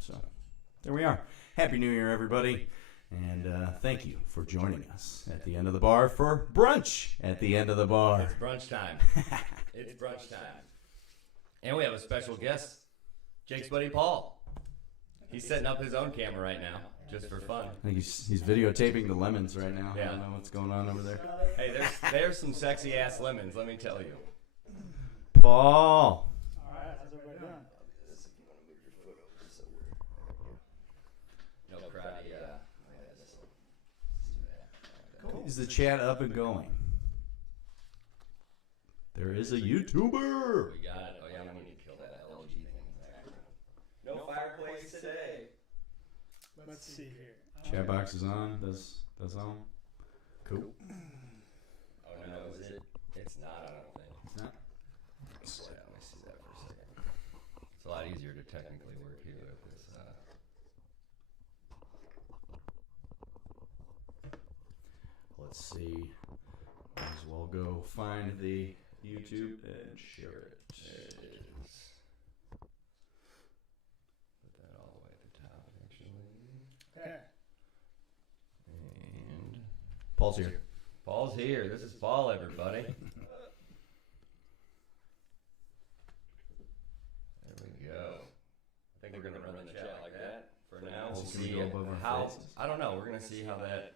So there we are. Happy New Year, everybody. And thank you for joining us at the end of the bar for brunch at the end of the bar. It's brunch time. It's brunch time. And we have a special guest, Jake's buddy Paul. He's setting up his own camera right now, just for fun. I think he's videotaping the lemons right now. Yeah. I don't know what's going on over there. Hey, there's some sexy ass lemons, let me tell you. Paul. Alright, how's everybody doing? No crowd, yeah. Is the chat up and going? There is a YouTuber. We got it. Oh yeah, we need to kill that LG thing in the background. No fireplace today. Let's see here. Chat box is on. Does on. Cool. Oh no, is it? It's not, I don't think. It's not. Yeah, let me see that for a second. It's a lot easier to technically work here with this. Let's see. Might as well go find the YouTube and share it. There it is. Put that all the way at the top, actually. Okay. And Paul's here. Paul's here. This is Paul, everybody. There we go. I think we're gonna run the chat like that for now. We'll It's gonna see go above our how. faces. I don't know. We're gonna see how that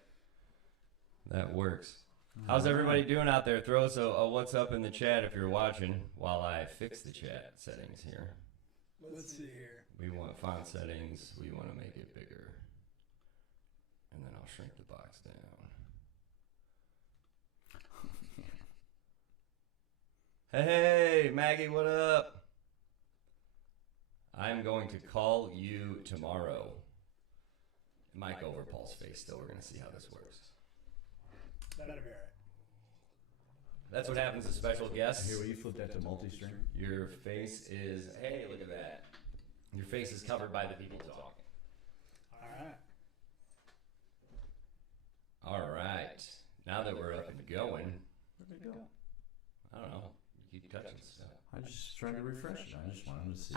works. How's everybody doing out there? Throw us a what's up in the chat if you're watching while I fix the chat settings here. Let's see here. We want font settings. We want to make it bigger. And then I'll shrink the box down. Hey, Maggie, what up? I'm going to call you tomorrow. It might go over Paul's face still. We're going to see how this works. That'll be alright. That's what happens to special guests. Here, will you flip that to multi-stream? Your face is, hey, look at that. Your face is covered by the people talking. Alright. All right. Now that we're up and going, Where'd it go? I don't know. You keep touching stuff. I just trying to refresh it. I just wanted to see.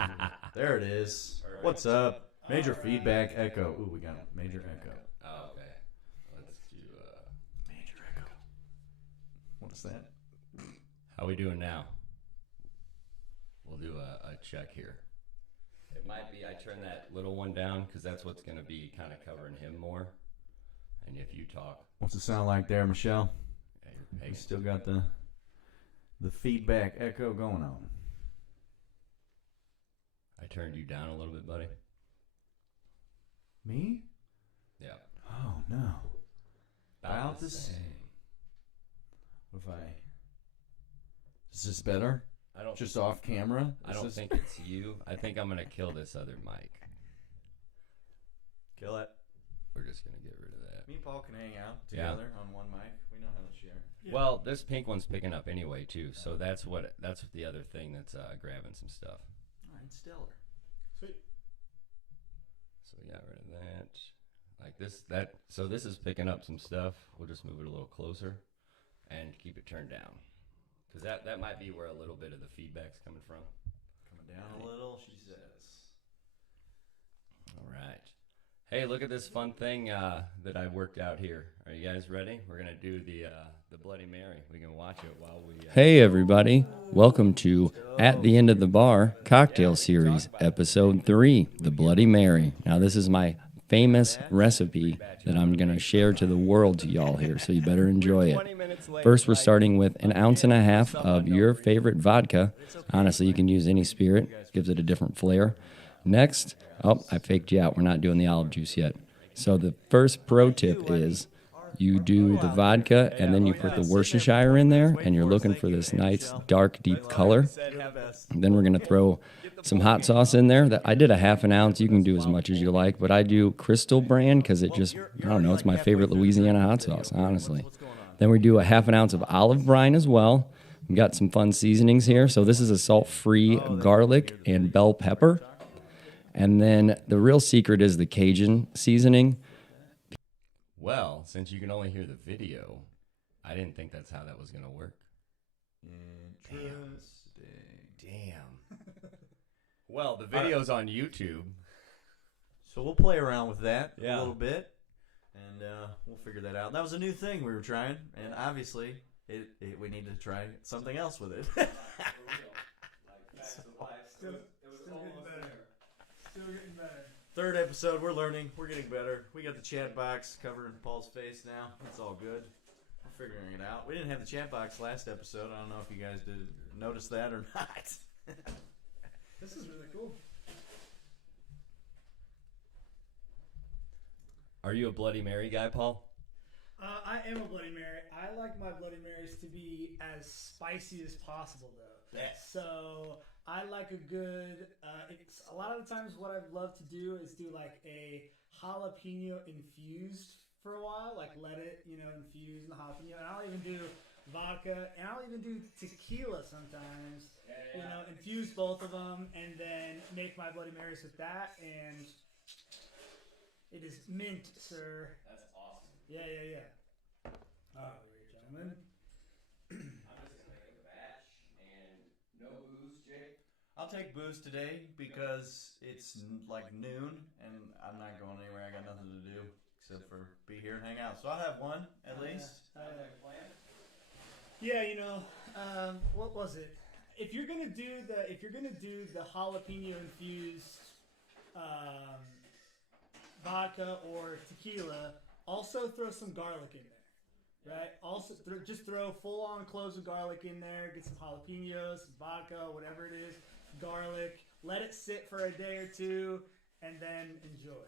There it is. What's up? Major feedback echo. Ooh, we got a major echo. Oh, okay. Let's do, Major echo. What is that? how we doing now? We'll do a check here. It might be I turn that little one down because that's what's going to be kind of covering him more. And if you talk, What's it sound like there, Michelle? yeah, you're We paying. still got the feedback echo going on. I turned you down a little bit, buddy. Me? Yeah. Oh no. About the same. What if I? Is this better? I don't. Just off camera? I Is don't this- think it's you. I think I'm gonna kill this other mic. Kill it. We're just gonna get rid of that. Me and Paul can hang out Yeah. together on one mic. We know how to share. Yeah. Well, this pink one's picking up anyway too, so that's the other thing that's grabbing some stuff. All right, stellar. Sweet. So we got rid of that. Like this, so this is picking up some stuff. We'll just move it a little closer and keep it turned down. Because that might be where a little bit of the feedback's coming from. Coming down a little, she says. All right. Hey, look at this fun thing that I worked out here. Are you guys ready? We're going to do the Bloody Mary. We can watch it while we... Hey, everybody. Welcome to At the End of the Bar Cocktail Series, Episode 3, the Bloody Mary. Now, this is my famous recipe that I'm going to share to the world to y'all here, so you better enjoy it. First, we're starting with 1.5 ounces of your favorite vodka. Honestly, you can use any spirit. Gives it a different flair. Next, oh, I faked you out. We're not doing the olive juice yet. So the first pro tip is you do the vodka and then you put the Worcestershire in there and you're looking for this nice dark deep color. And then we're going to throw some hot sauce in there. That I did 1/2 ounce. You can do as much as you like, but I do Crystal brand because it just, I don't know, it's my favorite Louisiana hot sauce, honestly. Then we do 1/2 ounce of olive brine as well. We got some fun seasonings here. So this is a salt-free garlic and bell pepper. And then the real secret is the Cajun seasoning. Well, since you can only hear the video, I didn't think that's how that was going to work. Interesting. Damn. Well, the video's on YouTube. So we'll play around with that a Yeah. little bit, and we'll figure that out. That was a new thing we were trying, and obviously we need to try something else with it. Still getting better. Still getting better. Third episode, we're learning. We're getting better. We got the chat box covering Paul's face now. It's all good. We're figuring it out. We didn't have the chat box last episode. I don't know if you guys did notice that or not. This is really cool. Are you a Bloody Mary guy, Paul? I am a Bloody Mary. I like my Bloody Marys to be as spicy as possible, though. Yes. So I like a good. It's a lot of the times what I'd love to do is do like a jalapeno infused for a while, like let it infuse in the jalapeno, and I'll even do vodka, and I'll even do tequila sometimes. Infuse both of them, and then make my Bloody Marys with that, and it is mint, sir. That's awesome. Yeah. All right, gentlemen. I'm just gonna make a batch and no booze, Jake. I'll take booze today because it's like noon and I'm not going anywhere. I got nothing to do except for be here and hang out. So I'll have one at least. Yeah, what was it? If you're gonna do the jalapeno infused vodka or tequila, also throw some garlic in there, right? Also, just throw full on cloves of garlic in there. Get some jalapenos, some vodka, whatever it is, garlic. Let it sit for a day or two, and then enjoy.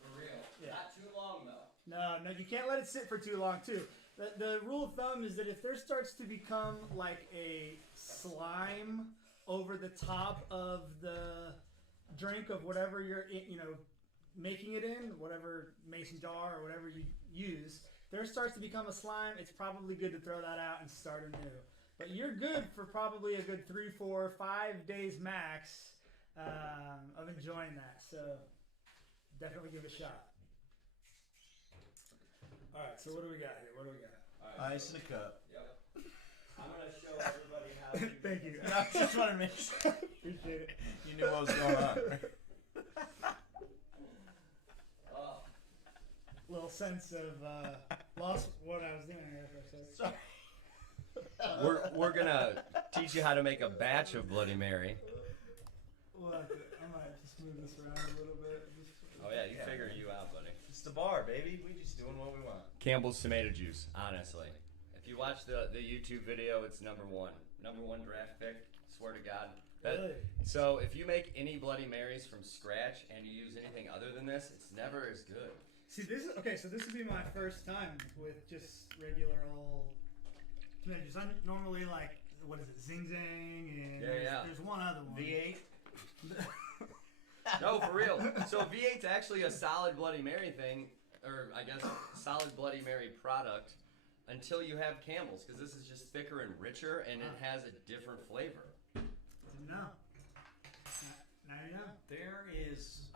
For real. Yeah. Not too long though. No, you can't let it sit for too long too. The rule of thumb is that if there starts to become like a slime over the top of the drink of whatever you're making it in, whatever mason jar or whatever you use, there starts to become a slime, it's probably good to throw that out and start anew. But you're good for probably a good 3, 4, 5 days max of enjoying that. So definitely give it a shot. All right, so what do we got here? Ice in a cup. Yep. I'm gonna show everybody how to Thank you. I just wanted to make sure Appreciate it. you knew what was going on. Oh, Little sense of lost what I was doing here for a second. we're gonna teach you how to make a batch of Bloody Mary. I might just move this around a little bit. Oh yeah, you figure you out, buddy. It's the bar, baby. We just doing what we want. Campbell's tomato juice, honestly. If you watch the YouTube video, it's number one draft pick. Swear to God. Really? So if you make any Bloody Marys from scratch and you use anything other than this, it's never as good. See, this is okay. So this would be my first time with just regular old tomato juice. I normally like what is it, Zing Zang, and there's one other one. V8. No, for real. So V8's actually a solid Bloody Mary thing, or I guess solid Bloody Mary product, until you have Campbell's, because this is just thicker and richer, and it has a different flavor. Didn't know. Now you know. There is,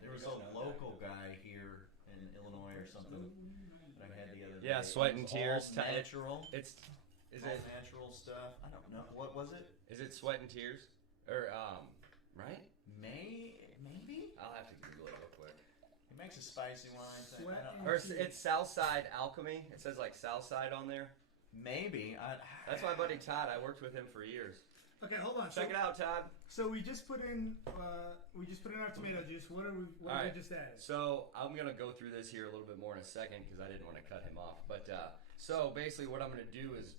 there was a local guy here in Illinois or something that I had the other day. Yeah, Sweat and It was Tears. all natural. Is All it natural stuff. I don't know. What was it? is it Sweat and Tears? Or right? Maybe? I'll have to Google it real quick. He makes a spicy wine thing. Sweat I don't and know. Or it's Southside Alchemy. It says like Southside on there. Maybe. That's my buddy Todd. I worked with him for years. Okay, hold on. Check it out, Todd. So we just put in our tomato juice. What did we just add? So I'm gonna go through this here a little bit more in a second because I didn't want to cut him off. But so basically, what I'm gonna do is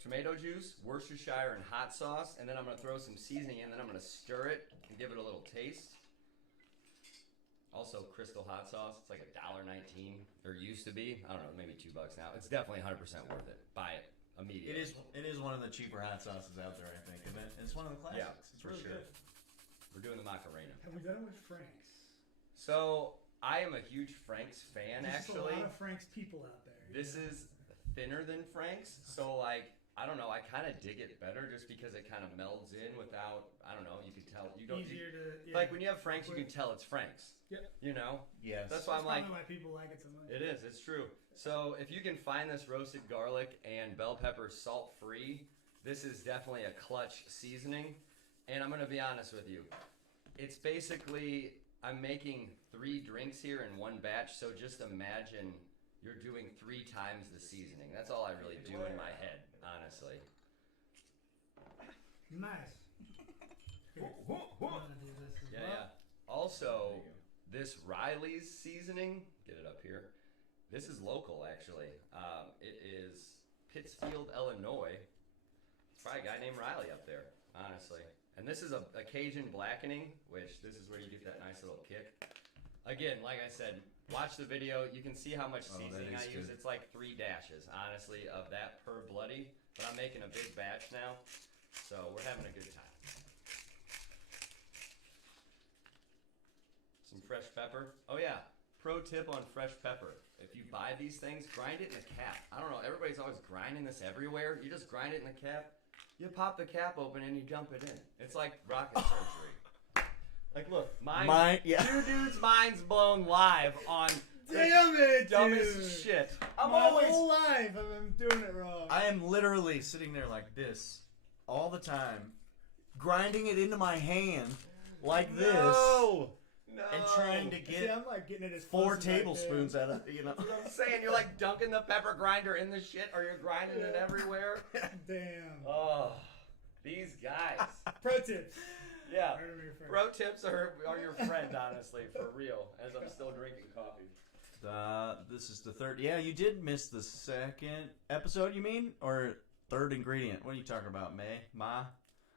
tomato juice, Worcestershire, and hot sauce, and then I'm gonna throw some seasoning in. Then I'm gonna stir it and give it a little taste. Also, Crystal hot sauce. It's like $1.19, or used to be. I don't know, maybe $2 now. It's definitely 100% worth it. Buy it immediately. It is one of the cheaper hot sauces out there, I think, and it's one of the classics. Yeah, It's for really sure. good. We're doing the Macarena. Have we done it with Frank's? So I am a huge Frank's fan, There's actually. a lot of Frank's people out there. This is thinner than Frank's, so like I don't know. I kind of dig it better just because it kind of melds in without. I don't know. You can tell. You don't. Easier to Like when you have Frank's, you can tell it's Frank's. Yep. You know. Yes. That's why I'm like. Probably why people like it so much. It is. It's true. So if you can find this roasted garlic and bell pepper salt free, this is definitely a clutch seasoning. And I'm gonna be honest with you, it's basically I'm making 3 drinks here in one batch, so just imagine you're doing 3 times the seasoning. That's all I really do in my head, honestly. Nice. Here, I'm gonna do this as Yeah, well. yeah. Also, this Riley's seasoning, get it up here. This is local, actually. It is Pittsfield, Illinois. It's probably a guy named Riley up there, honestly. And this is a Cajun Blackening, which this is where you get that nice little kick. Again, like I said, watch the video. You can see how much seasoning I use. It's like 3 dashes, honestly, of that per bloody. But I'm making a big batch now, so we're having a good time. Some fresh pepper. Oh yeah, pro tip on fresh pepper. If you buy these things, grind it in a cap. I don't know, everybody's always grinding this everywhere. You just grind it in the cap. You pop the cap open and you dump it in. It's like rocket surgery. Like, look, two dudes' minds blown live on Damn it, dumbest dude. shit. My whole life I've been doing it wrong. I am literally sitting there like this all the time, grinding it into my hand like this, No. and trying to See, get I'm like getting it as 4 close as I can. tablespoons out of, you know. You know what I'm saying? You're like dunking the pepper grinder in the shit, or you're grinding it everywhere. Damn. Oh, these guys. Pro tips. Yeah. Right over your face. Pro tips are your friend, honestly, for real, as I'm still drinking coffee. This is the 3rd. Yeah, you did miss the 2nd episode, you mean? Or 3rd ingredient? What are you talking about, Ma?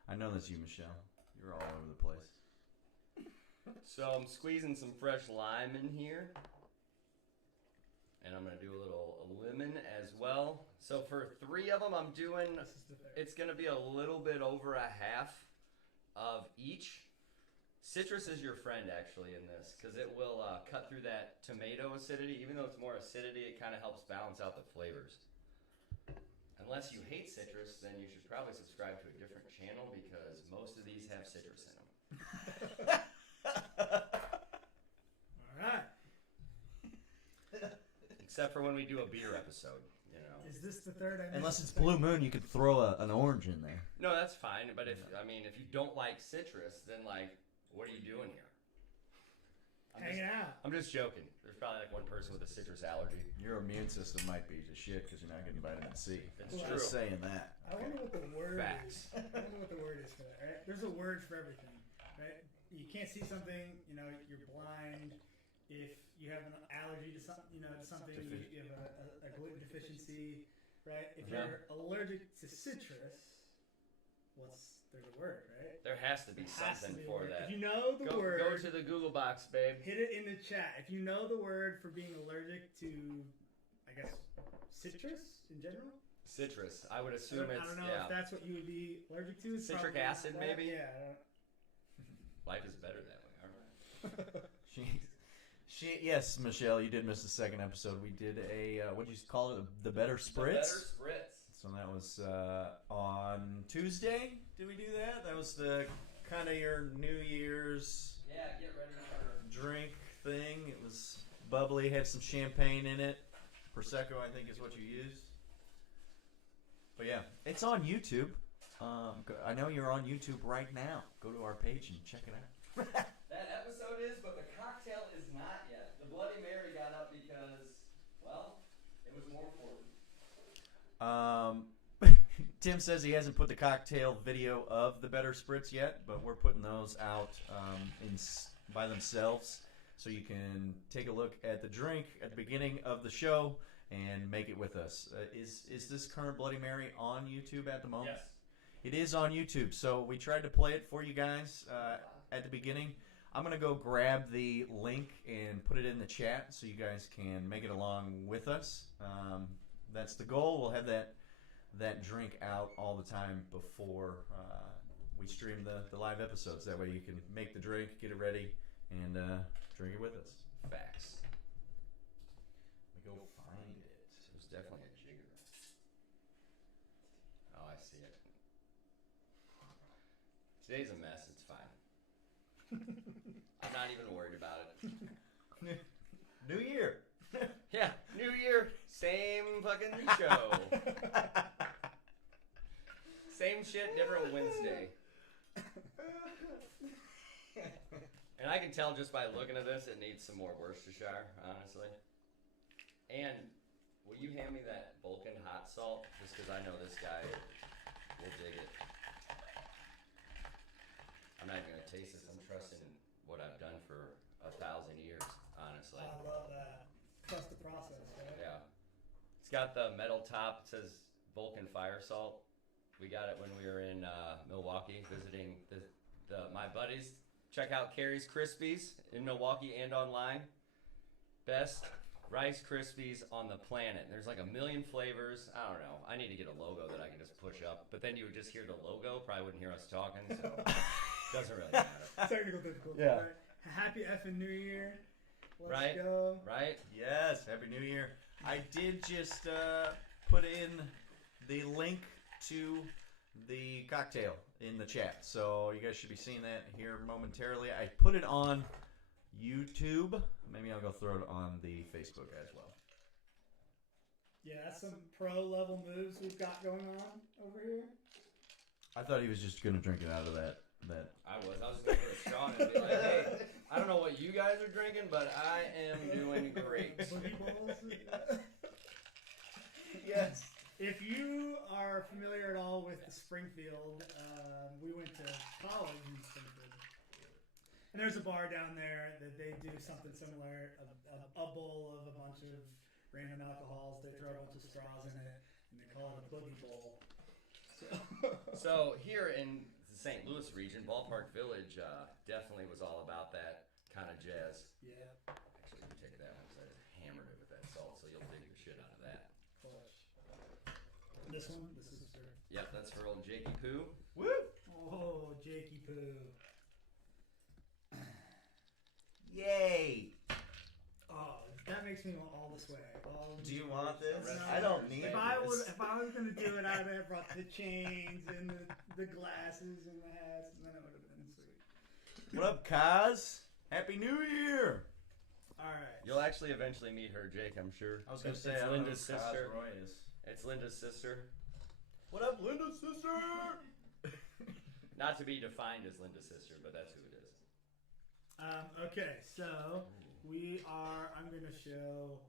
I know that's you, Michelle. You're all over the place. So I'm squeezing some fresh lime in here. And I'm going to do a little lemon as well. So for 3 of them, I'm doing, it's going to be a little bit over a half of each. Citrus is your friend, actually, in this, because it will cut through that tomato acidity. Even though it's more acidity, it kind of helps balance out the flavors. Unless you hate citrus, then you should probably subscribe to a different channel, because most of these have citrus in them. Alright. Except for when we do a beer episode, you know. Is this the 3rd I missed? Unless it's Blue Moon, you could throw an orange in there. No, that's fine. But if you don't like citrus, then like, what are you doing here? Hanging out. I'm just joking. There's probably like one person with a citrus allergy. Your immune system might be to shit because you're not getting vitamin C. It's Well, true. Just saying that. I wonder what the word Facts. is. I wonder what the word is for that, right? There's a word for everything, right? You can't see something, you know, you're blind. If you have an allergy to something, you know, to something, you have a gluten deficiency, right? If you're allergic to citrus, there's a word, right? There has to be Has to something be a for word. that. If you know the Go word, to the Google box, babe. hit it in the chat. If you know the word for being allergic to, I guess, citrus in general. Citrus. I would I assume don't it's know if that's what you would be allergic to. It's Citric probably acid, that. maybe? Yeah. Life is better that way. All right. Yes, Michelle, you did miss the 2nd episode. We did a, what did you call it? The Better Spritz? The better spritz. So that was on Tuesday. Did we do that? That was the kind of your New Year's Yeah, get ready for drink thing. It was bubbly, had some champagne in it. Prosecco, I think, is what you used. But yeah, it's on YouTube. I know you're on YouTube right now. Go to our page and check it out. That episode is, but the cocktail is not yet. The Bloody Mary got up because, well, it was more important. Tim says he hasn't put the cocktail video of the Better Spritz yet, but we're putting those out by themselves, so you can take a look at the drink at the beginning of the show and make it with us. Is this current Bloody Mary on YouTube at the moment? Yes. It is on YouTube, so we tried to play it for you guys at the beginning. I'm going to go grab the link and put it in the chat so you guys can make it along with us. That's the goal. We'll have that drink out all the time before we stream the live episodes. That way you can make the drink, get it ready, and drink it with us. Facts. Let me go find it. It was definitely a jigger. Oh, I see it. Today's a mess. It's fine. I'm not even worried about it. New Year. Yeah, New Year, same fucking show. Same shit, different Wednesday. And I can tell just by looking at this, it needs some more Worcestershire, honestly. And will you hand me that Vulcan hot salt? Just because I know this guy will dig it. I'm not even going to taste this. I'm trusting what I've done for 1,000 years, honestly. I love that. Trust the process, right? Yeah. It's got the metal top. It says Vulcan fire salt. We got it when we were in Milwaukee visiting my buddies. Check out Carrie's Krispies in Milwaukee and online. Best Rice Krispies on the planet. There's like 1 million flavors. I don't know. I need to get a logo that I can just push up. But then you would just hear the logo. Probably wouldn't hear us talking. So doesn't really matter. Technical difficulty. Yeah. Right? Happy effing New Year. Let's Right? go. Right? Yes, Happy New Year. I did just put in the link to the cocktail in the chat. So you guys should be seeing that here momentarily. I put it on YouTube. Maybe I'll go throw it on the Facebook as well. Yeah, that's some pro level moves we've got going on over here. I thought he was just going to drink it out of that. I was just going to put a straw in and be like, hey, I don't know what you guys are drinking, but I am doing great. Boogie balls. Yes. If you are familiar at all with Springfield, we went to college in Springfield. And there's a bar down there that they do something similar, a bowl of a bunch of random alcohols. They throw a bunch of straws in it, and they call it a boogie bowl. So here in the St. Louis region, Ballpark Village definitely was all about that kind of jazz. Yeah. Actually, you take that one because I just hammered it with that salt, so you'll dig the shit out of that. This one? This is for... Yep, that's for old Jakey Poo. Woo! Oh, Jakey Poo. Yay! Oh, that makes me want all this way. Do you want this? No, I don't need if this. If I was gonna do it, I'd have brought the chains and the glasses and the hats, and then it would have been sweet. What up, Kaz? Happy New Year! All right. You'll actually eventually meet her, Jake, I'm sure. I was going to say, It's I don't know Linda's who Kaz sister. Roy is. It's Linda's sister. What up, Linda's sister? Not to be defined as Linda's sister, but that's who it is. Okay, so I'm gonna show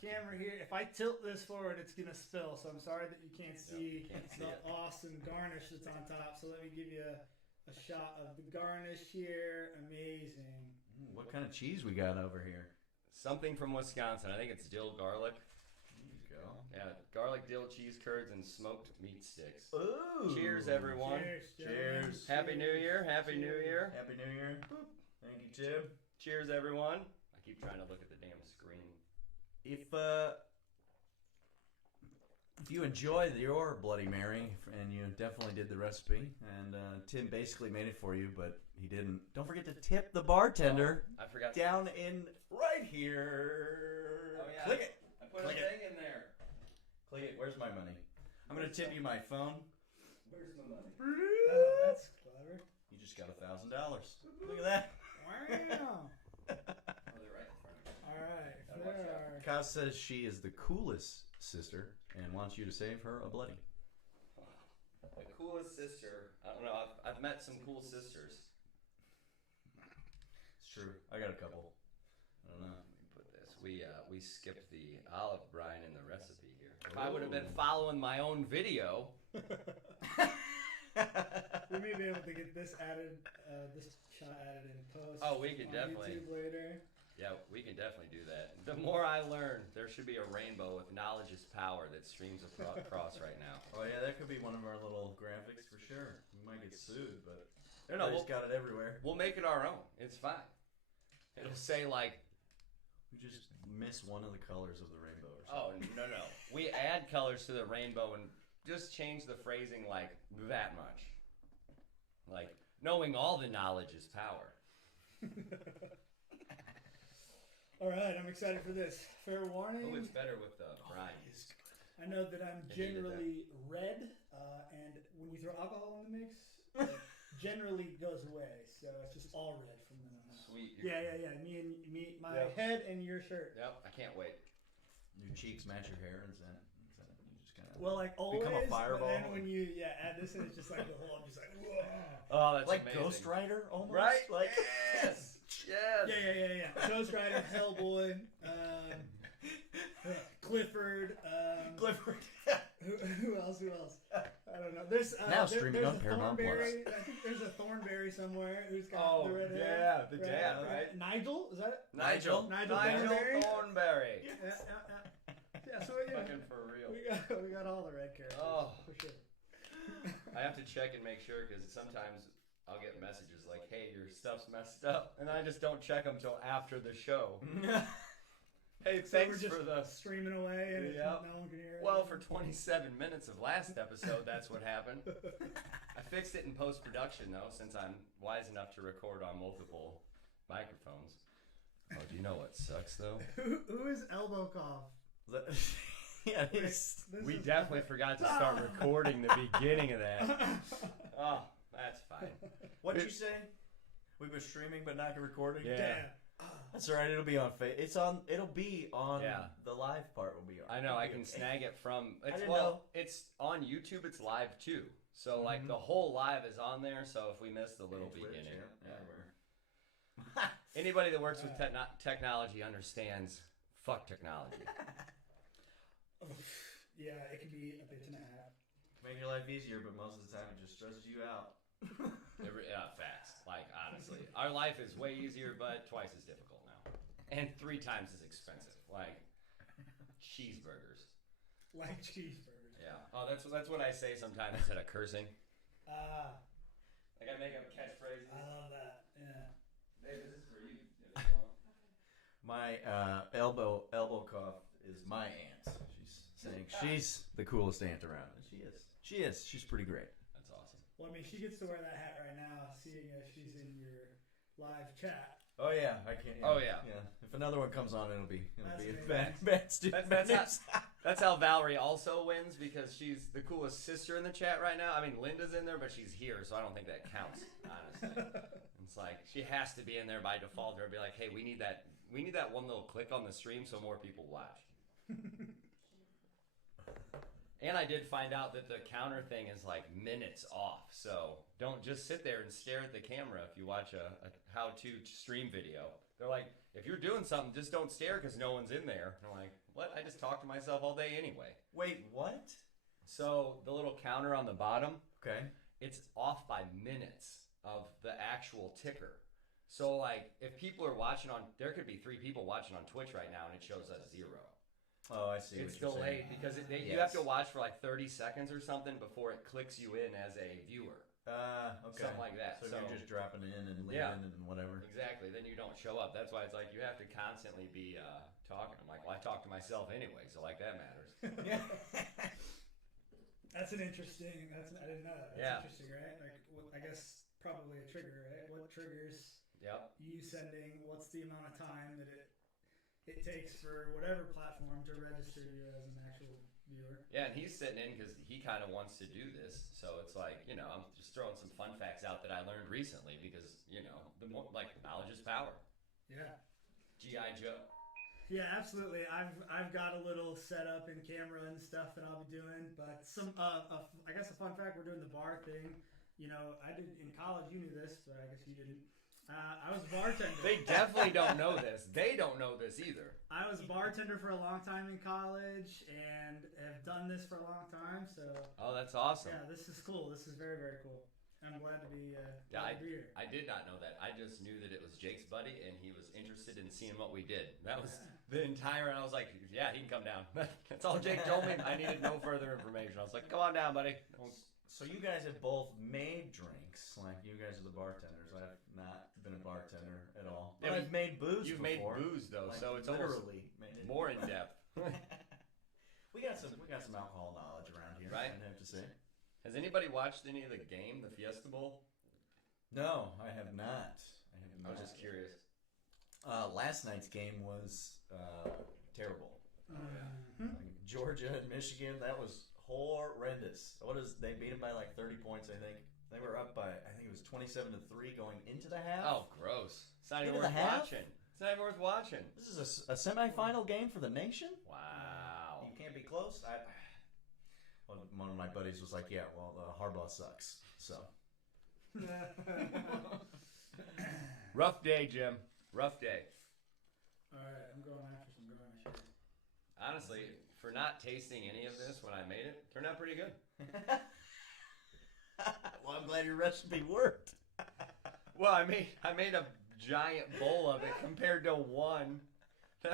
camera here. If I tilt this forward, it's gonna spill. So I'm sorry that you can't see can't see the it. awesome garnish that's on top. So let me give you a shot of the garnish here. Amazing. What kind of cheese we got over here? Something from Wisconsin. I think it's dill garlic. There you go. Yeah, garlic, dill, cheese curds, and smoked meat sticks. Ooh. Cheers, everyone. Cheers. Cheers. Happy New Year. Happy New Year. Happy New Year. Boop. Thank you, Tim. Cheers, everyone. I keep trying to look at the damn screen. If you enjoy your Bloody Mary, and you definitely did the recipe, and Tim basically made it for you, but he didn't. Don't forget to tip the bartender I forgot. down in right here. Oh, yeah. Click it. I put Click a it. thing in there. Click it. Where's my money? I'm gonna tip you my phone. Where's the money? Oh, that's clever. You just got $1,000. Look at that. Wow. Oh, they're right in front of me. All right. Gotta watch There are. Kaz says she is the coolest sister and wants you to save her a bloody. The coolest sister. I don't know. I've met some cool sisters. It's true. I got a couple. I don't know. Let me put this. We skipped the olive brine in the recipe here. If I would have been following my own video. We may be able to get this added, this shot added in post. Oh, we can on definitely. YouTube later. Yeah, we can definitely do that. The more I learn, there should be a rainbow with knowledge is power that streams across right now. Oh yeah, that could be one of our little graphics for sure. We might get sued, but No, everybody's we'll, got it everywhere. we'll make it our own. It's fine. It'll say like, We just miss one of the colors of the rainbow or oh, something. no. We add colors to the rainbow and just change the phrasing like that much. Like, knowing all the knowledge is power. All right, I'm excited for this. Fair warning. Oh, it's better with the brine. I know that I'm I hated generally red, and when you throw alcohol in the mix, it generally goes away. So it's just all red from then on. Sweet. Yeah. Me, my Yep. head and your shirt. Yep, I can't wait. Your cheeks match your hair, is that you just kind of Well, like always, Become a fireball. but then when you add this in, it's just like the whole. I'm just like, whoa. Oh, that's like amazing. Ghost Rider almost? Right? Like Yes! Yes. Yeah. Ghost Rider, Hellboy, Clifford. Clifford. Who else? I don't know. There's Now streaming there's on a Paramount Plus. Thornberry. I think there's a Thornberry somewhere who's got the red hair. the dad, right? Nigel, is that it? Nigel Thornberry. Thornberry. Yeah. So Fucking for real. we got all the red characters. Oh. For sure. I have to check and make sure because sometimes I'll get messages like, "Hey, your stuff's messed up," and I just don't check them till after the show. Hey, So thanks we're just for the streaming away, and Yep. no one can hear it. Well, for 27 minutes of last episode, that's what happened. I fixed it in post-production, though, since I'm wise enough to record on multiple microphones. Oh, do you know what sucks, though? Who is Elbow Cough? Yeah, We definitely forgot to start recording the beginning of that. Oh, that's fine. What'd you say? We were streaming but not recording? Yeah. Damn. That's all right. It'll be on It'll be on. Yeah. The live part will be on. I know, I can snag it from... didn't know. It's on YouTube, it's live, too. So, like, the whole live is on there, so if we miss the little Twitch, beginning... yeah. Anybody that works with technology understands fuck technology. Yeah, it can be a bitch and a half. Make your life easier, but most of the time it just stresses you out. Fast. Like, honestly. Our life is way easier, but twice as difficult now. And 3 times as expensive. Like, cheeseburgers. Like cheeseburgers. Yeah. Oh, that's what I say sometimes instead of cursing. Ah, Like, I make up catchphrases. I love that. Yeah. Hey, this is for you. If you want. My elbow cough is my aunt. She's saying she's the coolest aunt around. And she is. She's pretty great. That's awesome. Well, I mean, she gets to wear that hat right now, seeing as she's in your live chat. Oh yeah, I can't. Oh, yeah. If another one comes on, it'll be That's a amazing. bad student. That's how Valerie also wins because she's the coolest sister in the chat right now. I mean, Linda's in there, but she's here, so I don't think that counts. Honestly, it's like she has to be in there by default. Or be like, hey, we need that one little click on the stream so more people watch. And I did find out that the counter thing is like minutes off. So don't just sit there and stare at the camera if you watch a how-to stream video. They're like, if you're doing something, just don't stare because no one's in there. And I'm like, what? I just talk to myself all day anyway. Wait, what? So the little counter on the bottom, Okay. it's off by minutes of the actual ticker. So like if people are watching there could be 3 people watching on Twitch right now and it shows us 0. Oh, I see. It's what you're delayed saying. because you have to watch for like 30 seconds or something before it clicks you in as a viewer. Okay. Something like that. So, you're just dropping in and leaving and whatever. Exactly. Then you don't show up. That's why it's like you have to constantly be talking. I'm like, well, I talk to myself anyway, so like that matters. Yeah. That's an interesting. I didn't know that. That's interesting, right? Like, I guess probably a trigger, right? What triggers you sending? What's the amount of time that it takes for whatever platform to register you as an actual viewer? Yeah, and he's sitting in because he kind of wants to do this. So it's like, I'm just throwing some fun facts out that I learned recently because, the more, like, knowledge is power. Yeah. G.I. Joe. Yeah, absolutely. I've got a little setup in camera and stuff that I'll be doing, but I guess a fun fact, we're doing the bar thing. I did in college. You knew this, but I guess you didn't. I was a bartender. They definitely don't know this. They don't know this either. I was a bartender for a long time in college and have done this for a long time. So. Oh, that's awesome. Yeah, this is cool. This is very, very cool. I'm glad to be here. I did not know that. I just knew that it was Jake's buddy, and he was interested in seeing what we did. That was the entire. And I was like, yeah, he can come down. That's all Jake told me. I needed no further information. I was like, come on down, buddy. So you guys have both made drinks, like you guys are the bartenders. I've not been a bartender at all. But I've made booze. You've before. made booze though, like, so it's literally more in depth. We got some alcohol knowledge around here, right? I'd have to say. Has anybody watched any of the game, the Fiesta Bowl? No, I have not. I was just curious. Last night's game was terrible. Oh yeah. Like Georgia and Michigan, that was horrendous. They beat them by like 30 points, I think. They were up by, I think it was 27-3 going into the half. Oh, gross. It's not even Into the worth half? watching. It's not even worth watching. This is a semifinal game for the nation? Wow. You can't be close? One of my buddies was like, yeah, well, Harbaugh sucks. So. Rough day, Jim. Rough day. All right, I'm going after some garnish. Honestly, for not tasting any of this when I made it, turned out pretty good. Well, I'm glad your recipe worked. Well, I made a giant bowl of it compared to one.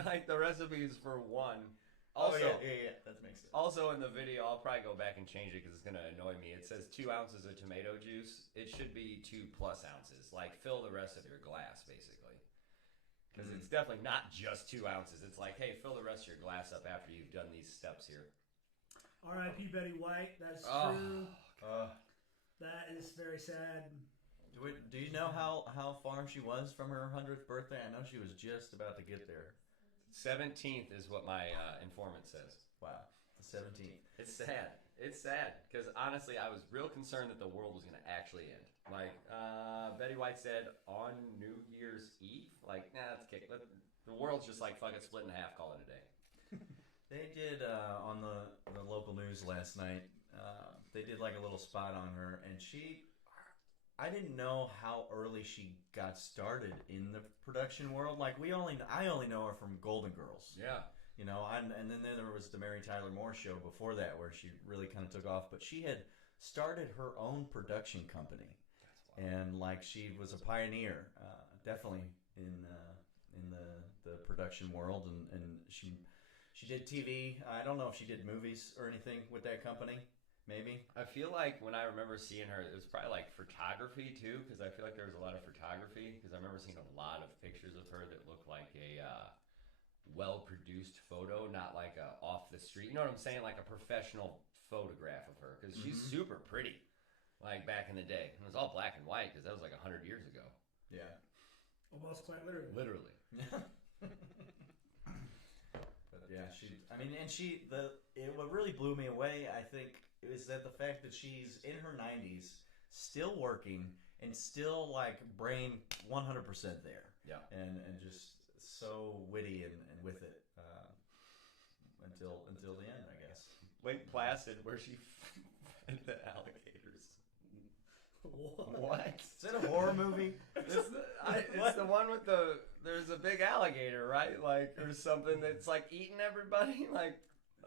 Like the recipe is for one. Also, yeah, that makes sense. Also in the video, I'll probably go back and change it because it's gonna annoy me. It says 2 ounces of tomato juice. It should be 2+ ounces. Like fill the rest of your glass, basically. Because it's definitely not just 2 ounces. It's like, hey, fill the rest of your glass up after you've done these steps here. R.I.P. Betty White. That's true. That is very sad. Do you know how far she was from her 100th birthday? I know she was just about to get there. 17th is what my informant says. Wow, the 17th. It's sad. It's sad because honestly, I was real concerned that the world was going to actually end. Like Betty White said on New Year's Eve, like, nah, let's kick. The world's just like fucking split in half. Call it a day. They did on the local news last night. They did like a little spot on her, and I didn't know how early she got started in the production world. Like I only know her from Golden Girls. Yeah. You know, and then there was the Mary Tyler Moore show before that where she really kind of took off. But she had started her own production company, and like she was a pioneer, definitely in the production world, and she did TV. I don't know if she did movies or anything with that company. Maybe. I feel like when I remember seeing her, it was probably like photography too, because I feel like there was a lot of photography. Because I remember seeing a lot of pictures of her that looked like a well-produced photo, not like a off the street. You know what I'm saying? Like a professional photograph of her, because she's super pretty. Like back in the day, it was all black and white because that was like 100 years ago. Yeah. Almost quite literally. Literally. But yeah, what really blew me away, I think, is that the fact that she's in her 90s, still working, and still like brain 100% there. Yeah. And just so witty and with it until the end, I guess. Lake Placid, where she fed the alligators. What? Is that a horror movie? It's the one with there's a big alligator, right? Like, or something that's like eating everybody. Like,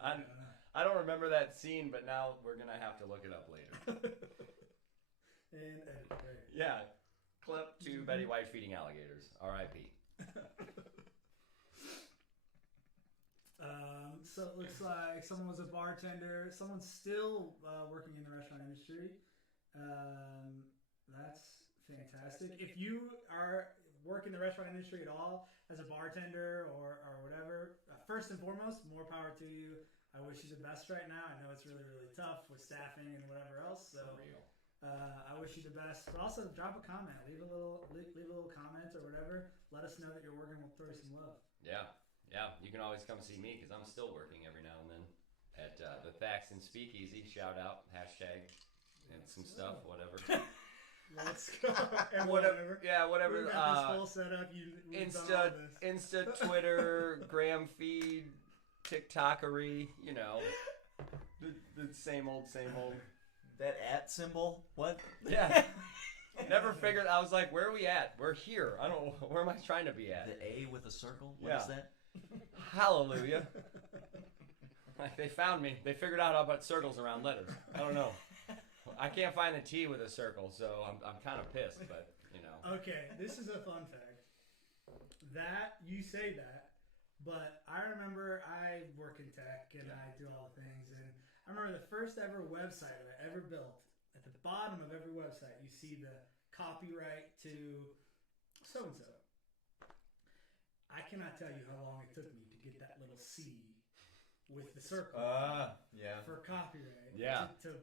I don't remember that scene, but now we're gonna have to look it up later. And edit. Yeah, clip to Betty White feeding alligators. R.I.P. So it looks like someone was a bartender. Someone's still working in the restaurant industry. That's fantastic. If you are working in the restaurant industry at all as a bartender or whatever, first and foremost, more power to you. I wish you the best right now. I know it's really, really tough with staffing and whatever else. So I wish you the best. But also drop a comment. Leave a little comment or whatever. Let us know that you're working. We'll throw you some love. Yeah. You can always come see me because I'm still working every now and then at the Thaxton Speakeasy. Shout out, hashtag, and some stuff, whatever. Let's go. And whatever. Yeah, whatever. We got this full setup. Insta, Twitter, Gram feed, TikTokery. You know, the same old. That @ symbol? What? Yeah. Never figured. I was like, where are we at? We're here. I don't know. Where am I trying to be at? The A with a circle? What is that? Hallelujah. Like, they found me. They figured out about circles around letters. I don't know. I can't find the T with a circle, so I'm kind of pissed, but, you know. Okay, this is a fun fact. That, you say that, but I remember I work in tech and I do all the things, and I remember the first ever website that I ever built. At the bottom of every website, you see the copyright to so-and-so. I cannot tell you how long it took me to get that little C with the circle for copyright. Yeah. To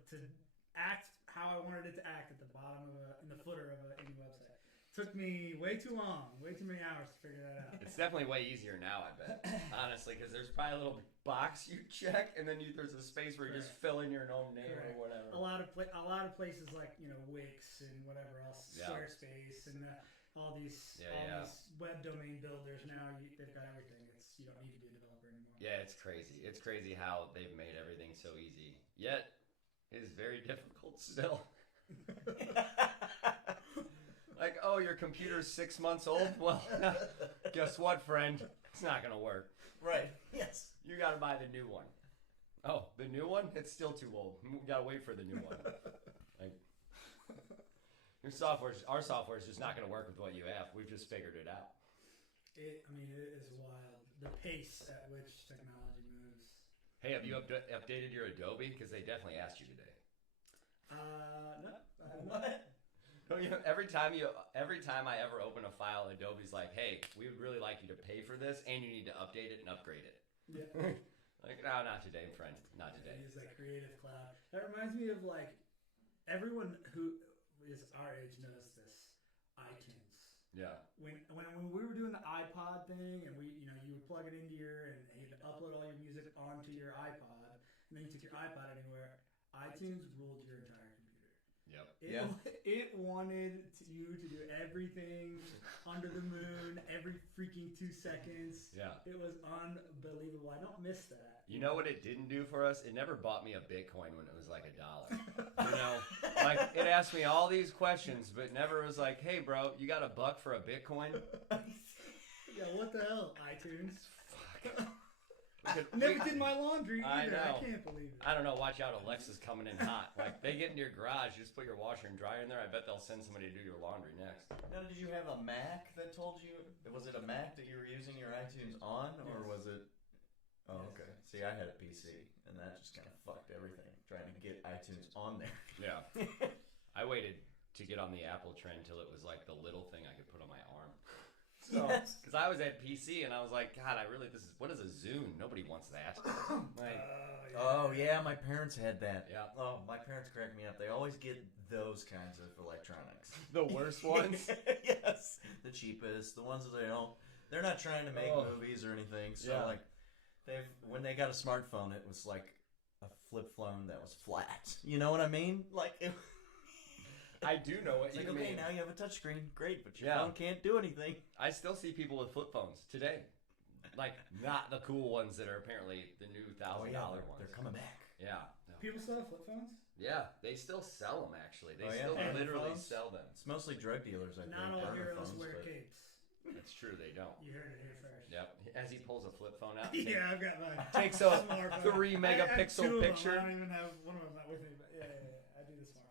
act how I wanted it to act at the bottom of in the footer of any website. Took me way too long, way too many hours to figure that out. It's definitely way easier now, I bet. Honestly, because there's probably a little box you check, and then there's a space where you just fill in your own name or whatever. A lot of places like Wix and whatever else, Squarespace and all these web domain builders now. They've got everything. You don't need to be a developer anymore. Yeah, it's crazy. It's crazy how they've made everything so easy. Yet, it is very difficult still. Like, oh, your computer's 6 months old? Well, guess what, friend? It's not going to work. Right. Yes. You got to buy the new one. Oh, the new one? It's still too old. We got to wait for the new one. Like, our software is just not going to work with what you have. We've just figured it out. It is wild. The pace at which technology moves. Hey, have you updated your Adobe? Because they definitely asked you today. No. What? Every time I ever open a file, Adobe's like, "Hey, we would really like you to pay for this, and you need to update it and upgrade it." Yeah. Like, no, not today, friend. Not today. Use that Creative Cloud. That reminds me of like everyone who is our age knows this. iTunes. Yeah. When we were doing the iPod thing, and you would plug it into and you'd upload all your music onto your iPod, and then you took your iPod anywhere. iTunes ruled your entire computer. Yep. It wanted you to do everything under the moon every freaking 2 seconds. Yeah. It was unbelievable. I don't miss that. You know what it didn't do for us? It never bought me a Bitcoin when it was like $1. You know, like it asked me all these questions, but never was like, "Hey, bro, you got $1 for a Bitcoin?" Yeah, what the hell, iTunes? Fuck. Never did my laundry I either. know. I can't believe it. I don't know. Watch out, Alexa's coming in hot. Like they get into your garage, you just put your washer and dryer in there. I bet they'll send somebody to do your laundry next. Now, did you have a Mac that told you? Was it a Mac that you were using your iTunes on, or was it? Oh, okay. See, I had a PC, and that just kind of fucked everything trying to get iTunes on there. Yeah. I waited to get on the Apple trend till it was like the little thing I could put on my arm. So, because I was at PC and I was like, God, what is a Zune? Nobody wants that. Like, oh yeah, my parents had that. Yeah. Oh, my parents crack me up. They always get those kinds of electronics. the worst ones. Yes, the cheapest, the ones that they're not trying to make movies or anything. So Yeah. like, when they got a smartphone, it was like a flip phone that was flat. You know what I mean? Like. I do know what it's you like, mean. Okay, now you have a touchscreen. Great, but your phone can't do anything. I still see people with flip phones today. Like, not the cool ones that are apparently the new $1,000 ones. They're coming back. Yeah. People still have flip phones? Yeah, they still sell them, actually. They yeah. still literally sell them. It's mostly drug dealers, I think. Not all burner heroes phones, wear but- capes. It's true, they don't. You heard it here first. Yep. As he pulls a flip phone out. Yeah, I've got mine. Takes a Smartphone. 3 megapixel I have 2 of them. picture. I don't even have one of them not with me, but yeah. I do the smartphone.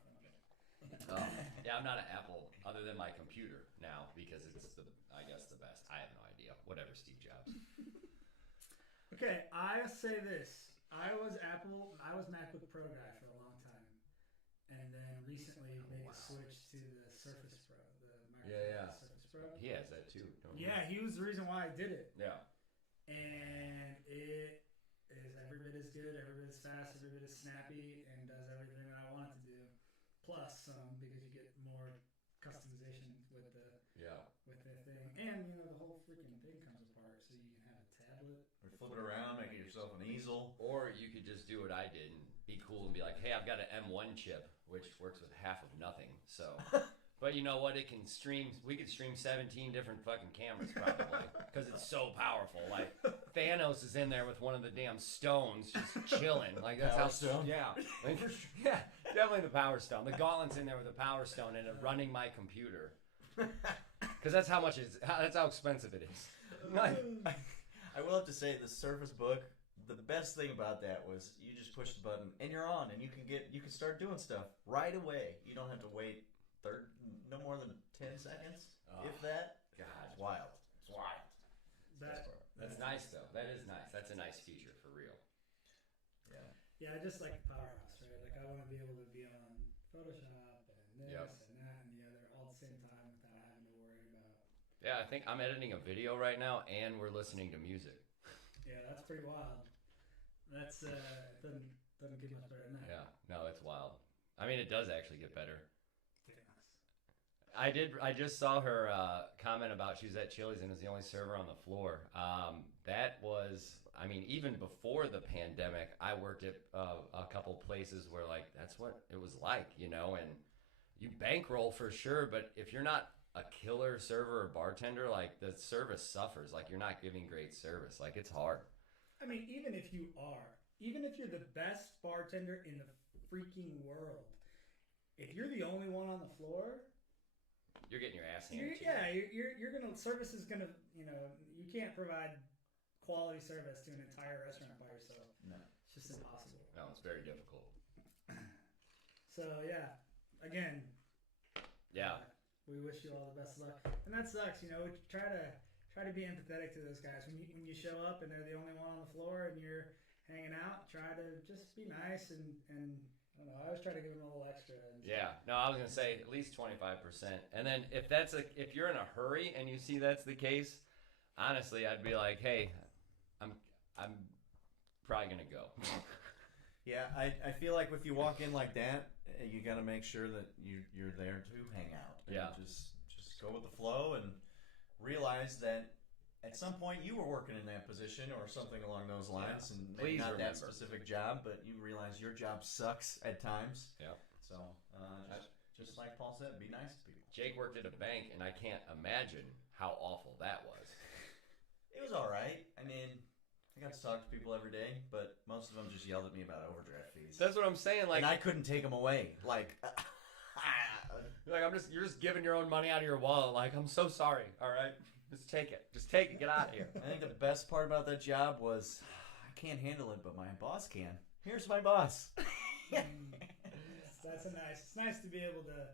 Yeah, I'm not an Apple other than my computer now because it's I guess the best. I have no idea. Whatever, Steve Jobs. Okay, I'll say this. I was MacBook Pro guy for a long time. And then recently made the switch to the Surface Pro, the Microsoft Surface Pro. He has that too, don't he? Yeah, he was the reason why I did it. Yeah. And it is every bit as good, every bit as fast, every bit as snappy, and does everything that I want it to do. Plus some, because you get more customization with the thing. And, the whole freaking thing comes apart, so you can have a tablet. Or flip it around, make it yourself an easel. Or you could just do what I did and be cool and be like, hey, I've got an M1 chip, which works with half of nothing. So, but you know what? We could stream 17 different fucking cameras probably because it's so powerful. Like Thanos is in there with one of the damn stones just chilling. Like that's Power how stone? Yeah. Like, yeah, definitely the Power Stone. The Gauntlet's in there with the Power Stone and running my computer. Because that's how expensive it is. I will have to say the Surface Book, the best thing about that was you just push the button and you're on, and you can start doing stuff right away. You don't have to wait no more than 10 seconds, if that. God, it's wild. It's wild. That's nice though. That is nice. That's a nice feature for real. Yeah. Yeah, I just like the powerhouse, right? Like I want to be able to be on Photoshop and this and that and the other all at the same time without having to worry about. Yeah, I think I'm editing a video right now, and we're listening to music. Yeah, that's pretty wild. That's doesn't get much better than that. Yeah, no, it's wild. I mean, it does actually get better. I just saw her comment about she was at Chili's and was the only server on the floor. That was, I mean, even before the pandemic, I worked at a couple places where like that's what it was like, and you bankroll for sure, but if you're not a killer server or bartender, like the service suffers. Like you're not giving great service. Like it's hard. I mean, even if you're the best bartender in the freaking world, if you're the only one on the floor, you're getting your ass handed to you. You're gonna service is gonna you can't provide quality service to an entire restaurant by yourself. No, it's just impossible. No, it's very difficult. So yeah, again. Yeah. We wish you all the best of luck, and that sucks. We try to be empathetic to those guys when you show up and they're the only one on the floor and you're hanging out. Try to just be nice and I don't know. I always try to give them a little extra. Yeah. No, I was gonna say at least 25%, and then if you're in a hurry and you see that's the case, honestly, I'd be like, hey, I'm probably gonna go. Yeah, I feel like if you walk in like that, you got to make sure that you're there to hang out. And yeah. Just go with the flow and realize that at some point you were working in that position or something along those lines, and maybe Please not remember. that specific job, but you realize your job sucks at times. Yeah. So just like Paul said, be nice to people. Jake worked at a bank, and I can't imagine how awful that was. It was all right. I mean, I got to talk to people every day, but most of them just yelled at me about overdraft fees. That's what I'm saying. Like, and I couldn't take them away. Like, you're just giving your own money out of your wallet. Like, I'm so sorry. All right, just take it. Just take it. Get out of here. I think the best part about that job was I can't handle it, but my boss can. Here's my boss. It's nice to be able to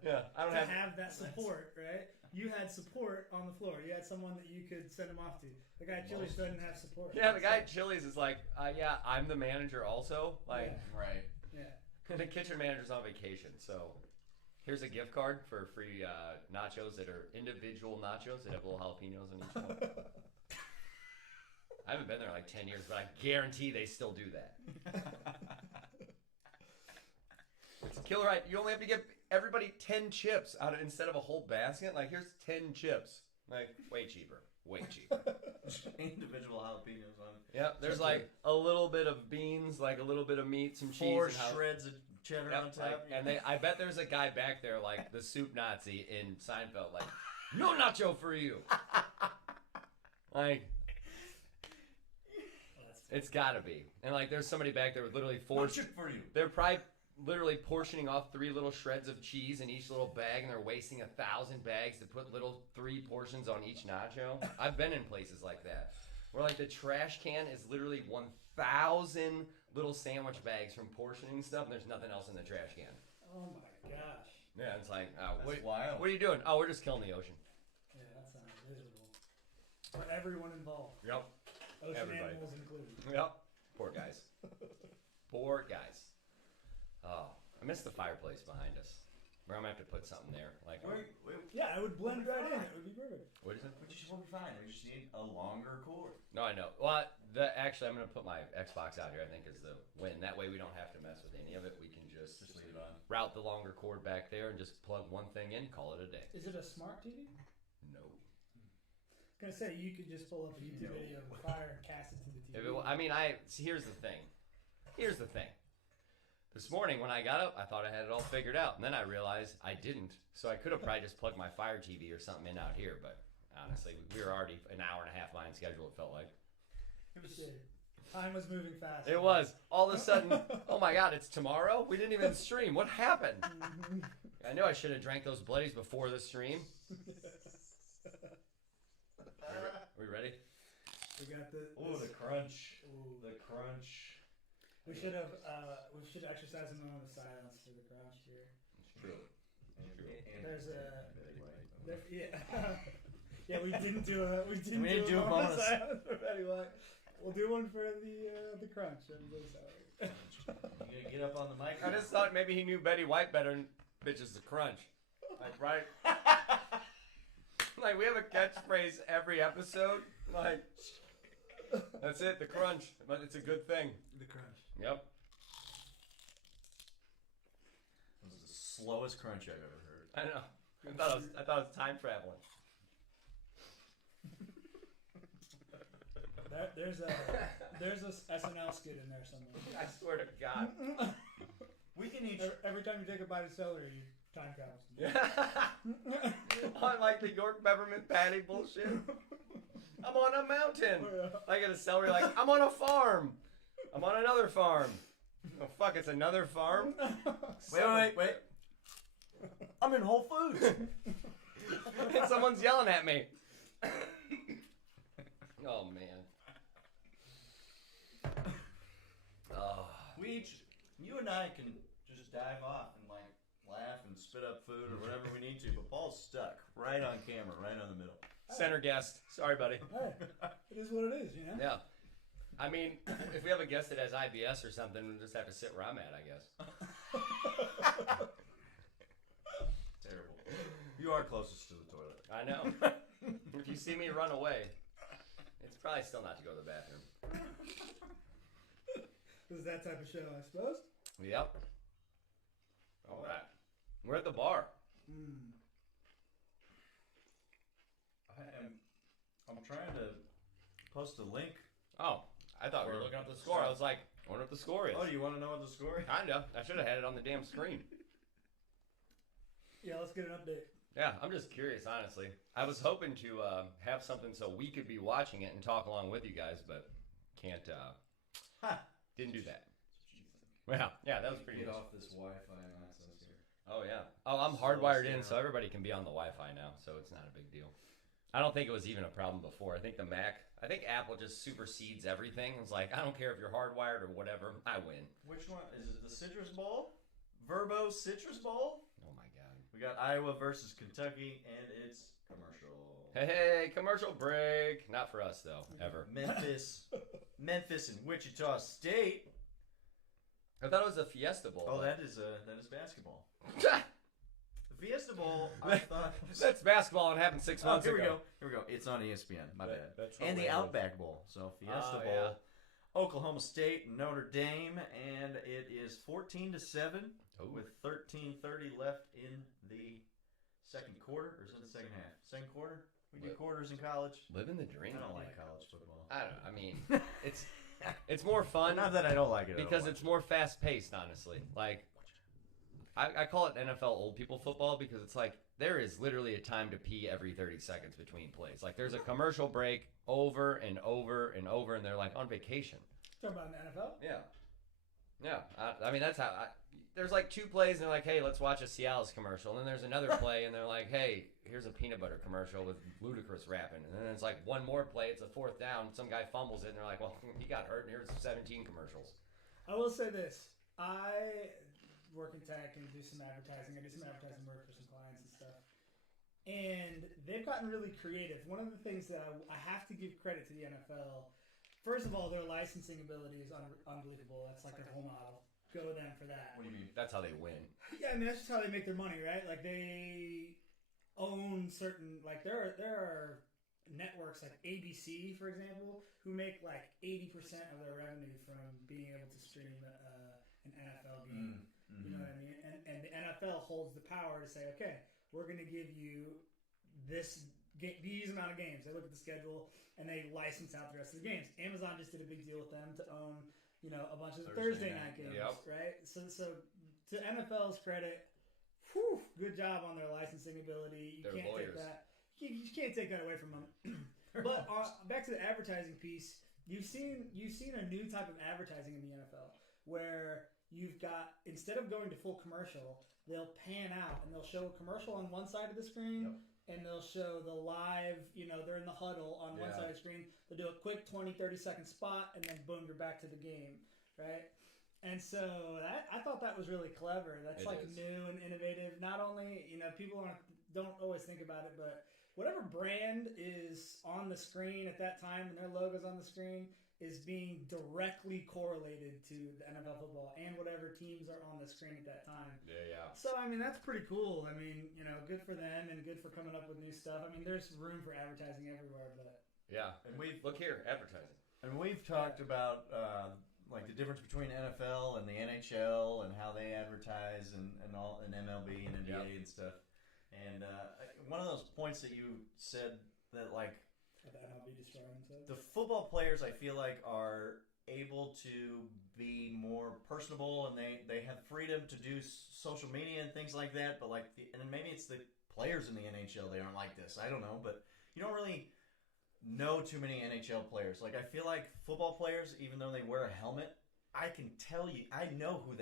have that support, right? You had support on the floor. You had someone that you could send them off to. The guy at Chili's doesn't have support. Yeah, the guy at Chili's is like, yeah, I'm the manager also. Like, yeah. Right. Yeah. And the kitchen manager's on vacation, so here's a gift card for free nachos that are individual nachos that have little jalapenos in each one. I haven't been there in like 10 years, but I guarantee they still do that. It's a killer idea. You only have to give everybody 10 chips instead of a whole basket. Like, here's 10 chips. Like, way cheaper. Way cheaper. Individual jalapenos on it. Yeah, there's like a little bit of beans, like a little bit of meat, some cheese. 4 shreds of cheddar on top. And I bet there's a guy back there, like the soup Nazi in Seinfeld, like, no nacho for you. Like, it's gotta be. And like, there's somebody back there with literally 4 chip for you. They're probably literally portioning off 3 little shreds of cheese in each little bag, and they're wasting 1,000 bags to put little 3 portions on each nacho. I've been in places like that where like the trash can is literally 1,000 little sandwich bags from portioning stuff, and there's nothing else in the trash can. Oh my gosh. Yeah, it's like, that's wild. What are you doing? Oh, we're just killing the ocean. Yeah, that sounds miserable. For everyone involved. Yep. Ocean Everybody. animals included. Yep. Poor guys. Poor guys. Oh, I miss the fireplace behind us. We're gonna have to put something there. Like, yeah, it would blend right in. It would be perfect. What is it? Which will be fine. We just need a longer cord. No, I know. Well, actually, I'm gonna put my Xbox out here. I think is the win. That way, we don't have to mess with any of it. We can just leave it on. Route the longer cord back there and just plug one thing in. Call it a day. Is it a smart TV? No. I was gonna say you could just pull up a YouTube video of fire and cast it to the TV. Here's the thing. Here's the thing. This morning when I got up, I thought I had it all figured out, and then I realized I didn't. So I could have probably just plugged my Fire TV or something in out here, but honestly, we were already an hour and a half behind schedule. It felt like. Time was moving fast. It was. All of a sudden, oh my God, it's tomorrow? We didn't even stream. What happened? I knew I should have drank those bloodies before the stream. Are we ready? We got the crunch. Ooh. The crunch. We should exercise a moment of silence for the crunch here. It's true. There's yeah, we didn't do a moment of silence for Betty White. We'll do one for the crunch. I'm so sorry. You gonna get up on the mic? I just thought maybe he knew Betty White better than bitches the crunch. Like, right? Like, we have a catchphrase every episode. Like, that's it, the crunch. But it's a good thing. The crunch. Yep. This is the slowest crunch I've ever heard. I know. I thought it was time traveling. There's a SNL skit in there somewhere. I swear to God. We can each. Every time you take a bite of celery, you time travels. On like the York peppermint patty bullshit. I'm on a mountain. I get a celery like, I'm on a farm. I'm on another farm. Oh fuck, it's another farm? Wait. I'm in Whole Foods. and someone's yelling at me. Oh, man. Oh. You and I can just dive off and like laugh and spit up food or whatever we need to, but Paul's stuck right on camera, right on the middle. Center guest. Sorry, buddy. Hey, it is what it is, you know? Yeah. I mean, if we have a guest that has IBS or something, we'll just have to sit where I'm at, I guess. Terrible. You are closest to the toilet. I know. If you see me run away, it's probably still not to go to the bathroom. This is that type of show, I suppose. Yep. All right. We're at the bar. I'm trying to post a link. Oh, I thought we were looking up the score. I was like, I wonder what the score is. Oh, do you want to know what the score is? Kinda. I should have had it on the damn screen. Yeah, let's get an update. Yeah, I'm just curious, honestly. I was hoping to have something so we could be watching it and talk along with you guys, but can't. Didn't do that. Yeah, that was pretty Get good. off this Wi-Fi access here. Oh, yeah. Oh, I'm hardwired in, so everybody can be on the Wi-Fi now, so it's not a big deal. I don't think it was even a problem before. I think Apple just supersedes everything. It's like, I don't care if you're hardwired or whatever, I win. Which one? Is it the Citrus Bowl? Verbo Citrus Bowl? Oh, my God. We got Iowa versus Kentucky, and it's commercial. Hey, commercial break. Not for us, though, ever. Memphis and Wichita State. I thought it was a Fiesta Bowl. Oh, that is basketball. The Fiesta Bowl, I thought. That's basketball and happened 6 months ago. Here we go. It's on ESPN. My bad. That's and the hilarious. Outback Bowl. So Fiesta Bowl, yeah. Oklahoma State, Notre Dame, and it is 14-7 Ooh. with 13:30 left in the second quarter, or is it the second half? Second quarter. We do quarters in college. Living the dream. I don't like college football. I don't know. I mean, it's more fun. Not that I don't like it. Because it's more fast paced, honestly. Like, I call it NFL old people football because it's like there is literally a time to pee every 30 seconds between plays. Like, there's a commercial break over and over and over, and they're like on vacation. Talking about the NFL? Yeah. I mean, that's how. There's like 2 plays, and they're like, hey, let's watch a Cialis commercial. And then there's another play, and they're like, hey, here's a peanut butter commercial with Ludacris rapping. And then it's like one more play, it's a 4th down, some guy fumbles it, and they're like, well, he got hurt, and here's 17 commercials. I will say this. I work in tech and do some advertising. I do some advertising work for some clients and stuff. And they've gotten really creative. One of the things that I have to give credit to the NFL, first of all, their licensing ability is unbelievable. That's like their whole model. Go them for that. What do you mean? That's how they win. Yeah, I mean, that's just how they make their money, right? Like, they own certain, like, there are networks like ABC, for example, who make like 80% of their revenue from being able to stream an NFL game. Mm-hmm. You know what I mean? And the NFL holds the power to say, okay, we're going to give you these amount of games. They look at the schedule and they license out the rest of the games. Amazon just did a big deal with them to own, a bunch of Thursday night games, right? So to NFL's credit, good job on their licensing ability. They're lawyers. You can't take that away from them. But back to the advertising piece, you've seen a new type of advertising in the NFL where you've got, instead of going to full commercial, they'll pan out and they'll show a commercial on one side of the screen. Yep. And they'll show the live, they're in the huddle on one side of the screen. They'll do a quick 20, 30-second spot, and then boom, you're back to the game, right? And so I thought that was really clever. That's new and innovative. Not only, people don't always think about it, but whatever brand is on the screen at that time and their logo's on the screen is being directly correlated to the NFL football and whatever teams are on the screen at that time. Yeah. So, I mean, that's pretty cool. I mean, good for them and good for coming up with new stuff. I mean, there's room for advertising everywhere, but... Yeah, and look here, advertising. And we've talked about, like, the difference between NFL and the NHL and how they advertise and MLB and NBA and stuff. And one of those points that you said that, like, the football players, I feel like, are able to be more personable and they have freedom to do social media and things like that. But and then maybe it's the players in the NHL, they aren't like this. I don't know, but you don't really know too many NHL players. Like, I feel like football players, even though they wear a helmet, I can tell you, I know what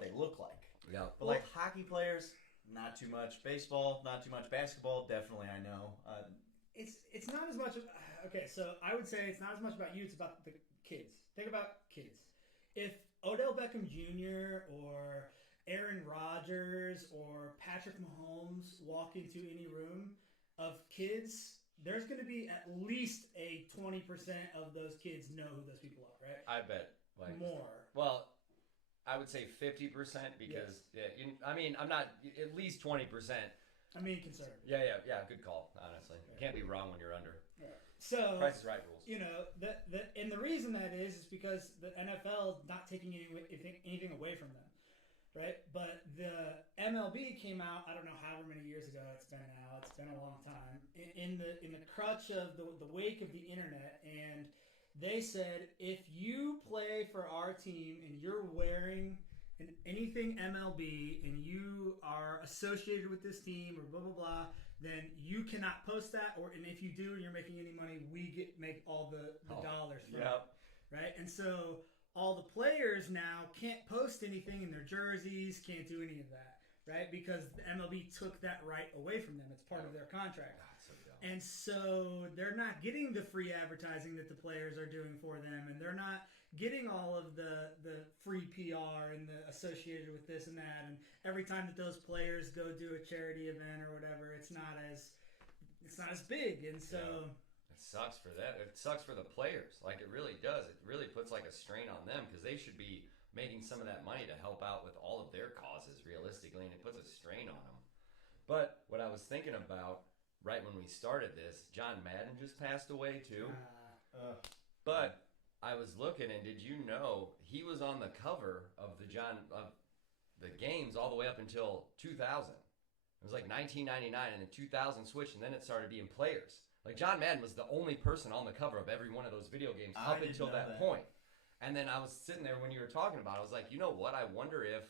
they look like. Yeah. But like hockey players, not too much baseball, not too much basketball. Definitely, I know. It's not as much of, okay, so I would say it's not as much about you, it's about the kids. Think about kids. If Odell Beckham Jr. or Aaron Rodgers or Patrick Mahomes walk into any room of kids, there's going to be at least a 20% of those kids know who those people are, right? I bet. More. Well, I would say 50% because, I'm not, at least 20%. I mean, conservative. Yeah, good call, honestly. You can't be wrong when you're under. Yeah. So, Price is Right rules. And the reason that is because the NFL is not taking anything away from them, right? But the MLB came out, I don't know however many years ago it's been now. It's been a long time. In the crutch of the wake of the internet, and they said if you play for our team and you're wearing anything MLB and you are associated with this team or blah blah blah, then you cannot post that. And if you do and you're making any money, we make all the dollars from it, right? And so all the players now can't post anything in their jerseys, can't do any of that, right? Because the MLB took that right away from them. It's part of their contract. And so they're not getting the free advertising that the players are doing for them, and they're not getting all of the free PR and the associated with this and that. And every time that those players go do a charity event or whatever, it's not as big. And so it sucks for that. It sucks for the players. Like, it really does. It really puts like a strain on them because they should be making some of that money to help out with all of their causes realistically, and it puts a strain on them. But what I was thinking about right when we started this, John Madden just passed away too. But I was looking, and did you know he was on the cover of the games all the way up until 2000? It was like 1999, and then 2000 switched, and then it started being players. Like, John Madden was the only person on the cover of every one of those video games up until that point. And then I was sitting there when you were talking about it, I was like, you know what? I wonder if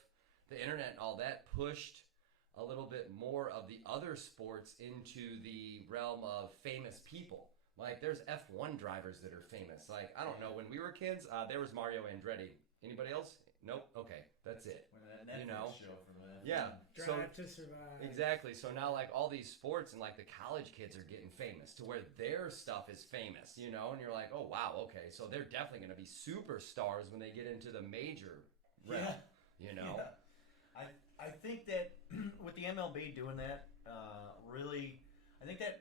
the internet and all that pushed a little bit more of the other sports into the realm of famous people. Like, there's F1 drivers that are famous. Like, I don't know, when we were kids, there was Mario Andretti. Anybody else? Nope. Okay, that's it. You know, show from that. Yeah. Drive to Survive. Exactly. So now, like, all these sports and like the college kids are getting famous to where their stuff is famous, you know. And you're like, oh wow, okay, so they're definitely going to be superstars when they get into the major realm, you know. Yeah. I think that with the MLB doing that, really, I think that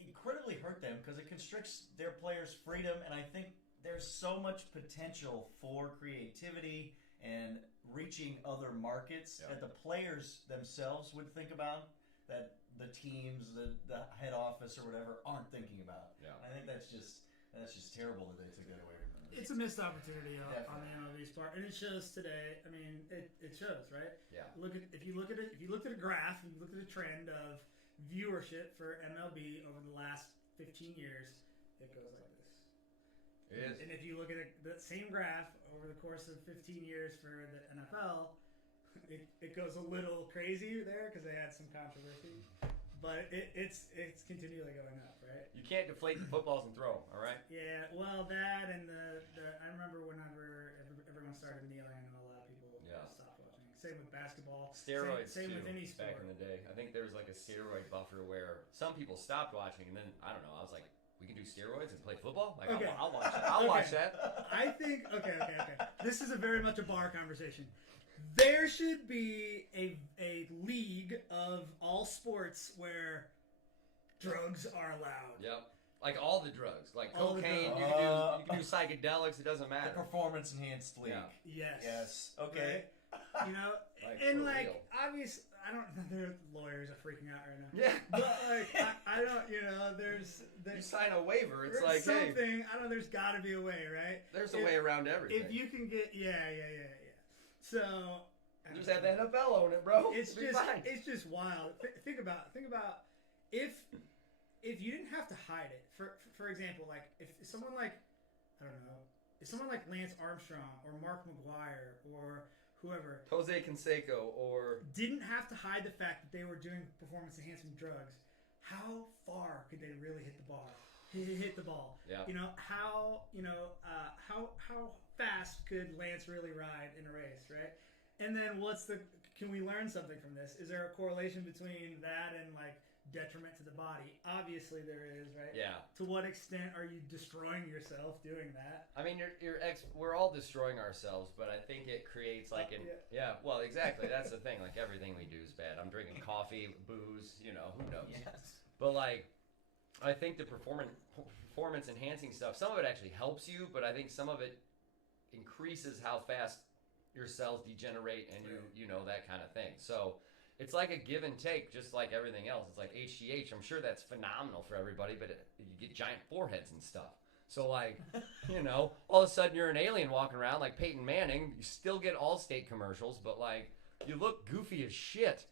incredibly hurt them because it constricts their players' freedom, and I think there's so much potential for creativity and reaching other markets that the players themselves would think about that the teams, the head office or whatever aren't thinking about. Yeah. I think that's just terrible that they took that away from them. It's a missed opportunity on the MLB's part, and it shows today. I mean, it shows, right? Yeah. If you looked at a graph, and you looked at a trend of viewership for MLB over the last 15 years, it goes like this. It is. And if you look at the same graph over the course of 15 years for the NFL, it goes a little crazy there because they had some controversy. But it's continually going up, right? You can't deflate the footballs and throw them, all right? Yeah, well, that and I remember whenever everyone started kneeling, I know a lot of people stopped watching. Same with basketball. Steroids, same too, with any sport. back in the day. I think there was like a steroid buffer where some people stopped watching, and then, I don't know, I was like, we can do steroids and play football? Like, okay. I'll watch it. I'll watch that. I think, okay. This is a very much a bar conversation. There should be a league of all sports where drugs are allowed. Yep. Like all the drugs. Like All cocaine, the you can do psychedelics, it doesn't The matter. performance enhanced league. Yeah. Yes. Okay. Right? You know, Like, and for like, real. obviously, I don't know, their lawyers are freaking out right now. Yeah. But like, I don't, you know, there's You sign a waiver, it's there's like, something, hey, I don't know, there's got to be a way, right? there's a way around everything. If you can get, yeah. So just have the NFL own it, bro. it's It'll be just fine. it's just wild. Think about if you didn't have to hide it. For example, like if someone like, I don't know, if someone like Lance Armstrong or Mark McGuire or whoever Jose Canseco or didn't have to hide the fact that they were doing performance enhancing drugs, how far could they really hit the ball? Hit the ball. Yeah. How fast could Lance really ride in a race, right? And then can we learn something from this? Is there a correlation between that and like detriment to the body? Obviously there is, right? Yeah. To what extent are you destroying yourself doing that? I mean, we're all destroying ourselves, but I think it creates like well, exactly. That's the thing. Like everything we do is bad. I'm drinking coffee, booze, who knows? Yes. But like, I think the performance enhancing stuff, some of it actually helps you, but I think some of it increases how fast your cells degenerate and you know that kind of thing. So it's like a give and take, just like everything else. It's like HGH. I'm sure that's phenomenal for everybody, but you get giant foreheads and stuff. So like, all of a sudden you're an alien walking around like Peyton Manning. You still get Allstate commercials, but like you look goofy as shit.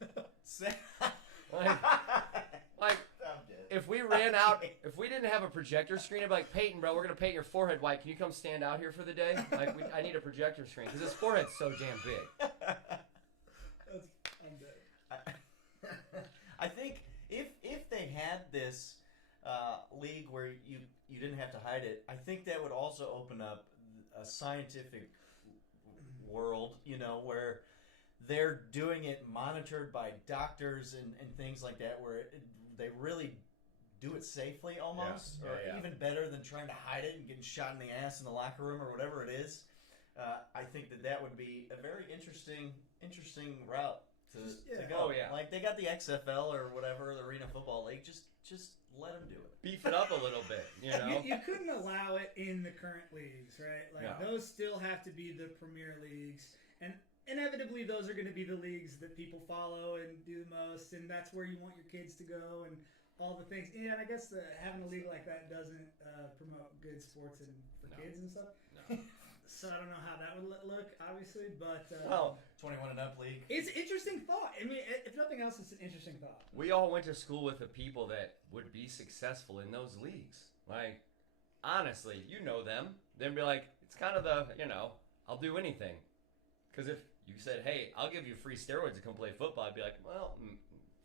Like if we ran out, if we didn't have a projector screen, I'd be like, Peyton, bro, we're gonna paint your forehead white. Can you come stand out here for the day? Like, I need a projector screen because his forehead's so damn big. I'm dead. I think if they had this league where you didn't have to hide it, I think that would also open up a scientific world, where they're doing it monitored by doctors and things like that, where they really do it safely almost, or even better than trying to hide it and getting shot in the ass in the locker room or whatever it is. I think that would be a very interesting route to go. Oh, yeah. Like they got the XFL or whatever, the Arena Football League. Just let them do it. Beef it up a little bit, You couldn't allow it in the current leagues, right? Like those still have to be the premier leagues, and inevitably those are going to be the leagues that people follow and do the most, and that's where you want your kids to go and all the things. And I guess having a league like that doesn't promote good sports for kids and stuff. No. So I don't know how that would look, obviously, but 21 and up league. It's an interesting thought. I mean, if nothing else, it's an interesting thought. We all went to school with the people that would be successful in those leagues. Like, honestly, you know them. They'd be like, it's kind of I'll do anything. Because if you said, hey, I'll give you free steroids to come play football, I'd be like, well,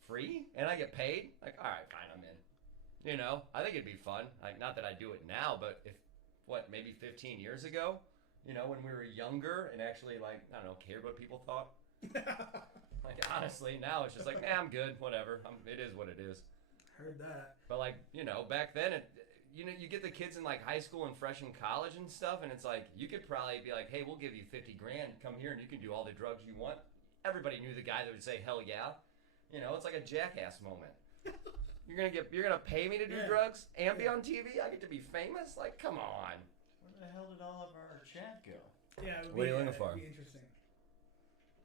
free? And I get paid? Like, all right, fine, I'm in. I think it'd be fun. Like, not that I do it now, but maybe 15 years ago? When we were younger and actually, like, I don't know, cared what people thought. Like, honestly, now it's just like, I'm good, whatever. It is what it is. Heard that. But, like, back then, you get the kids in, like, high school and fresh in college and stuff, and it's like, you could probably be like, hey, we'll give you $50,000, come here, and you can do all the drugs you want. Everybody knew the guy that would say, hell yeah. It's like a jackass moment. You're gonna pay me to do drugs and be on TV? I get to be famous? Like, come on. Where the hell did all of our chat go? Yeah, it would what are you looking for? It'd be interesting.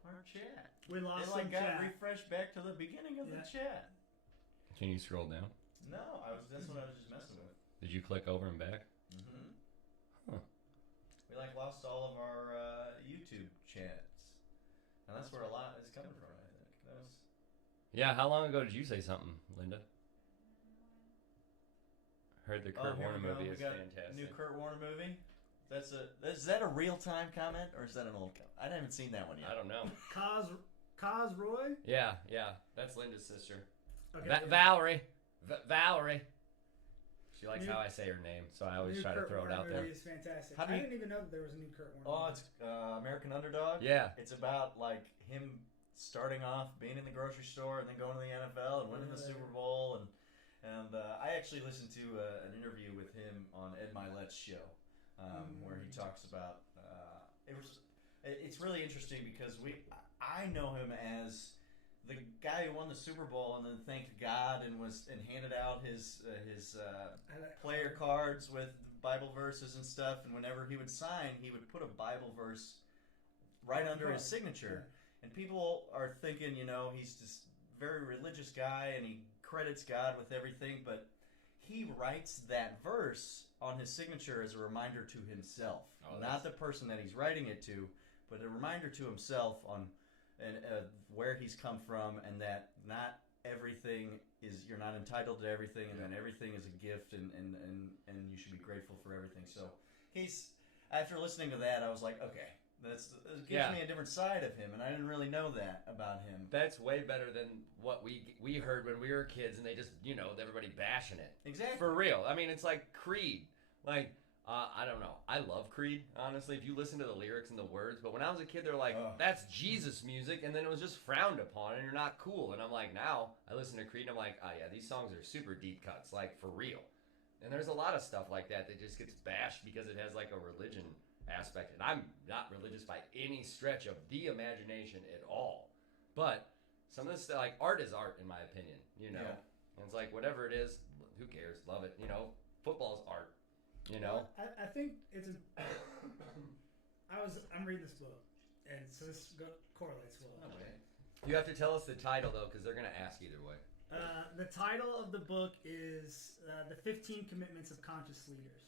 Our chat. We lost some chat. refreshed back to the beginning of the chat. Can you scroll down? No, that's what I was just messing with. Did you click over and back? Mm-hmm. Huh. We lost all of our YouTube chats, and that's where a lot is coming from. I think Yeah. How long ago did you say something, Linda? Heard the Kurt Warner movie is fantastic. New Kurt Warner movie. Is that a real time comment or is that an old comment? I haven't seen that one yet. I don't know. Cos Roy? Yeah. That's Linda's sister. Okay, Valerie. Valerie. She likes how I say her name, so I always try to throw it out there. Movie is fantastic. I didn't even know that there was a new Kurt Warner. Oh, it's American Underdog. Yeah. It's about like him starting off being in the grocery store and then going to the NFL and winning the Super Bowl and I actually listened to an interview with him on Ed Milet's show where he talks about it's really interesting because I know him as the guy who won the Super Bowl and then thanked God and handed out his player cards with Bible verses and stuff, and whenever he would sign, he would put a Bible verse right under his signature. And people are thinking, he's this very religious guy and he credits God with everything, but he writes that verse on his signature as a reminder to himself, not the person that he's writing it to, but a reminder to himself on where he's come from, and that not everything is, you're not entitled to everything, and that everything is a gift, and you should be grateful for everything. So after listening to that, I was like, okay, it gives me a different side of him, and I didn't really know that about him. That's way better than what we heard when we were kids, and they just, everybody bashing it. Exactly. For real. I mean, it's like Creed. Like, I don't know. I love Creed, honestly, if you listen to the lyrics and the words. But when I was a kid, they're like, that's Jesus music. And then it was just frowned upon and you're not cool. And I'm like, now I listen to Creed and I'm like, oh, yeah, these songs are super deep cuts, like for real. And there's a lot of stuff like that just gets bashed because it has like a religion aspect. And I'm not religious by any stretch of the imagination at all. But some of this stuff, like art is art, in my opinion, you know? Yeah. And it's like, whatever it is, who cares? Love it. You know, football's art. You know, I think it's. I'm reading this book, and so this correlates well. Okay. You have to tell us the title though, because they're gonna ask either way. The title of the book is "The 15 Commitments of Conscious Leaders,"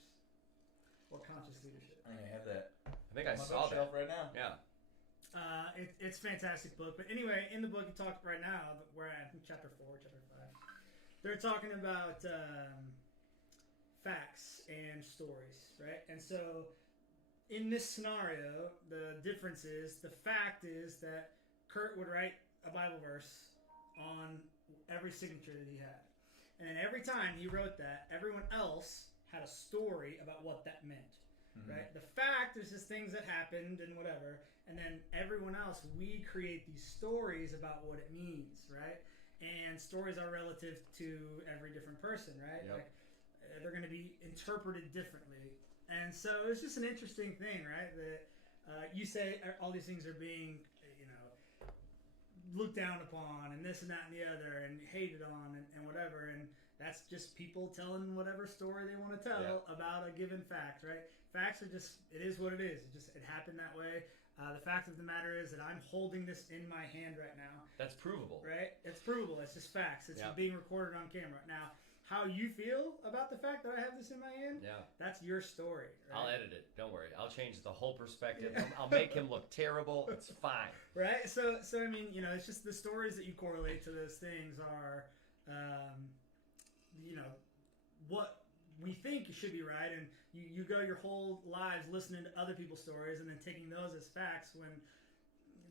or Conscious Leadership. I have that. I think I on my saw that bookshelf right now. Yeah. It's a fantastic book, but anyway, in the book you talk right now, we're at chapter 4, chapter 5. They're talking about facts and stories, right? And so, in this scenario, the difference is the fact is that Kurt would write a Bible verse on every signature that he had, and then every time he wrote that, everyone else had a story about what that meant. Right? The fact is just things that happened and whatever, and then everyone else, we create these stories about what it means, right? And stories are relative to every different person, right? Yep. Like, they're going to be interpreted differently. And so it's just an interesting thing, right? That you say all these things are being, looked down upon and this and that and the other and hated on and whatever, and that's just people telling whatever story they want to tell about a given fact, right? Facts are just, it is what it is. It happened that way. The fact of the matter is that I'm holding this in my hand right now. That's provable. Right? It's provable. It's just facts. It's being recorded on camera. Now, how you feel about the fact that I have this in my hand, that's your story. Right? I'll edit it. Don't worry. I'll change the whole perspective. I'll make him look terrible. It's fine. Right? So I mean, it's just the stories that you correlate to those things are, what we think should be right, and you go your whole lives listening to other people's stories and then taking those as facts when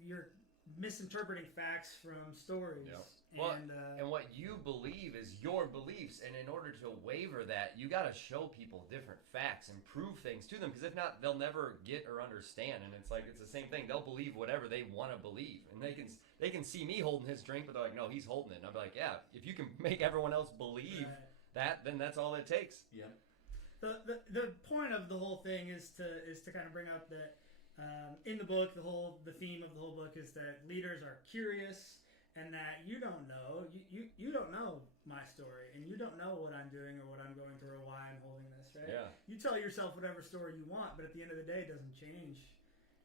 you're misinterpreting facts from stories. Yep. Well, and what you believe is your beliefs, and in order to waver that, you got to show people different facts and prove things to them, because if not, they'll never get or understand. And it's like, it's the same thing. They'll believe whatever they want to believe, and they can see me holding his drink, but they're like, no, he's holding it. And I'll be like, yeah, if you can make everyone else believe that, then that's all it takes. Yeah. The point of the whole thing is to kind of bring up that in the book, the theme of the whole book is that leaders are curious, and that you don't know my story, and you don't know what I'm doing or what I'm going through or why I'm holding this, right? Yeah. You tell yourself whatever story you want, but at the end of the day, it doesn't change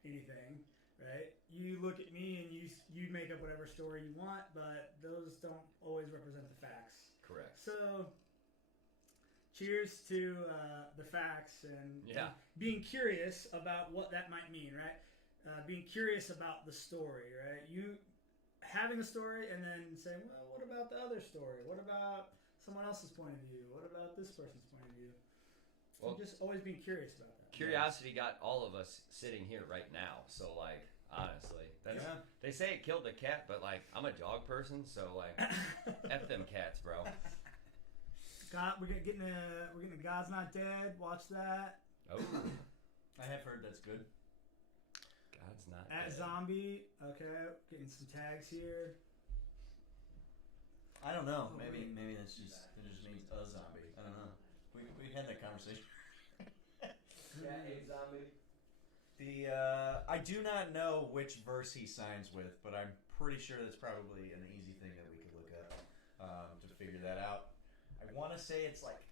anything, right? You look at me and you make up whatever story you want, but those don't always represent the facts. Correct. So, cheers to the facts and being curious about what that might mean, right? Being curious about the story, right? You having a story and then saying, well, what about the other story? What about someone else's point of view? What about this person's point of view? Well, just always being curious about that. Curiosity got all of us sitting here right now. So, like, honestly, they say it killed the cat, but like, I'm a dog person, so like, F them cats, bro. We're getting a God's Not Dead. Watch that. Oh, I have heard that's good. God's Not At Dead. Zombie. Okay, getting some tags here. I don't know. Maybe it just means a zombie. I don't know. We had that conversation. Yeah, a zombie. I do not know which verse he signs with, but I'm pretty sure that's probably an easy thing that we could look up to figure that out. I want to say it's like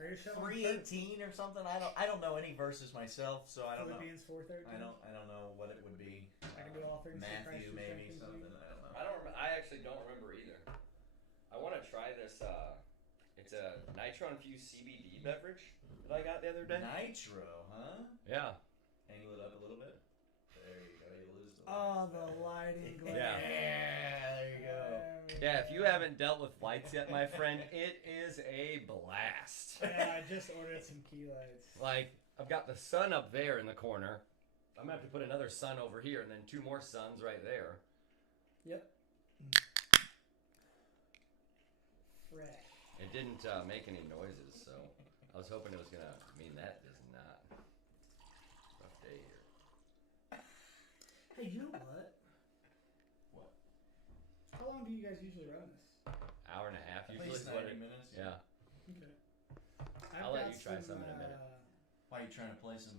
3:18 or something. I don't know any verses myself, so I don't know. Philippians 4:13. I don't know what it would be. I can do all things. Matthew maybe something. I don't know. I actually don't remember either. I want to try this. It's a nitro-infused CBD beverage that I got the other day. Nitro, huh? Yeah. Angle it up a little bit. There you go. You lose the lights. The lighting glare. Yeah. There you go. Yeah, if you haven't dealt with lights yet, my friend, it is a blast. Yeah, I just ordered some key lights. Like, I've got the sun up there in the corner. I'm going to have to put another sun over here and then 2 more suns right there. Yep. Fresh. It didn't make any noises, so I was hoping it was gonna mean that does not. Rough day here. Hey, you know what? What? How long do you guys usually run this? Hour and a half. At Usually least is what 90 it- minutes. Yeah. Okay. I'll let you try some in a minute. Why are you trying to play some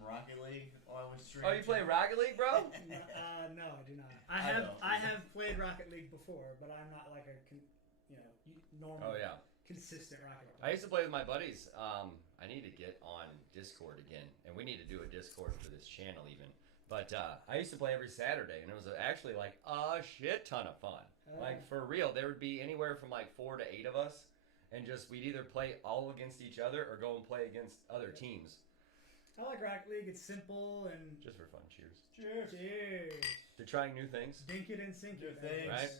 Rocket League while we stream? Oh, you play Rocket League, bro? No, I do not. I I don't. have played Rocket League before, but I'm not like a normal, Oh yeah. consistent Rocket League. I used to play with my buddies. I need to get on Discord again, and we need to do a Discord for this channel even. But I used to play every Saturday, and it was actually like a shit ton of fun. Like for real, there would be anywhere from like 4 to 8 of us, and just we'd either play all against each other or go and play against other teams. I like Rocket League. It's simple and Just for fun. Cheers. cheers. To trying new things. Dink it and sink it. Thanks. Right.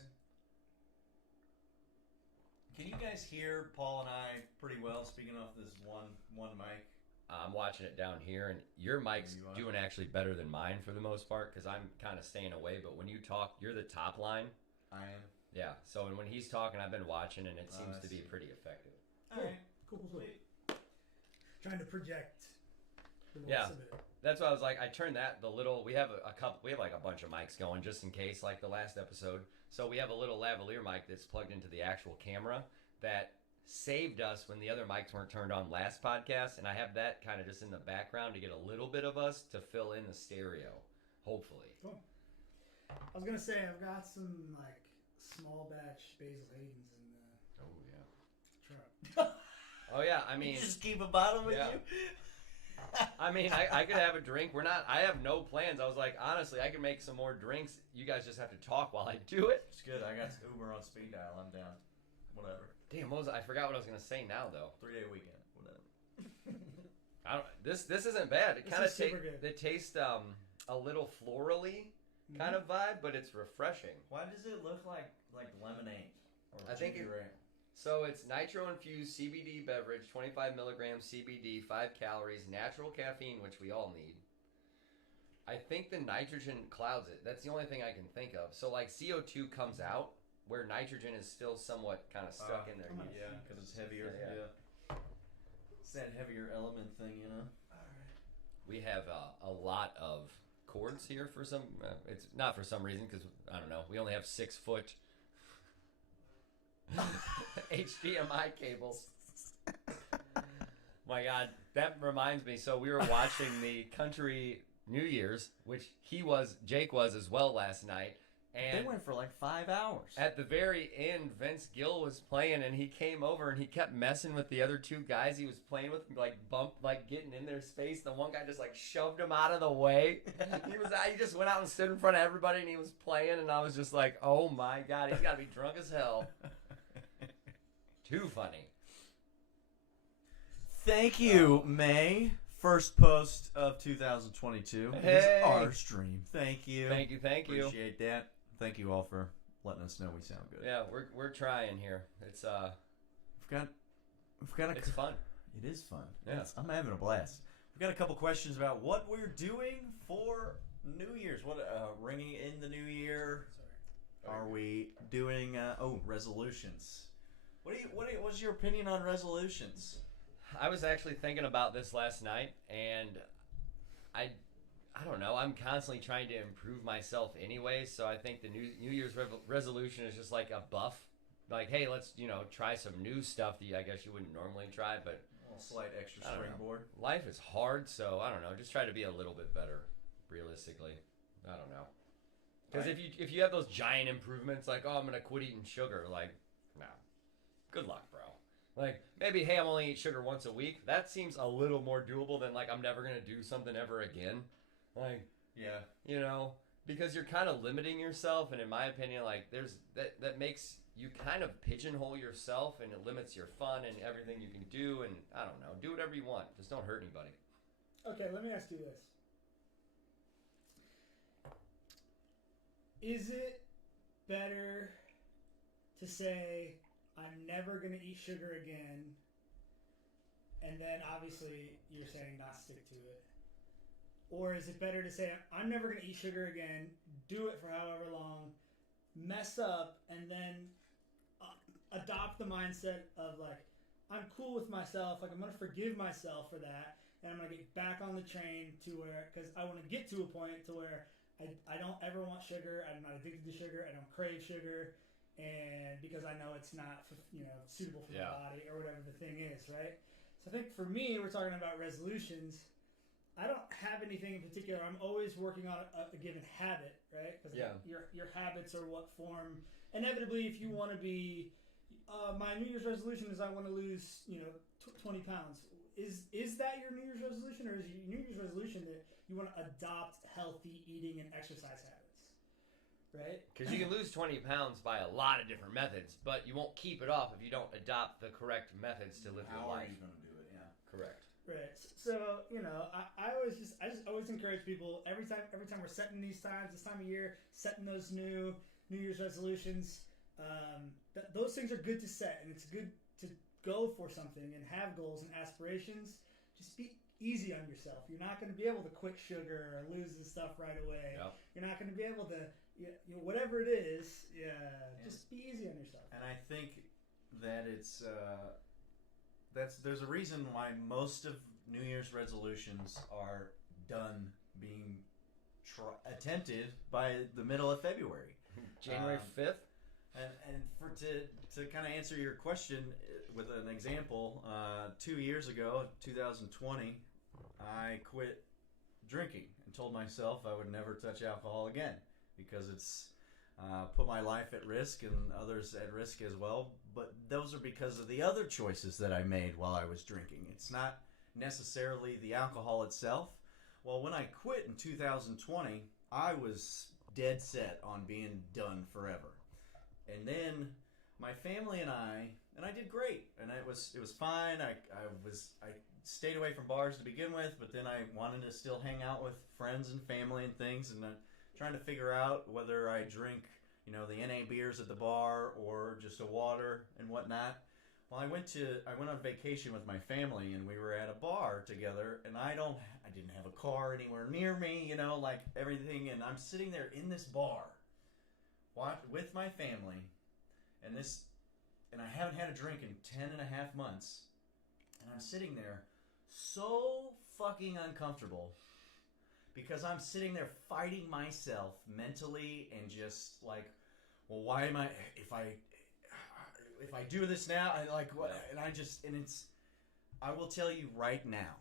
Can you guys hear Paul and I pretty well speaking off this one mic? I'm watching it down here, and your mic's There you are. doing actually better than mine for the most part because I'm kind of staying away. But when you talk, you're the top line. I am. Yeah. So when he's talking, I've been watching, and it Oh, seems I to be see. pretty effective. All right. Cool. Trying to project. The voice Yeah. of it. That's why I was like, I turned the little. We have a couple. We have like a bunch of mics going just in case, like the last episode. So we have a little lavalier mic that's plugged into the actual camera that saved us when the other mics weren't turned on last podcast, and I have that kind of just in the background to get a little bit of us to fill in the stereo, hopefully. Cool. I was gonna say I've got some like small batch Basil Hayden's in the Oh yeah. truck. Oh yeah. I mean, You just keep a bottle with yeah. you? I mean, I could have a drink. I have no plans. I was like, honestly, I can make some more drinks. You guys just have to talk while I do it. It's good. I got Uber on speed dial. I'm down. Whatever. Damn, I forgot what I was gonna say now though. 3-day weekend. Whatever. I don't. This isn't bad. It This kind of is super good. It tastes a little florally kind of vibe, but it's refreshing. Why does it look like lemonade? Or I think ginger ale? So it's nitro infused CBD beverage, 25 milligrams CBD, 5 calories, natural caffeine, which we all need. I think the nitrogen clouds it. That's the only thing I can think of. So like CO2 comes out where nitrogen is still somewhat kind of stuck in there. I'm gonna- Yeah, because it's heavier. Yeah. Yeah. It's that heavier element thing, you know. We have a lot of cords here for some. It's not for some reason because I don't know. We only have 6 foot HDMI cables. My God, that reminds me. So we were watching the country New Year's, which Jake was as well last night, and They went for like 5 hours. at the very end, Vince Gill was playing, and he came over and he kept messing with the other 2 guys he was playing with, like getting in their space. The one guy just like shoved him out of the way. He just went out and stood in front of everybody, and he was playing, and I was just like, oh my God, he's got to be drunk as hell. Too funny. Thank you, May. First post of 2022 is Hey. our stream. Thank you. Thank you. Appreciate that. Thank you all for letting us know we sound good. Yeah, we're trying here. It's We've got a. it's fun. It is fun. Yeah. I'm having a blast. We've got a couple questions about what we're doing for New Year's. What ringing in the new year? Sorry. Are we doing resolutions? What's your opinion on resolutions? I was actually thinking about this last night, and I don't know. I'm constantly trying to improve myself anyway, so I think the New Year's resolution is just like a buff. Like, hey, let's try some new stuff that I guess you wouldn't normally try, but A slight extra I don't know. springboard. life is hard, so I don't know. Just try to be a little bit better, realistically. I don't know. Because Right. if you have those giant improvements, like, oh, I'm gonna quit eating sugar, like, no, good luck, bro. Like, maybe, hey, I'm only eat sugar once a week. That seems a little more doable than like I'm never gonna do something ever again. Like, Yeah. because you're kind of limiting yourself, and in my opinion, like, that makes you kind of pigeonhole yourself, and it limits your fun and everything you can do. And I don't know, do whatever you want, just don't hurt anybody. Okay, let me ask you this. Is it better to say, I'm never going to eat sugar again, and then obviously you're saying not stick to it? Or is it better to say, I'm never going to eat sugar again, do it for however long, mess up, and then adopt the mindset of like, I'm cool with myself. Like, I'm going to forgive myself for that. And I'm going to get back on the train to where, because I want to get to a point to where I don't ever want sugar. I'm not addicted to sugar. I don't crave sugar. And because I know it's not, suitable for my body or whatever the thing is, right? So I think for me, we're talking about resolutions. I don't have anything in particular. I'm always working on a given habit, right? Because your habits are what form. Inevitably, if you want to be, my New Year's resolution is I want to lose, 20 pounds. Is that your New Year's resolution, or is your New Year's resolution that you want to adopt healthy eating and exercise habits, right? Because you can lose 20 pounds by a lot of different methods, but you won't keep it off if you don't adopt the correct methods to live your How are life. you going to do it? Yeah. Correct. Right. So, I always encourage people every time we're setting these times, this time of year, setting those New Year's resolutions. Those things are good to set, and it's good to go for something and have goals and aspirations. Just be easy on yourself. You're not going to be able to quit sugar or lose this stuff right away. Yep. You're not going to be able to, whatever it is. Just be easy on yourself. And I think that it's there's a reason why most of New Year's resolutions are done being attempted by the middle of February. January 5th? And to kind of answer your question with an example, 2 years ago, 2020, I quit drinking and told myself I would never touch alcohol again because it's put my life at risk and others at risk as well. But those are because of the other choices that I made while I was drinking. It's not necessarily the alcohol itself. Well, when I quit in 2020, I was dead set on being done forever. And then my family and I did great, and it was fine. I stayed away from bars to begin with, but then I wanted to still hang out with friends and family and things, and trying to figure out whether I drink, the NA beers at the bar or just a water and whatnot. Well, I went on vacation with my family, and we were at a bar together, and I didn't have a car anywhere near me, like everything, and I'm sitting there in this bar with my family, and I haven't had a drink in 10 and a half months, and I'm sitting there so fucking uncomfortable because I'm sitting there fighting myself mentally and just like, well, why am I, if I do this now, I like what, and I will tell you right now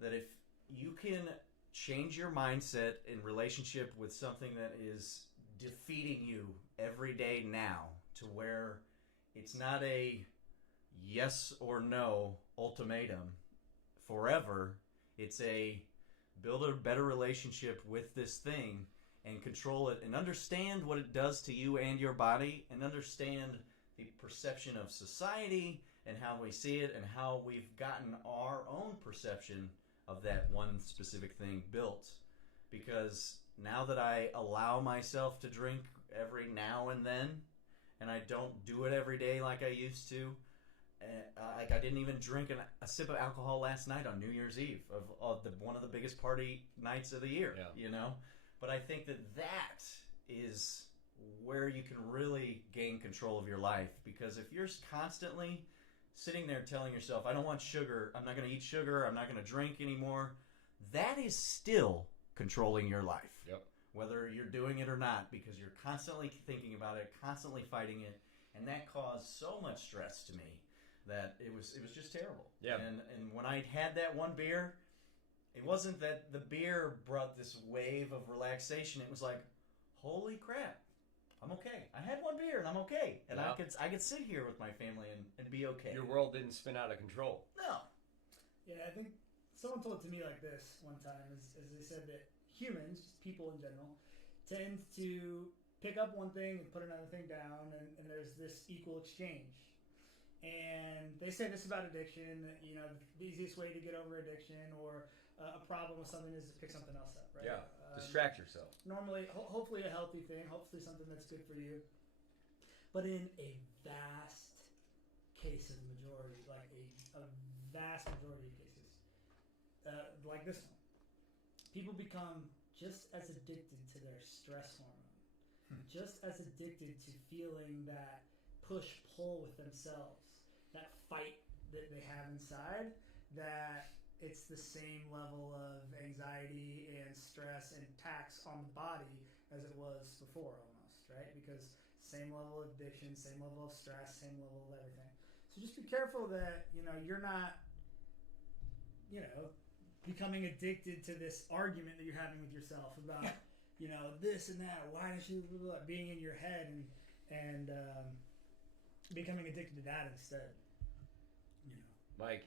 that if you can change your mindset in relationship with something that is defeating you every day now to where it's not a yes or no ultimatum forever, it's a build a better relationship with this thing and control it and understand what it does to you and your body and understand the perception of society and how we see it and how we've gotten our own perception of that one specific thing built. Because now that I allow myself to drink every now and then, and I don't do it every day like I used to, like I didn't even drink a sip of alcohol last night on New Year's Eve of one of the biggest party nights of the year, But I think that is where you can really gain control of your life, because if you're constantly sitting there telling yourself, I don't want sugar, I'm not going to eat sugar, I'm not going to drink anymore, that is still controlling your life. Yep. Whether you're doing it or not, because you're constantly thinking about it, constantly fighting it, and that caused so much stress to me that it was just terrible. Yeah. And when I had that one beer, it wasn't that the beer brought this wave of relaxation. It was like, holy crap, I'm okay. I had one beer and I'm okay, and I could sit here with my family and be okay. Your world didn't spin out of control. No. Yeah, I think someone told it to me like this one time, as they said that humans, people in general, tend to pick up one thing and put another thing down, and there's this equal exchange. And they say this about addiction, the easiest way to get over addiction or a problem with something is to pick something else up, right? Yeah, distract yourself. Normally, hopefully a healthy thing, hopefully something that's good for you. But in a vast case of the majority, like a vast majority of cases, like this one, people become just as addicted to their stress hormone, just as addicted to feeling that push-pull with themselves, that fight that they have inside, that it's the same level of anxiety and stress and tax on the body as it was before, almost, right? Because same level of addiction, same level of stress, same level of everything. So just be careful that, you know, you're not, you know, becoming addicted to this argument that you're having with yourself about, you know, this and that. Why don't you being in your head and becoming addicted to that instead? You know, Like,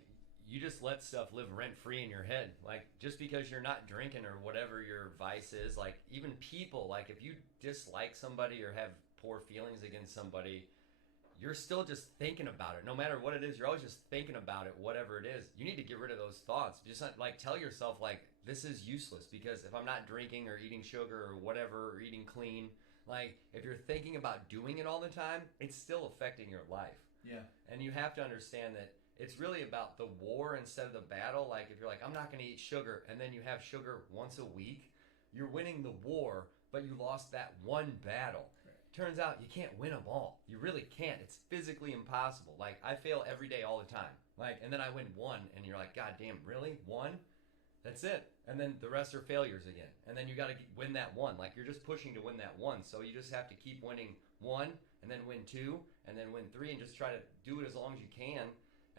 you just let stuff live rent free in your head. Like, just because you're not drinking or whatever your vice is, like, even people, like, if you dislike somebody or have poor feelings against somebody, you're still just thinking about it. No matter what it is, you're always just thinking about it, whatever it is. You need to get rid of those thoughts. Just like tell yourself, like, this is useless, because if I'm not drinking or eating sugar or whatever, or eating clean, like, if you're thinking about doing it all the time, it's still affecting your life. Yeah. And you have to understand that it's really about the war instead of the battle. Like, if you're like, I'm not going to eat sugar, and then you have sugar once a week, you're winning the war, but you lost that one battle. Turns out you can't win them all. You really can't. It's physically impossible. Like, I fail every day all the time. Like, and then I win one, and you're like, God damn, really? One? That's it. And then the rest are failures again. And then you got to win that one. Like, you're just pushing to win that one. So you just have to keep winning one, and then win two, and then win three, and just try to do it as long as you can.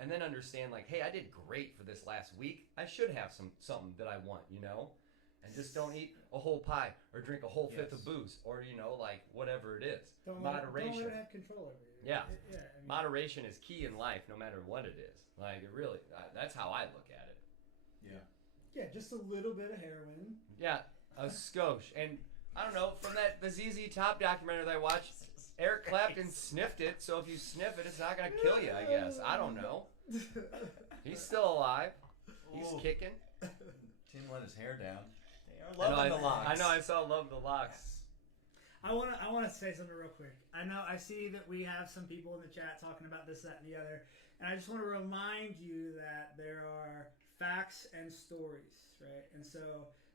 And then understand, like, hey, I did great for this last week. I should have something that I want, you know? And just don't eat a whole pie or drink a whole fifth of booze, or, you know, like, whatever it is. Moderation. Don't let it have control over you. Yeah. I mean, Moderation is key in life, no matter what it is. Like, it really, that's how I look at it. Yeah. yeah, just a little bit of heroin. Yeah, a skosh. And I don't know, from the ZZ Top documentary that I watched, Eric Clapton sniffed it, so if you sniff it, it's not going to kill you, I guess. I don't know. He's still alive. He's kicking. Tim let his hair down. They are I loving the locks. I know, I saw Love the Locks. I wanna say something real quick. I know I see that we have some people in the chat talking about this, that, and the other, and I just want to remind you that there are facts and stories, right? And so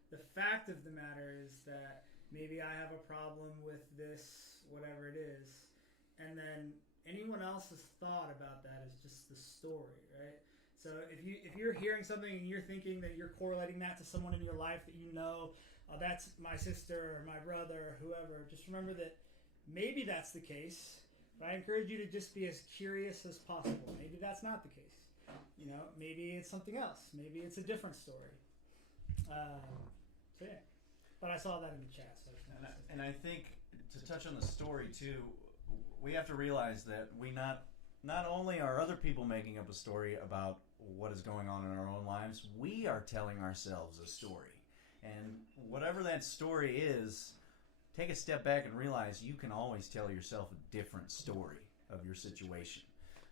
the fact of the matter is that maybe I have a problem with this, whatever it is, and then anyone else's thought about that is just the story, right? So if you're hearing something and you're thinking that you're correlating that to someone in your life that you know, that's my sister or my brother or whoever, just remember that maybe that's the case. But I encourage you to just be as curious as possible. Maybe that's not the case. You know, maybe it's something else. Maybe it's a different story. So yeah. But I saw that in the chat. So And I think to touch on the story too, we have to realize that we not only are other people making up a story about what is going on in our own lives, we are telling ourselves a story. And whatever that story is, take a step back and realize you can always tell yourself a different story of your situation.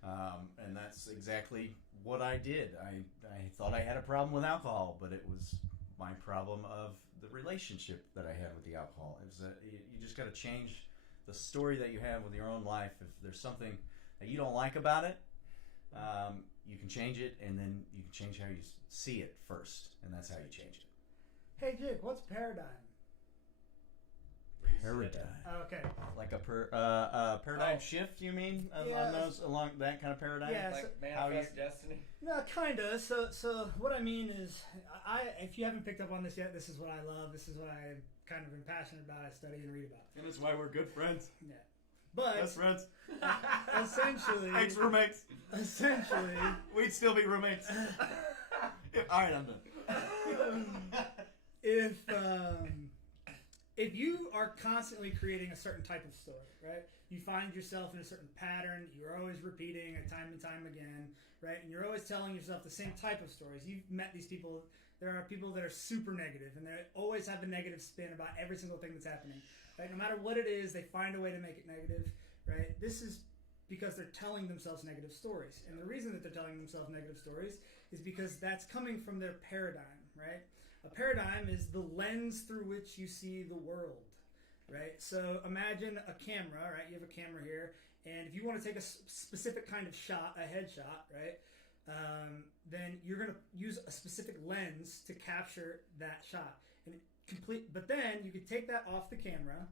And that's exactly what I did. I thought I had a problem with alcohol, but it was my problem of the relationship that I had with the alcohol. It was you just got to change the story that you have with your own life. If there's something that you don't like about it, you can change it, and then you can change how you see it first, and that's how you change it. hey, Jake, what's paradigm? Paradigm. Okay. Like a paradigm shift, you mean? On those, along that kind of paradigm? Yeah, Like Manifest Destiny? No, kinda. So what I mean is, if you haven't picked up on this yet, this is what I love. This is what I'm kind of passionate about. I study and read about. And that's why we're good friends. Yeah. But Best friends. essentially, Ex-roommates. essentially, We'd still be roommates. Alright, I'm done. if you are constantly creating a certain type of story, right? You find yourself in a certain pattern. You're always repeating it time and time again, right? And you're always telling yourself the same type of stories. You've met these people. There are people that are super negative, and they always have a negative spin about every single thing that's happening. Right? No matter what it is, they find a way to make it negative, right? This is because they're telling themselves negative stories. And the reason that they're telling themselves negative stories is because that's coming from their paradigm, right? A paradigm is the lens through which you see the world, right? So imagine a camera, right? You have a camera here, and if you want to take a specific kind of shot, a headshot, right? Then you're going to use a specific lens to capture that shot. But then you could take that off the camera,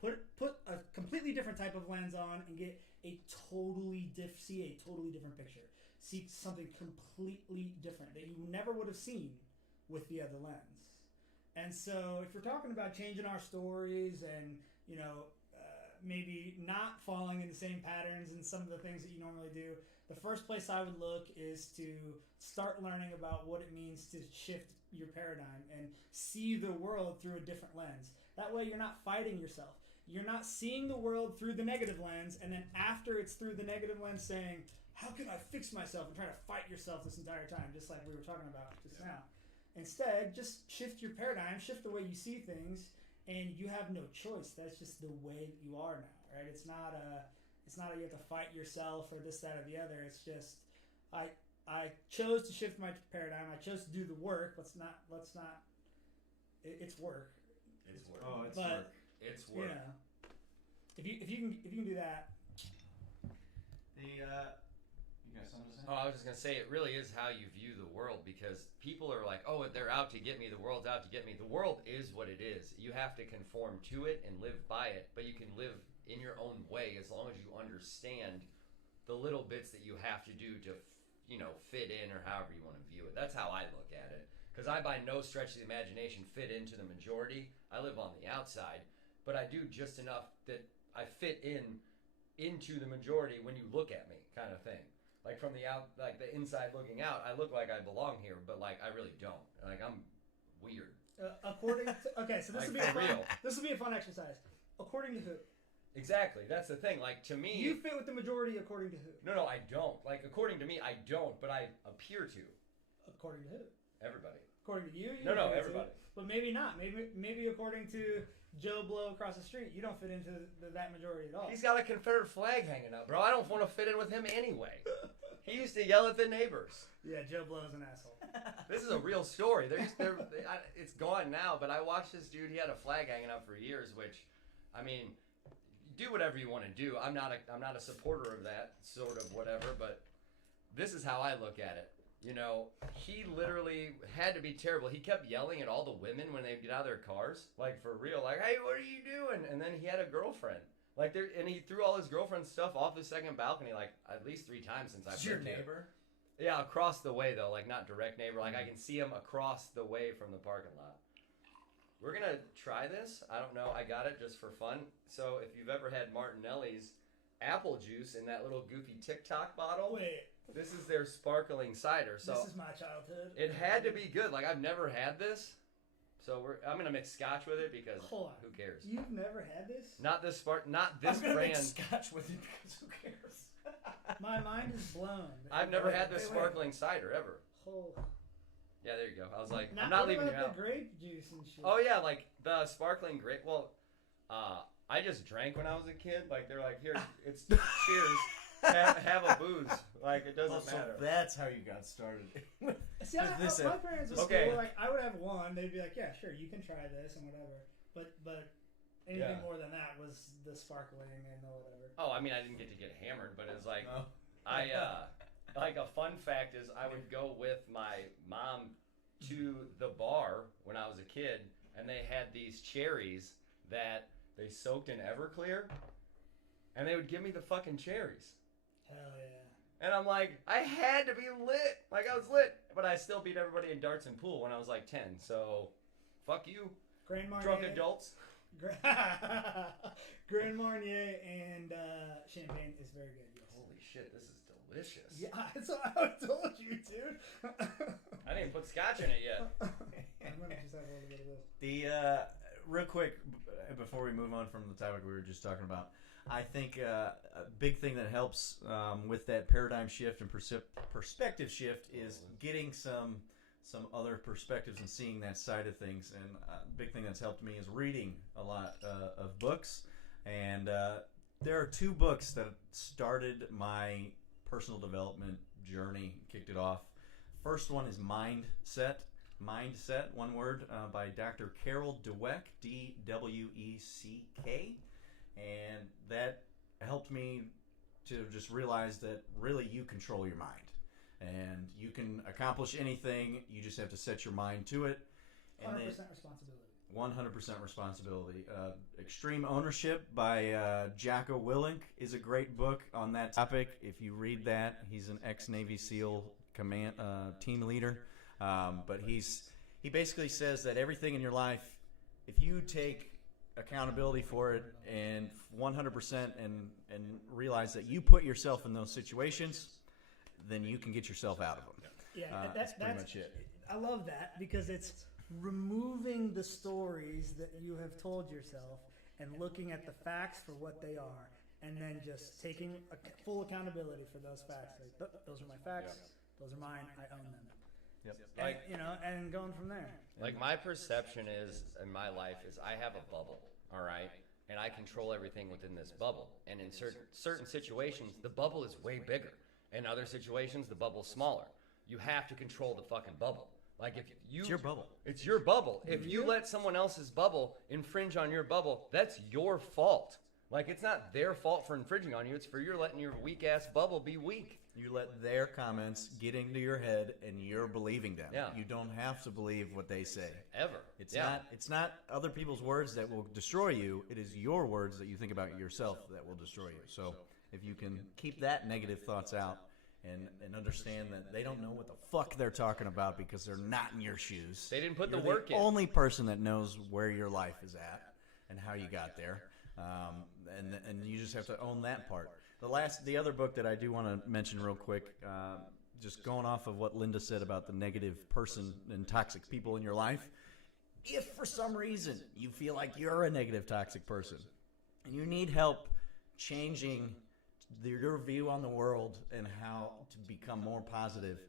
put a completely different type of lens on, and get see a totally different picture. see something completely different that you never would have seen with the other lens. And so if we're talking about changing our stories and, you know, maybe not falling in the same patterns and some of the things that you normally do, the first place I would look is to start learning about what it means to shift your paradigm and see the world through a different lens. That way you're not fighting yourself. You're not seeing the world through the negative lens, and then after it's through the negative lens saying, how can I fix myself, and try to fight yourself this entire time, just like we were talking about just now. Instead, just shift your paradigm, shift the way you see things, and you have no choice. That's just the way that you are now, right? It's not you have to fight yourself or this, that, or the other. It's just I chose to shift my paradigm. I chose to do the work. It's work. It's work. Oh, it's But, work. It's You work. know, if you can do that. You got something to say? Oh, I was just gonna say, it really is how you view the world, because people are like, oh, they're out to get me. The world's out to get me. The world is what it is. You have to conform to it and live by it, but you can live in your own way as long as you understand the little bits that you have to do to, you know, fit in, or however you want to view it. That's how I look at it. Because I, by no stretch of the imagination, fit into the majority. I live on the outside, but I do just enough that I fit into the majority when you look at me, kind of thing. Like from the inside looking out, I look like I belong here, but like I really don't. Like I'm weird. According to, okay, so this Like, will be for real. this will be a fun exercise. According to who? Exactly. That's the thing. Like to me, You fit with the majority according to who? no, I don't. Like according to me, I don't, but I appear to According to who? everybody. According to you? No, don't fit into everybody. it. But maybe not. Maybe according to Joe Blow across the street, you don't fit into that majority at all. He's got a Confederate flag hanging up, bro. I don't want to fit in with him anyway. He used to yell at the neighbors. Yeah, Joe Blow's an asshole. This is a real story. It's gone now, but I watched this dude. He had a flag hanging up for years, which, I mean, do whatever you want to do. I'm not a supporter of that sort of whatever, but this is how I look at it. You know, he literally had to be terrible. He kept yelling at all the women when they get out of their cars, like for real, like, "Hey, what are you doing?" And then he had a girlfriend, like there, and he threw all his girlfriend's stuff off the second balcony, like at least 3 times since I've It's your lived here. neighbor. Yeah, across the way though, like not direct neighbor. Like I can see him across the way from the parking lot. We're gonna try this. I don't know. I got it just for fun. So if you've ever had Martinelli's apple juice in that little goofy TikTok bottle, Wait, this is their sparkling cider. So this is my childhood. it had to be good. Like I've never had this, so I'm gonna mix scotch with it because Hold on. who cares? You've never had this? Not this this I'm gonna make brand. scotch with it because who cares? My mind is blown. I've never had this Wait. sparkling cider ever. Hold. Yeah, there you go. I was like, Not, I'm not what leaving about your house. the grape juice and shit. Oh yeah, like the sparkling grape. Well, I just drank when I was a kid. Like they're like, here, it's cheers. Have a booze. Like it doesn't So matter. that's how you got started. See, This my parents was Okay. cool. Like I would have one. They'd be like, "Yeah, sure, you can try this and whatever." But anything Yeah. more than that was the sparkling and the whatever. Oh, I mean, I didn't get to get hammered, but it's like No. like a fun fact is I would go with my mom to the bar when I was a kid, and they had these cherries that they soaked in Everclear, and they would give me the fucking cherries. Hell yeah. And I'm like, I had to be lit. Like, I was lit. But I still beat everybody in darts and pool when I was like 10. So, fuck you, Grand Marnier. drunk adults. Grand Marnier and champagne is very good. Yes. Holy shit, this is delicious. Yeah, that's what I told you, dude. I didn't put scotch in it yet. I'm gonna just have a little bit of this. The real quick before we move on from the topic we were just talking about, I think a big thing that helps with that paradigm shift and perspective shift is getting some other perspectives and seeing that side of things. And a big thing that's helped me is reading a lot of books. And there are 2 books that started my personal development journey, kicked it off. First one is Mindset, one word, by Dr. Carol Dweck, Dweck. And that helped me to just realize that really you control your mind. And you can accomplish anything. You just have to set your mind to it. And 100% then responsibility. 100% responsibility. Extreme Ownership by Jocko Willink is a great book on that topic. If you read that, he's an ex-Navy SEAL command team leader. But he basically says that everything in your life, if you take accountability for it and 100% and realize that you put yourself in those situations, then you can get yourself out of them. Yeah, that's pretty much it. I love that because it's removing the stories that you have told yourself and looking at the facts for what they are, and then just taking full accountability for those facts. Like, those are my facts. Those are mine. I own them. Yep. And, and going from there. Like my perception is in my life is I have a bubble, all right, and I control everything within this bubble. And in certain situations, the bubble is way bigger. In other situations, the bubble's smaller. You have to control the fucking bubble. Like if you, It's your bubble. It's your bubble. If you let someone else's bubble infringe on your bubble, that's your fault. Like it's not their fault for infringing on you. It's for you letting your weak ass bubble be weak. You let their comments get into your head, and you're believing them. Yeah. You don't have to believe what they say. Ever. It's not other people's words that will destroy you. It is your words that you think about yourself that will destroy you. So if you can keep that negative thoughts out and understand that they don't know what the fuck they're talking about because they're not in your shoes. They didn't put You're the work in. only person that knows where your life is at and how you got there. And you just have to own that part. The other book that I do want to mention real quick, just going off of what Linda said about the negative person and toxic people in your life. If for some reason you feel like you're a negative toxic person and you need help changing your view on the world and how to become more positive,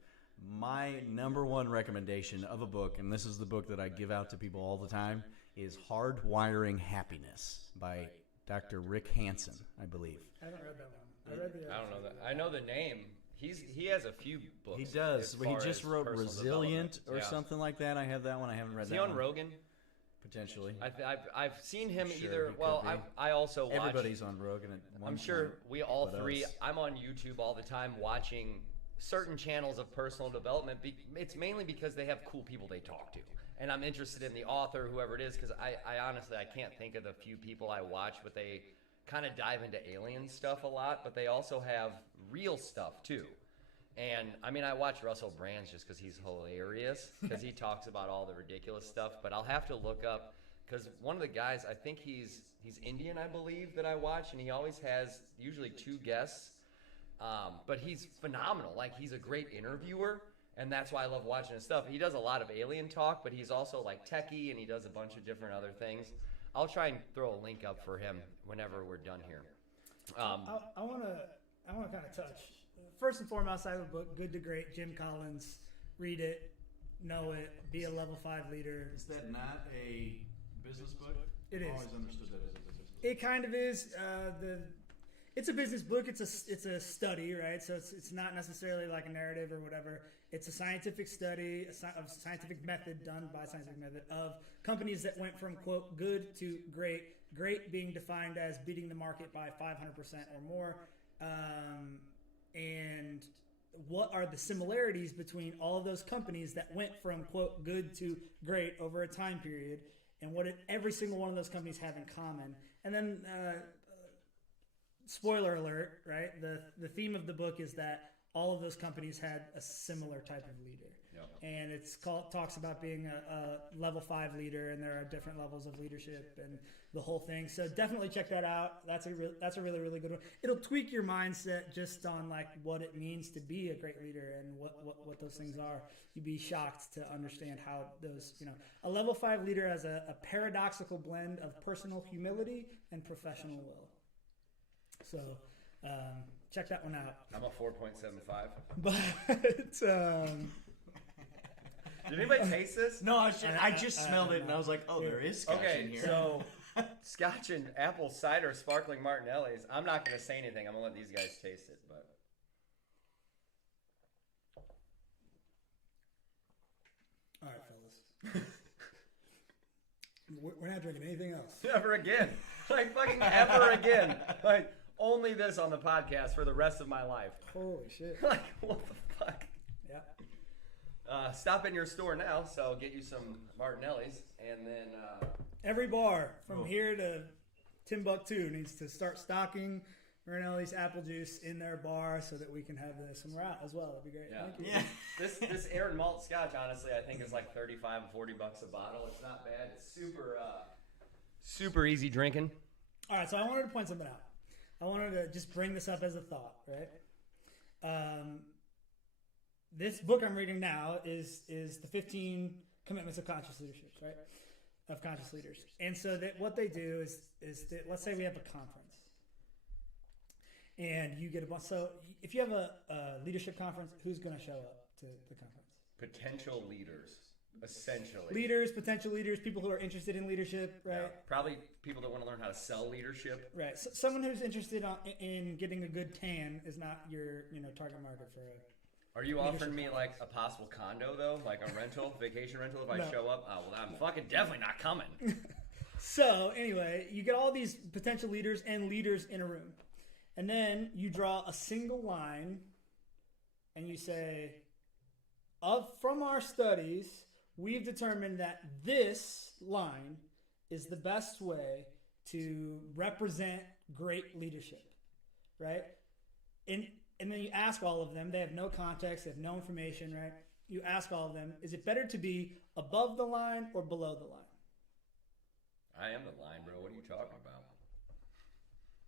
my number one recommendation of a book, and this is the book that I give out to people all the time, is Hardwiring Happiness by Dr. Rick Hansen, I believe. I haven't read that one. I read the I don't know that. I know the name. He has a few books. He does. as He far just as wrote personal Resilient or development. Yeah. something like that. I have that one. I haven't read Is that he on one. Rogan? Potentially. I've seen him Sure, either. he Well, could be. I also watch. Everybody's on Rogan at one I'm sure point, we all but three. us. I'm on YouTube all the time watching certain channels of personal development. It's mainly because they have cool people they talk to, and I'm interested in the author, whoever it is, because I honestly I can't think of the few people I watch, but they kind of dive into alien stuff a lot, but they also have real stuff too. And I mean, I watch Russell Brand just because he's hilarious, because he talks about all the ridiculous stuff. But I'll have to look up, because one of the guys, I think he's Indian, I believe, that I watch, and he always has usually two guests. But he's phenomenal. Like, he's a great interviewer, and that's why I love watching his stuff. He does a lot of alien talk, but he's also like techie, and he does a bunch of different other things. I'll try and throw a link up for him whenever we're done here. I want to kind of touch. First and foremost, I have a book, Good to Great, Jim Collins. Read it, know it, be a level 5 leader. Is that not a business book? It is. I've always understood that as a business book. It kind of is. It's a business book. It's a study, right? So it's not necessarily like a narrative or whatever. It's a scientific study, a scientific method done by scientific method of companies that went from, quote, good to great. Great being defined as beating the market by 500% or more. And what are the similarities between all of those companies that went from, quote, good to great over a time period, and what did every single one of those companies have in common? And then, spoiler alert, right? The theme of the book is that all of those companies had a similar type of leader. Yep. And talks about being a level 5 leader, and there are different levels of leadership and the whole thing. So definitely check that out. That's a really, really good one. It'll tweak your mindset just on like what it means to be a great leader and what those things are. You'd be shocked to understand how those, a level 5 leader has a paradoxical blend of personal humility and professional will. So check that one out. I'm a 4.75. But Did anybody taste this? No, I just smelled it and I was like, oh, there is scotch in here. So Scotch and apple cider sparkling Martinelli's. I'm not going to say anything. I'm going to let these guys taste it. But all right, fellas. We're not drinking anything else. Never again. Like, fucking ever again. Like, only this on the podcast for the rest of my life. Holy shit. Like, what the fuck? Yeah. Stop in your store now, so I'll get you some Martinellis, and then Every bar from here to Timbuktu needs to start stocking Marinelli's apple juice in their bar so that we can have this somewhere out as well. That'd be great. Yeah. Thank you. Yeah. this Aaron Malt Scotch, honestly, I think is like $35 or $40 a bottle. It's not bad. It's super easy drinking. All right, so I wanted to point something out. I wanted to just bring this up as a thought, right? This book I'm reading now is the 15 Commitments of Conscious Leadership, right? Of conscious leaders. And so that what they do is that, let's say we have a conference. And you get a bunch. So if you have a leadership conference, who's going to show up to the conference? Potential leaders, essentially. Leaders, potential leaders, people who are interested in leadership, right? Yeah, probably people that want to learn how to sell leadership. Right. So someone who's interested in getting a good tan is not your target market for a. Are you offering me like a possible condo though, like a rental, vacation rental if I show up? Oh well, I'm fucking definitely not coming. So anyway, you get all these potential leaders and leaders in a room. And then you draw a single line and you say, from our studies, we've determined that this line is the best way to represent great leadership, right? And then you ask all of them, they have no context, they have no information, right? You ask all of them, is it better to be above the line or below the line? I am the line, bro. What are you talking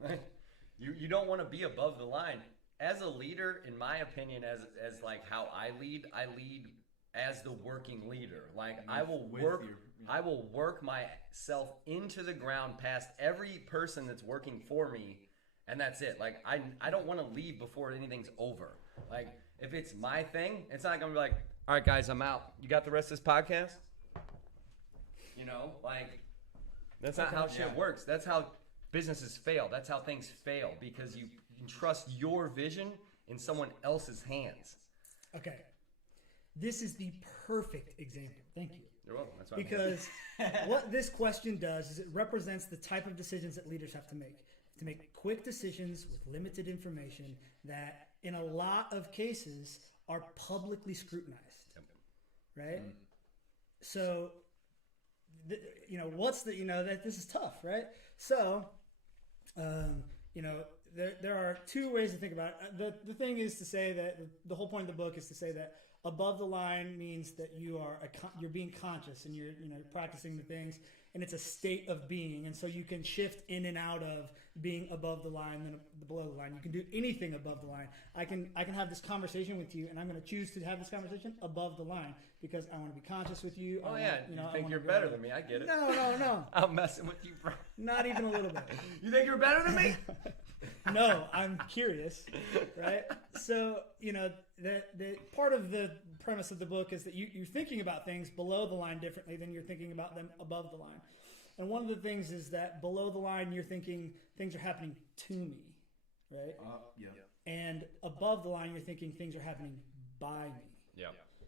about? You don't want to be above the line. As a leader, in my opinion, as like how I lead as the working leader. Like I will work myself into the ground past every person that's working for me, and that's it. Like I don't want to leave before anything's over. Like if it's my thing, it's not gonna be like, all right guys, I'm out. You got the rest of this podcast? Like that's not how shit works. That's how businesses fail. That's how things fail, because you trust your vision in someone else's hands. Okay. This is the perfect example. Thank you. You're welcome. That's why Because what this question does is it represents the type of decisions that leaders have to make. To make quick decisions with limited information that in a lot of cases are publicly scrutinized. Right? So, that this is tough, right? So, there are two ways to think about it. The thing is to say that the whole point of the book is to say that above the line means that you're being conscious and you're practicing the things, and it's a state of being, and so you can shift in and out of being above the line than below the line. You can do anything above the line. I can have this conversation with you, and I'm going to choose to have this conversation above the line because I want to be conscious with you. Oh yeah, you think you're better than me? I get it. No. I'm messing with you, bro. Not even a little bit. You think you're better than me? No, I'm curious, right? So, the part of the premise of the book is that you're thinking about things below the line differently than you're thinking about them above the line. And one of the things is that below the line, you're thinking things are happening to me, right? Yeah. And above the line, you're thinking things are happening by me. Yeah.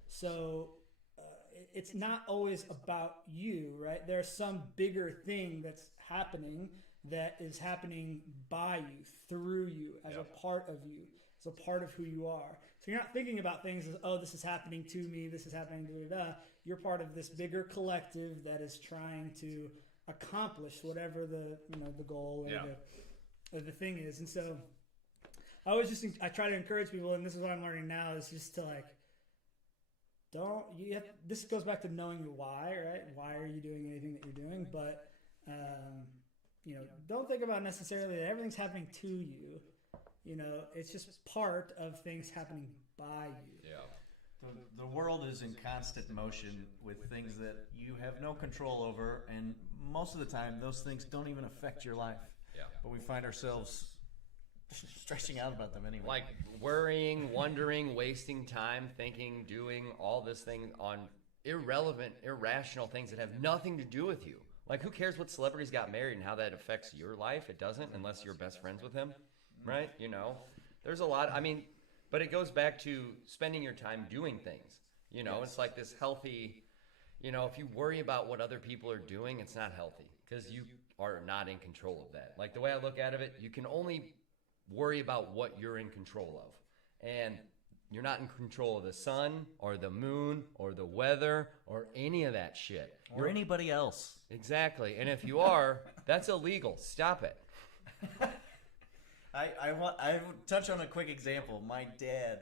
So it's not always about you, right? There's some bigger thing that's happening that is happening by you, through you, as a part of you, as a part of who you are. So you're not thinking about things as, oh, this is happening to me, this is happening, da-da-da. You're part of this bigger collective that is trying to accomplish whatever the goal or the thing is. And so I try to encourage people, and this is what I'm learning now, is just to this goes back to knowing your why, right? Why are you doing anything that you're doing? But don't think about necessarily that everything's happening to you. It's just part of things happening by you. Yeah. The world is in constant motion with things that you have no control over, and most of the time those things don't even affect your life. Yeah. But we find ourselves stressing out about them anyway. Like worrying, wondering, wasting time, thinking, doing all this thing on irrelevant, irrational things that have nothing to do with you. Like, who cares what celebrities got married and how that affects your life? It doesn't, unless you're best friends with him, right? There's a lot. But it goes back to spending your time doing things. It's like this healthy, if you worry about what other people are doing, it's not healthy because you are not in control of that. Like, the way I look at it, you can only worry about what you're in control of. And You're not in control of the sun or the moon or the weather or any of that shit. Or anybody else. Exactly. And if you are, that's illegal. Stop it. I would touch on a quick example. My dad,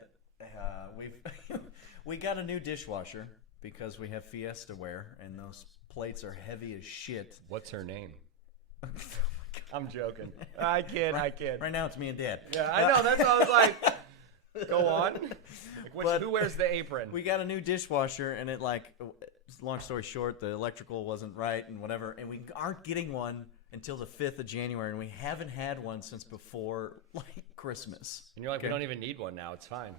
we got a new dishwasher because we have Fiesta ware, and those plates are heavy as shit. What's her name? I'm joking. I kid. Right now it's me and Dad. Yeah, I know. That's what I was like. Go on. Who wears the apron? We got a new dishwasher, and it long story short, the electrical wasn't right and whatever, and we aren't getting one until the 5th of January, and we haven't had one since before Christmas. And you're like, we don't even need one now. It's fine.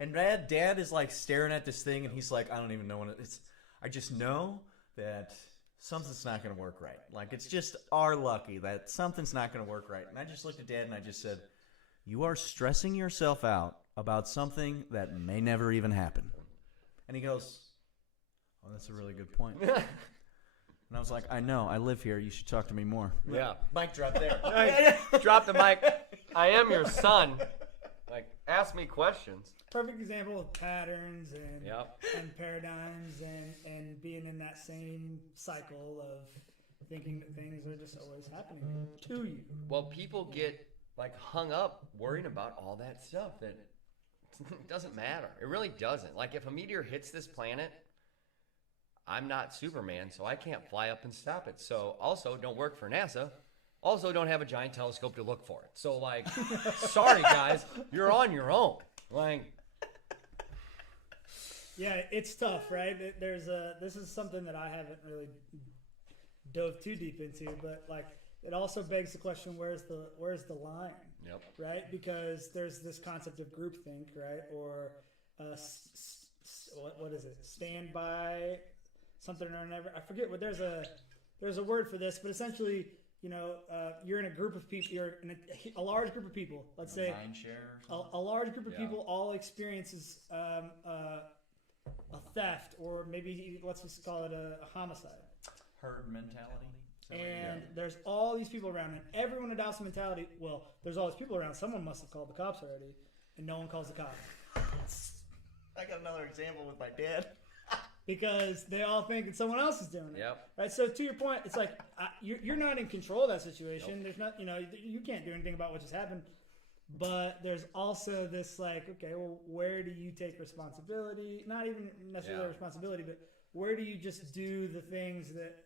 And Dad is staring at this thing, and he's like, I don't even know what it is. I just know that something's not going to work right. It's just our lucky that something's not going to work right. And I just looked at Dad and I just said, you are stressing yourself out about something that may never even happen. And he goes, oh, that's a really good point. And I was like, I know, I live here. You should talk to me more. Yeah. Mic drop there. Drop the mic. I am your son. Ask me questions. Perfect example of patterns and Yep. and paradigms and being in that same cycle of thinking that things are just always happening to you. Well, people get hung up worrying about all that stuff that it doesn't matter. It really doesn't. If a meteor hits this planet, I'm not Superman, so I can't fly up and stop it. So also don't work for NASA. Also don't have a giant telescope to look for it. So sorry guys, you're on your own. Yeah, it's tough, right? This is something that I haven't really dove too deep into, but it also begs the question: where's the line? Yep. Right? Because there's this concept of groupthink, right? Or what is it? Stand by something or never. I forget what there's a word for this, but essentially, you're in a group of people. You're in a large group of people. Let's say a large group of people all experiences a theft, or maybe let's just call it a homicide. Herd mentality. And there's all these people around, and everyone adopts the mentality. Well, there's all these people around. Someone must have called the cops already, and no one calls the cops. I got another example with my dad. Because they all think that someone else is doing it. Yep. Right. So to your point, it's you're not in control of that situation. Nope. There's not, you can't do anything about what just happened. But there's also this okay, well, where do you take responsibility? Not even necessarily responsibility, but where do you just do the things that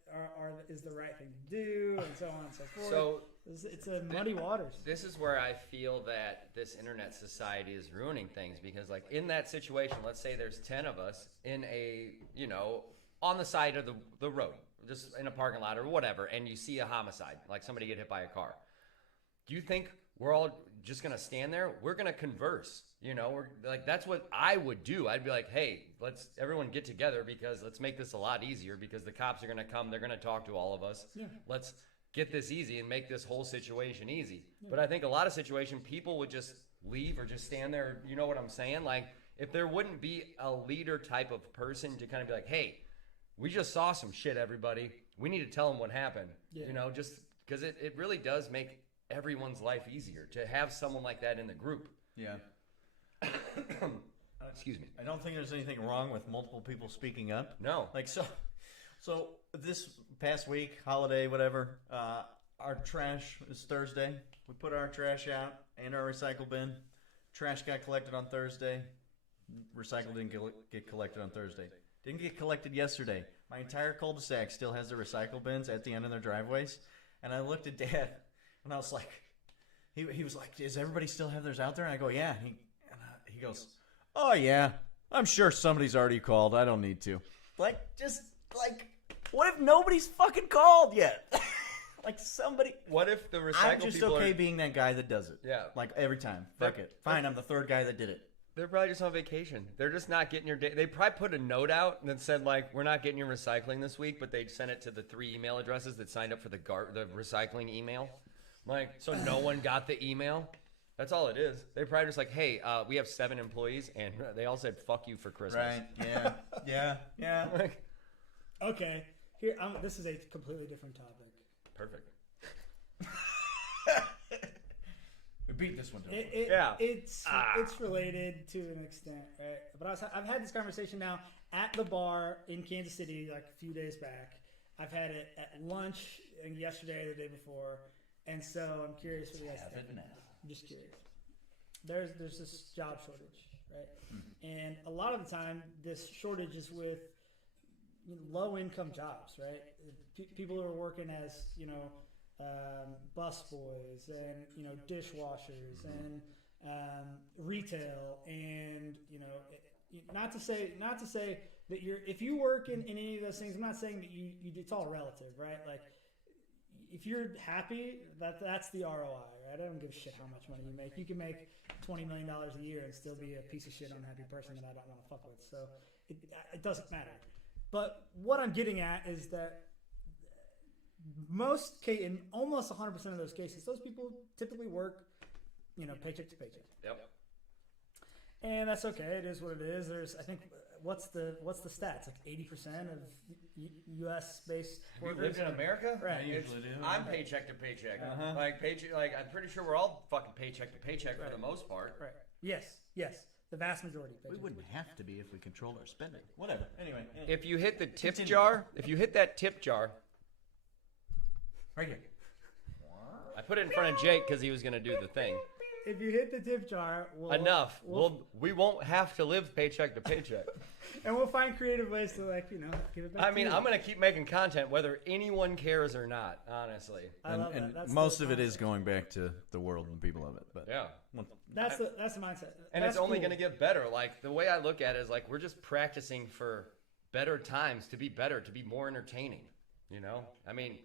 is the right thing to do, and so on and so forth. So it's a muddy waters. This is where I feel that this internet society is ruining things, because in that situation, let's say there's 10 of us in a, on the side of the road, just in a parking lot or whatever, and you see a homicide, somebody get hit by a car. Do you think we're all just going to stand there? We're going to converse. We're that's what I would do. I'd be like, hey, let's everyone get together, because let's make this a lot easier, because the cops are going to come. They're going to talk to all of us. Yeah. Let's get this easy and make this whole situation easy. Yeah. But I think a lot of situations, people would just leave or just stand there. You know what I'm saying? If there wouldn't be a leader type of person to kind of be like, hey, we just saw some shit, everybody. We need to tell them what happened. Yeah. Just because it really does make everyone's life easier to have someone like that in the group. Yeah. Excuse me. I don't think there's anything wrong with multiple people speaking up. No. So this past week, holiday, whatever, our trash is Thursday. We put our trash out and our recycle bin. Trash got collected on Thursday. Recycle didn't get collected on Thursday. Didn't get collected yesterday. My entire cul-de-sac still has the recycle bins at the end of their driveways. And I looked at Dad, and I was like, he was like, does everybody still have theirs out there? And I go, yeah. He goes, oh, yeah, I'm sure somebody's already called. I don't need to. What if nobody's fucking called yet? Somebody. What if the recycle I'm just people okay being that guy that does it. Yeah. Every time. Fuck it. Fine, I'm the third guy that did it. They're probably just on vacation. They're just not getting your day. They probably put a note out that said, we're not getting your recycling this week, but they sent it to the 3 email addresses that signed up for the recycling email. So no one got the email. That's all it is. They're probably just hey, we have 7 employees, and they all said, fuck you for Christmas. Right, yeah. Yeah. Okay, here, this is a completely different topic. Perfect. beat this one. It's related to an extent, right? But I've had this conversation now at the bar in Kansas City like a few days back. I've had it at lunch yesterday or the day before, and so I'm curious what you guys think. I'm just curious. There's this job shortage, right? And a lot of the time, this shortage is with low income jobs, right? People who are working as bus boys and dishwashers and retail, and not to say that if you work in any of those things, I'm not saying that you it's all relative, right? Like if you're happy, that's the ROI, right? I don't give a shit how much money you make. You can make $20 million a year and still be a piece of shit unhappy person that I don't want to fuck with. So it doesn't matter. But what I'm getting at is that in almost 100% of those cases, those people typically work, paycheck to paycheck. Yep. And that's okay. It is what it is. There's, I think, what's the stats? Like 80% of U.S. based workers. You lived in America? Right. I usually do. I'm paycheck to paycheck. Like paycheck. Like I'm pretty sure we're all fucking paycheck to paycheck for the most part. Right. Yes. The vast majority. We wouldn't have to be if we controlled our spending. Whatever. Anyway. If you hit the tip jar, Right here. I put it in front of Jake because he was going to do the thing. If you hit the tip jar, we won't have to live paycheck to paycheck. And we'll find creative ways to give it back. I mean, I'm going to keep making content whether anyone cares or not, honestly. I love that. That's most of it is going back to the world and the people of it. But yeah. That's the mindset. And that's it's only cool. going to get better. Like the way I look at it is like we're just practicing for better times to be better, to be more entertaining. I mean,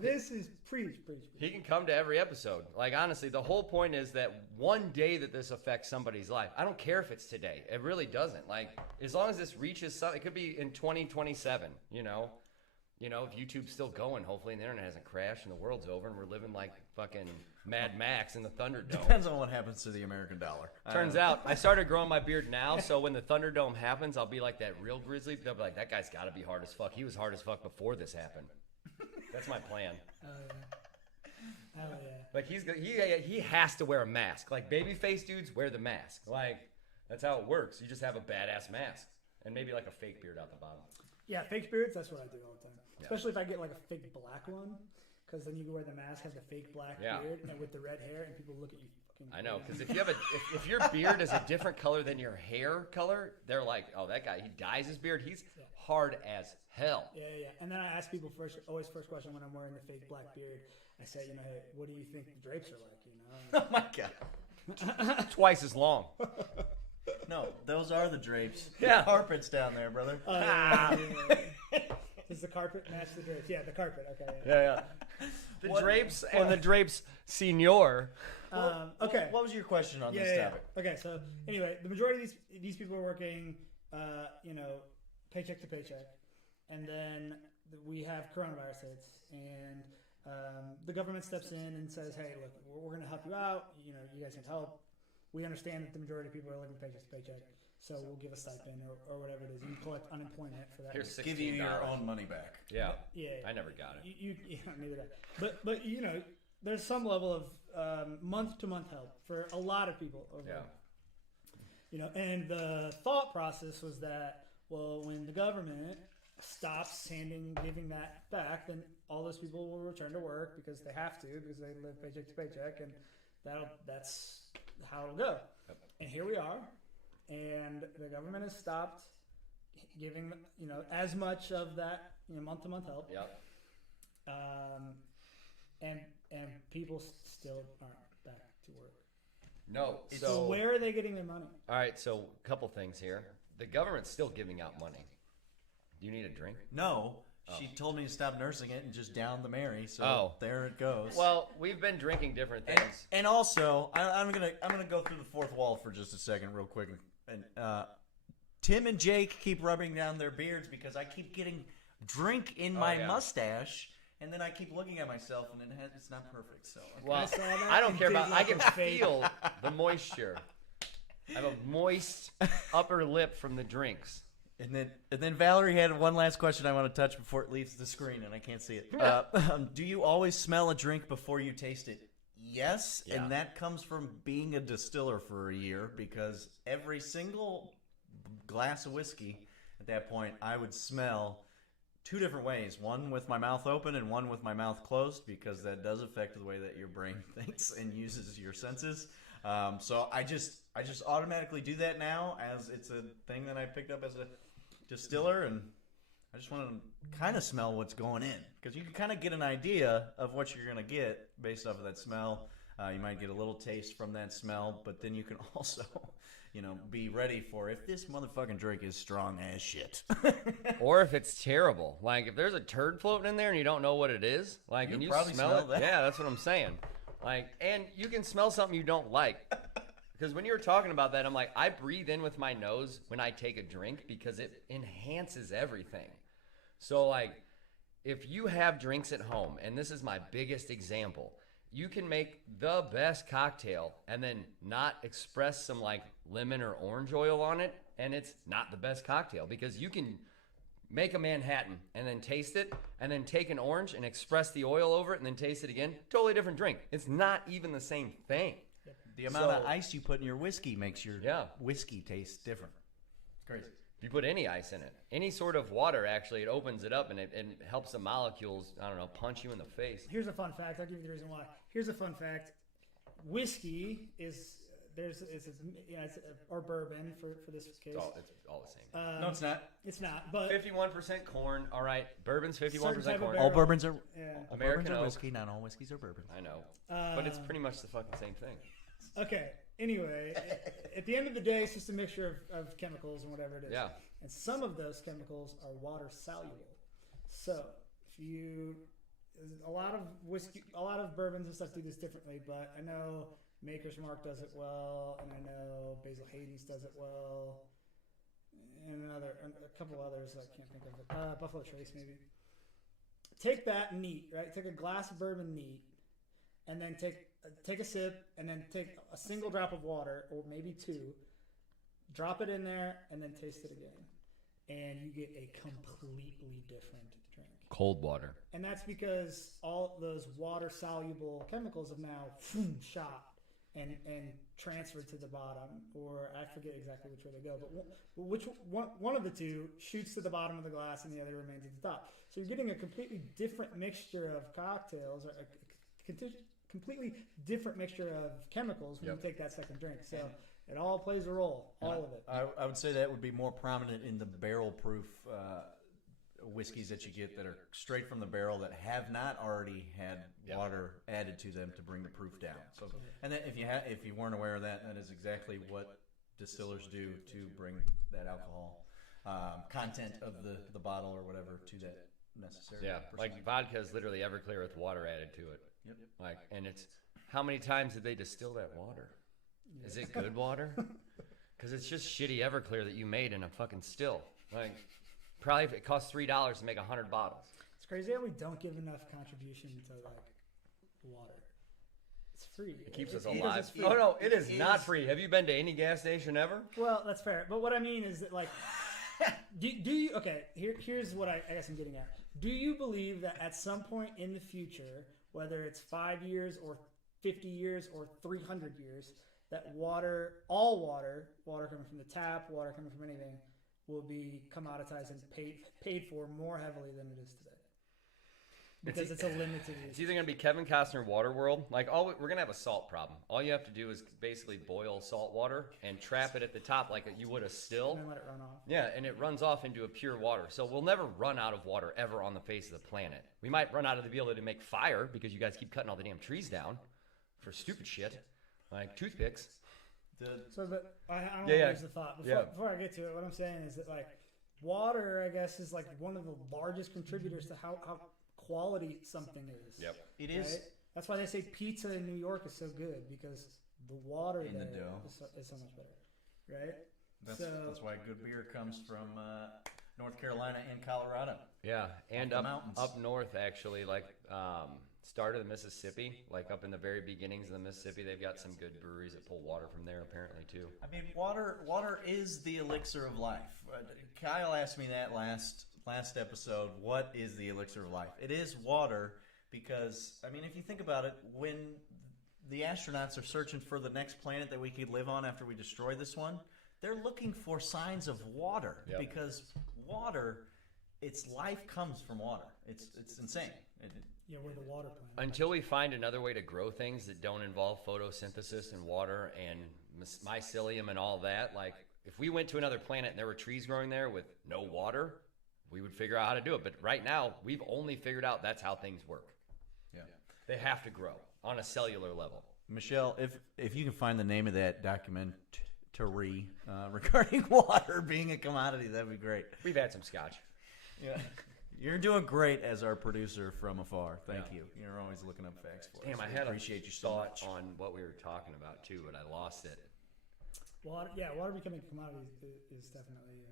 this is preach. He can come to every episode. Like, honestly, the whole point is that one day that this affects somebody's life. I don't care if it's today. It really doesn't. Like, as long as this reaches something, it could be in 2027, if YouTube's still going, hopefully the internet hasn't crashed and the world's over and we're living like fucking Mad Max in the Thunderdome. Depends on what happens to the American dollar. Turns out, I started growing my beard now, so when the Thunderdome happens, I'll be like that real grizzly. They'll be like, that guy's got to be hard as fuck. He was hard as fuck before this happened. That's my plan. Oh yeah. Like he has to wear a mask. Like babyface dudes wear the mask. Like that's how it works. You just have a badass mask and maybe like a fake beard out the bottom. Yeah, fake beards. That's what I do all the time. Yeah. Especially if I get like a fake black one, because then you can wear the mask, have the fake black beard, and with the red hair, and people look at you. I know, because if your beard is a different color than your hair color, they're like, oh, that guy, he dyes his beard. He's hard as hell. Yeah. And then I ask people first question when I'm wearing the fake black beard. I say, hey, what do you think the drapes are like? Oh my god. Twice as long. No, those are the drapes. Yeah. The carpet's down there, brother. Does the carpet match the drapes? Yeah, the carpet. Okay. Yeah. The drapes and the drapes senior. Okay. What was your question on this topic? Okay, so anyway, the majority of these people are working, paycheck to paycheck, and then we have coronavirus hits, and the government steps in and says, "Hey, look, we're going to help you out. You guys can help. We understand that the majority of people are living paycheck to paycheck, so we'll give a stipend or whatever it is. You can collect unemployment for that. Here's give you your own money back. Yeah. Yeah. I never got it. You neither did I. But there's some level of month-to-month help for a lot of people. And the thought process was that, well, when the government stops giving that back, then all those people will return to work because they have to, because they live paycheck to paycheck, and that's how it'll go. And here we are, and the government has stopped giving as much of that month-to-month help. Yep. And people still aren't back to work. No. So where are they getting their money? All right, so a couple things here. The government's still giving out money. Do you need a drink? No. She told me to stop nursing it and just down the Mary. So there it goes. Well, we've been drinking different things. And also, I'm gonna go through the fourth wall for just a second, real quick. And Tim and Jake keep rubbing down their beards because I keep getting drink in my mustache. And then I keep looking at myself, and it's not perfect. So well, I don't care about. I can feel the moisture. I have a moist upper lip from the drinks. And then Valerie had one last question I want to touch before it leaves the screen, and I can't see it. Do you always smell a drink before you taste it? yes, Yeah. and that comes from being a distiller for a year, because every single glass of whiskey at that point I would smell two different ways, one with my mouth open and one with my mouth closed, because that does affect the way that your brain thinks and uses your senses. So I just automatically do that now, as it's a thing that I picked up as a distiller, and I just want to kind of smell what's going in, because you can kind of get an idea of what you're going to get based off of that smell. You might get a little taste from that smell, but then you can also, be ready for if this motherfucking drink is strong as shit. Or if it's terrible. Like, if there's a turd floating in there and you don't know what it is, like, You and you probably smell smell it. that. Yeah, that's what I'm saying. Like, and you can smell something you don't like. Because when you were talking about that, I'm like, I breathe in with my nose when I take a drink because it enhances everything. So, like, if you have drinks at home, and this is my biggest example, you can make the best cocktail and then not express some, like, lemon or orange oil on it, and it's not the best cocktail, because you can make a Manhattan and then taste it, and then take an orange and express the oil over it and then taste it again. Totally different drink. It's not even the same thing. The amount of ice you put in your whiskey makes your whiskey taste different. It's crazy. If you put any ice in it, any sort of water, actually, it opens it up and it helps the molecules, I don't know, punch you in the face. Here's a fun fact. I'll give you the reason why. Here's a fun fact. Whiskey is or bourbon for this case. It's all the same. No, it's not. It's not, but 51% corn. All right, bourbon's 51% Certain type of corn. barrel. All bourbons are yeah. American bourbons are oak. whiskey. Not all whiskeys are bourbon. I know, but it's pretty much the fucking same thing. Okay. Anyway, at the end of the day, it's just a mixture of chemicals and whatever it is. Yeah. And some of those chemicals are water soluble. So a lot of bourbons and stuff do this differently, but I know Maker's Mark does it well, and I know Basil Hayden's does it well, and a couple others I can't think of it. Buffalo Trace maybe. Take that neat, right? Take a glass of bourbon neat, and then take a sip, and then take a single drop of water, or maybe two, drop it in there, and then taste it again. And you get a completely different drink. Cold water. And that's because all those water-soluble chemicals have now shot and transferred to the bottom, or I forget exactly which way they go, but one of the two shoots to the bottom of the glass and the other remains at the top. So you're getting a completely different mixture of cocktails, or a completely different mixture of chemicals when you take that second drink. So it all plays a role, all of it. I would say that would be more prominent in the barrel-proof whiskeys that you get that are straight from the barrel, that have not already had water added to them to bring the proof down. So, and then if you weren't aware of that, that is exactly what distillers do to bring that alcohol content of the bottle or whatever to that necessary. Yeah, percentage. like vodka is literally Everclear with water added to it. Yep. Like, and it's how many times did they distill that water? Is it good water? Because it's just shitty Everclear that you made in a fucking still. Like, probably if it costs $3 to make 100 bottles. It's crazy how we don't give enough contribution to like water. It's free. It keeps us because alive. it's free. Oh no, it is not free. Have you been to any gas station ever? Well, that's fair. But what I mean is that, like, do you? Okay, here's what I guess I'm getting at. Do you believe that at some point in the future, whether it's 5 years or 50 years or 300 years, that all water coming from the tap, water coming from anything, will be commoditized and paid for more heavily than it is today? Because it's a limited It's use. either going to be Kevin Costner Waterworld. Like, we're going to have a salt problem. All you have to do is basically boil salt water and trap it at the top like you would a still. And then let it run off. Yeah, and it runs off into a pure water. So we'll never run out of water ever on the face of the planet. We might run out of the ability to make fire because you guys keep cutting all the damn trees down for stupid shit, like toothpicks. So I don't Yeah, want to yeah. lose the thought. Yeah. Before I get to it, what I'm saying is that, like, water, I guess, is like one of the largest contributors to how quality something is. Yep. It is. Right? That's why they say pizza in New York is so good, because the water In the there dough. is so much better, right? That's why good beer comes from North Carolina and Colorado. Yeah, and the up mountains. north, actually, like start of the Mississippi, like up in the very beginnings of the Mississippi, they've got some good breweries that pull water from there apparently too. I mean, water is the elixir of life. Kyle asked me that last episode. What is the elixir of life? It is water, because I mean, if you think about it, when the astronauts are searching for the next planet that we could live on after we destroy this one. They're looking for signs of water because water, its life comes from water. It's insane. Yeah, we're the water planet. Until we find another way to grow things that don't involve photosynthesis and water and mycelium and all that, like if we went to another planet and there were trees growing there with no water, we would figure out how to do it. But right now, we've only figured out that's how things work. Yeah. They have to grow on a cellular level. Michelle, if you can find the name of that documentary regarding water being a commodity, that'd be great. We've had some scotch. Yeah. You're doing great as our producer from afar. Thank you. You're always looking up facts for us. Damn, I We had appreciate a you so thought much. on what we were talking about too, but I lost it. Water becoming a commodity is definitely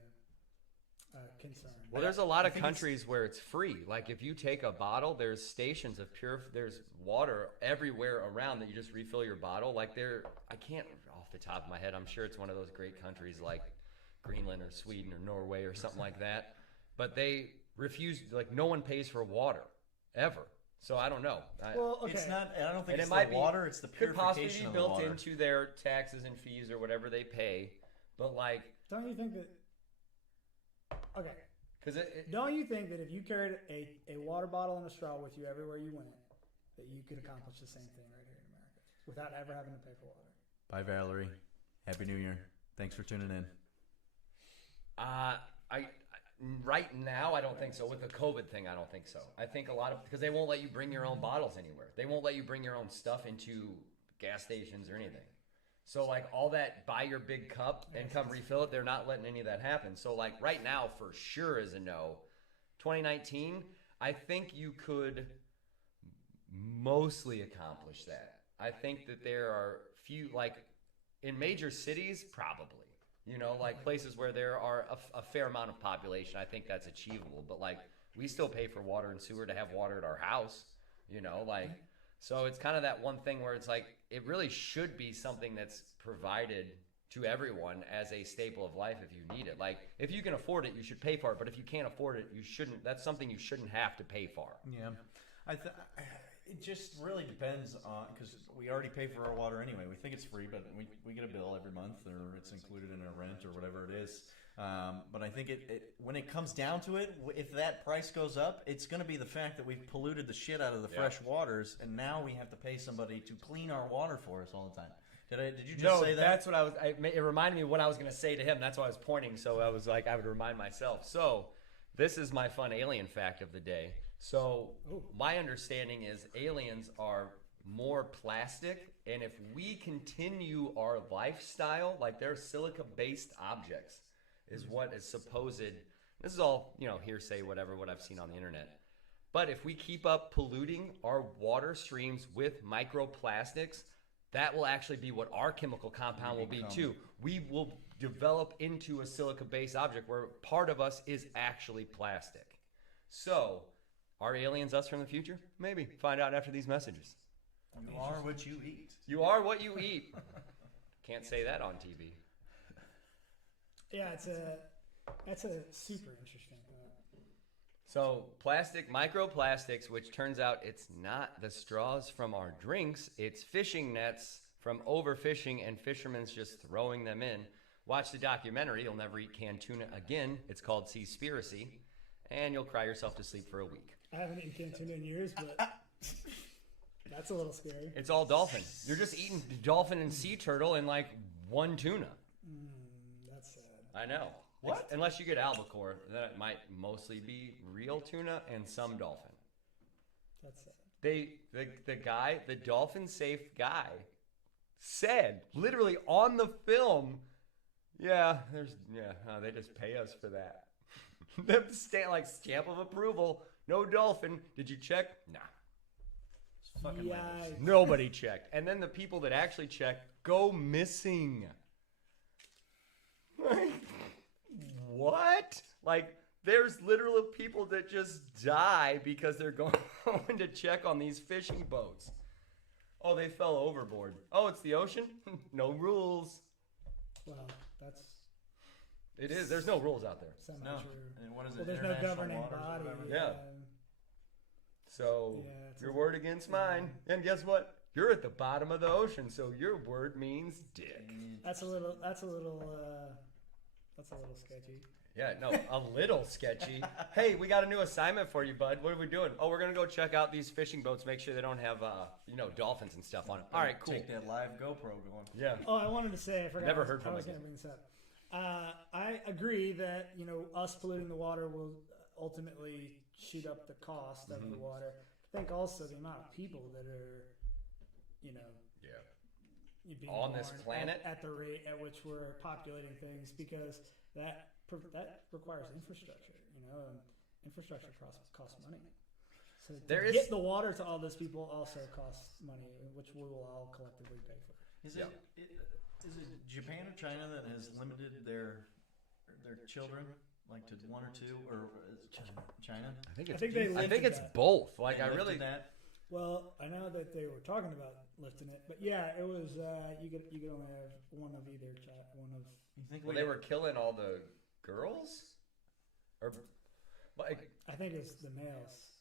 a concern. Well, there's a lot of countries where it's free. Like if you take a bottle, there's stations of there's water everywhere around that you just refill your bottle. Like I can't off the top of my head. I'm sure it's one of those great countries like Greenland or Sweden or Norway or something like that. But they refuse, like no one pays for water ever. So I don't know. Well, okay. It's not. I don't think And it's it might the be- water. It's the could possibly purification be of the built water. into their taxes and fees or whatever they pay. But like, Don't you think that? Okay. because Don't you think that if you carried a water bottle and a straw with you everywhere you went, that you could accomplish the same thing right here in America without ever having to pay for water? Bye, Valerie. Happy New Year. Thanks for tuning in. right now I don't think so. With the COVID thing, I don't think so. I think a lot of because they won't let you bring your own bottles anywhere. They won't let you bring your own stuff into gas stations or anything. So like all that, buy your big cup and come refill it. They're not letting any of that happen. So like right now, for sure is a no. 2019, I think you could mostly accomplish that. I think that there are few, like in major cities, probably. You know, like places where there are a fair amount of population, I think that's achievable. But like we still pay for water and sewer to have water at our house. You know, like so it's kind of that one thing where it's like it really should be something that's provided to everyone as a staple of life if you need it. Like if you can afford it, you should pay for it. But if you can't afford it, you shouldn't. That's something you shouldn't have to pay for. Yeah, it just really depends on because we already pay for our water anyway. We think it's free, but we get a bill every month, or it's included in our rent or whatever it is. But I think it when it comes down to it, if that price goes up, it's going to be the fact that we've polluted the shit out of the fresh waters, and now we have to pay somebody to clean our water for us all the time. Did you just say that? That's what I was. It reminded me of what I was going to say to him. That's why I was pointing. So I was like, I would remind myself. So this is my fun alien fact of the day. So my understanding is aliens are more plastic, and if we continue our lifestyle, like they're silica-based objects, is what is supposed. This is all hearsay, whatever. What I've seen on the internet. But if we keep up polluting our water streams with microplastics, that will actually be what our chemical compound will be too. We will develop into a silica-based object where part of us is actually plastic. So, are aliens us from the future? Maybe. Find out after these messages. You are what you eat. You are what you eat. Can't say that on TV. Yeah, that's a super interesting thought. So microplastics, which turns out it's not the straws from our drinks, it's fishing nets from overfishing and fishermen's just throwing them in. Watch the documentary, You'll Never Eat Canned Tuna Again. It's called Seaspiracy, and you'll cry yourself to sleep for a week. I haven't eaten canned tuna in years, but that's a little scary. It's all dolphin. You're just eating dolphin and sea turtle and like one tuna. That's sad. I know. What? Unless you get albacore, then it might mostly be real tuna and some dolphin. That's sad. The dolphin safe guy said literally on the film, they just pay us for that. The stamp of approval, no dolphin. Did you check? Nah. Fucking Yeah. labels. Nobody checked. And then the people that actually checked go missing. What? Like, there's literal people that just die because they're going to check on these fishing boats. Oh, they fell overboard. Oh, it's the ocean? No rules. Well, that's It is. There's no rules out there. semi-true. No. And what is Well, it? there's no International governing waters or body. whatever? Yeah. So, Yeah, it's your a- word against mine. And guess what? You're at the bottom of the ocean, so your word means dick. That's a little sketchy. Yeah, no, a little sketchy. Hey, we got a new assignment for you, bud. What are we doing? Oh, we're going to go check out these fishing boats, make sure they don't have, dolphins and stuff on them. All right, cool. Take that live GoPro going. Yeah. Oh, I wanted to say, I forgot. Never heard from I was it. going to bring this up. I agree that, us polluting the water will ultimately shoot up the cost of the water. I think also the amount of people that are, being On this born planet? at the rate at which we're populating things, because that requires infrastructure, and infrastructure costs money. So to get the water to all those people also costs money, which we will all collectively pay for. Is it Japan or China that has limited their children like to 1 or 2, or China? I think it's it's both. They lifted that. Well, I know that they were talking about lifting it, but yeah, it was you could only have one of either child, one of. You think they were killing all the girls, or like I think it's the males.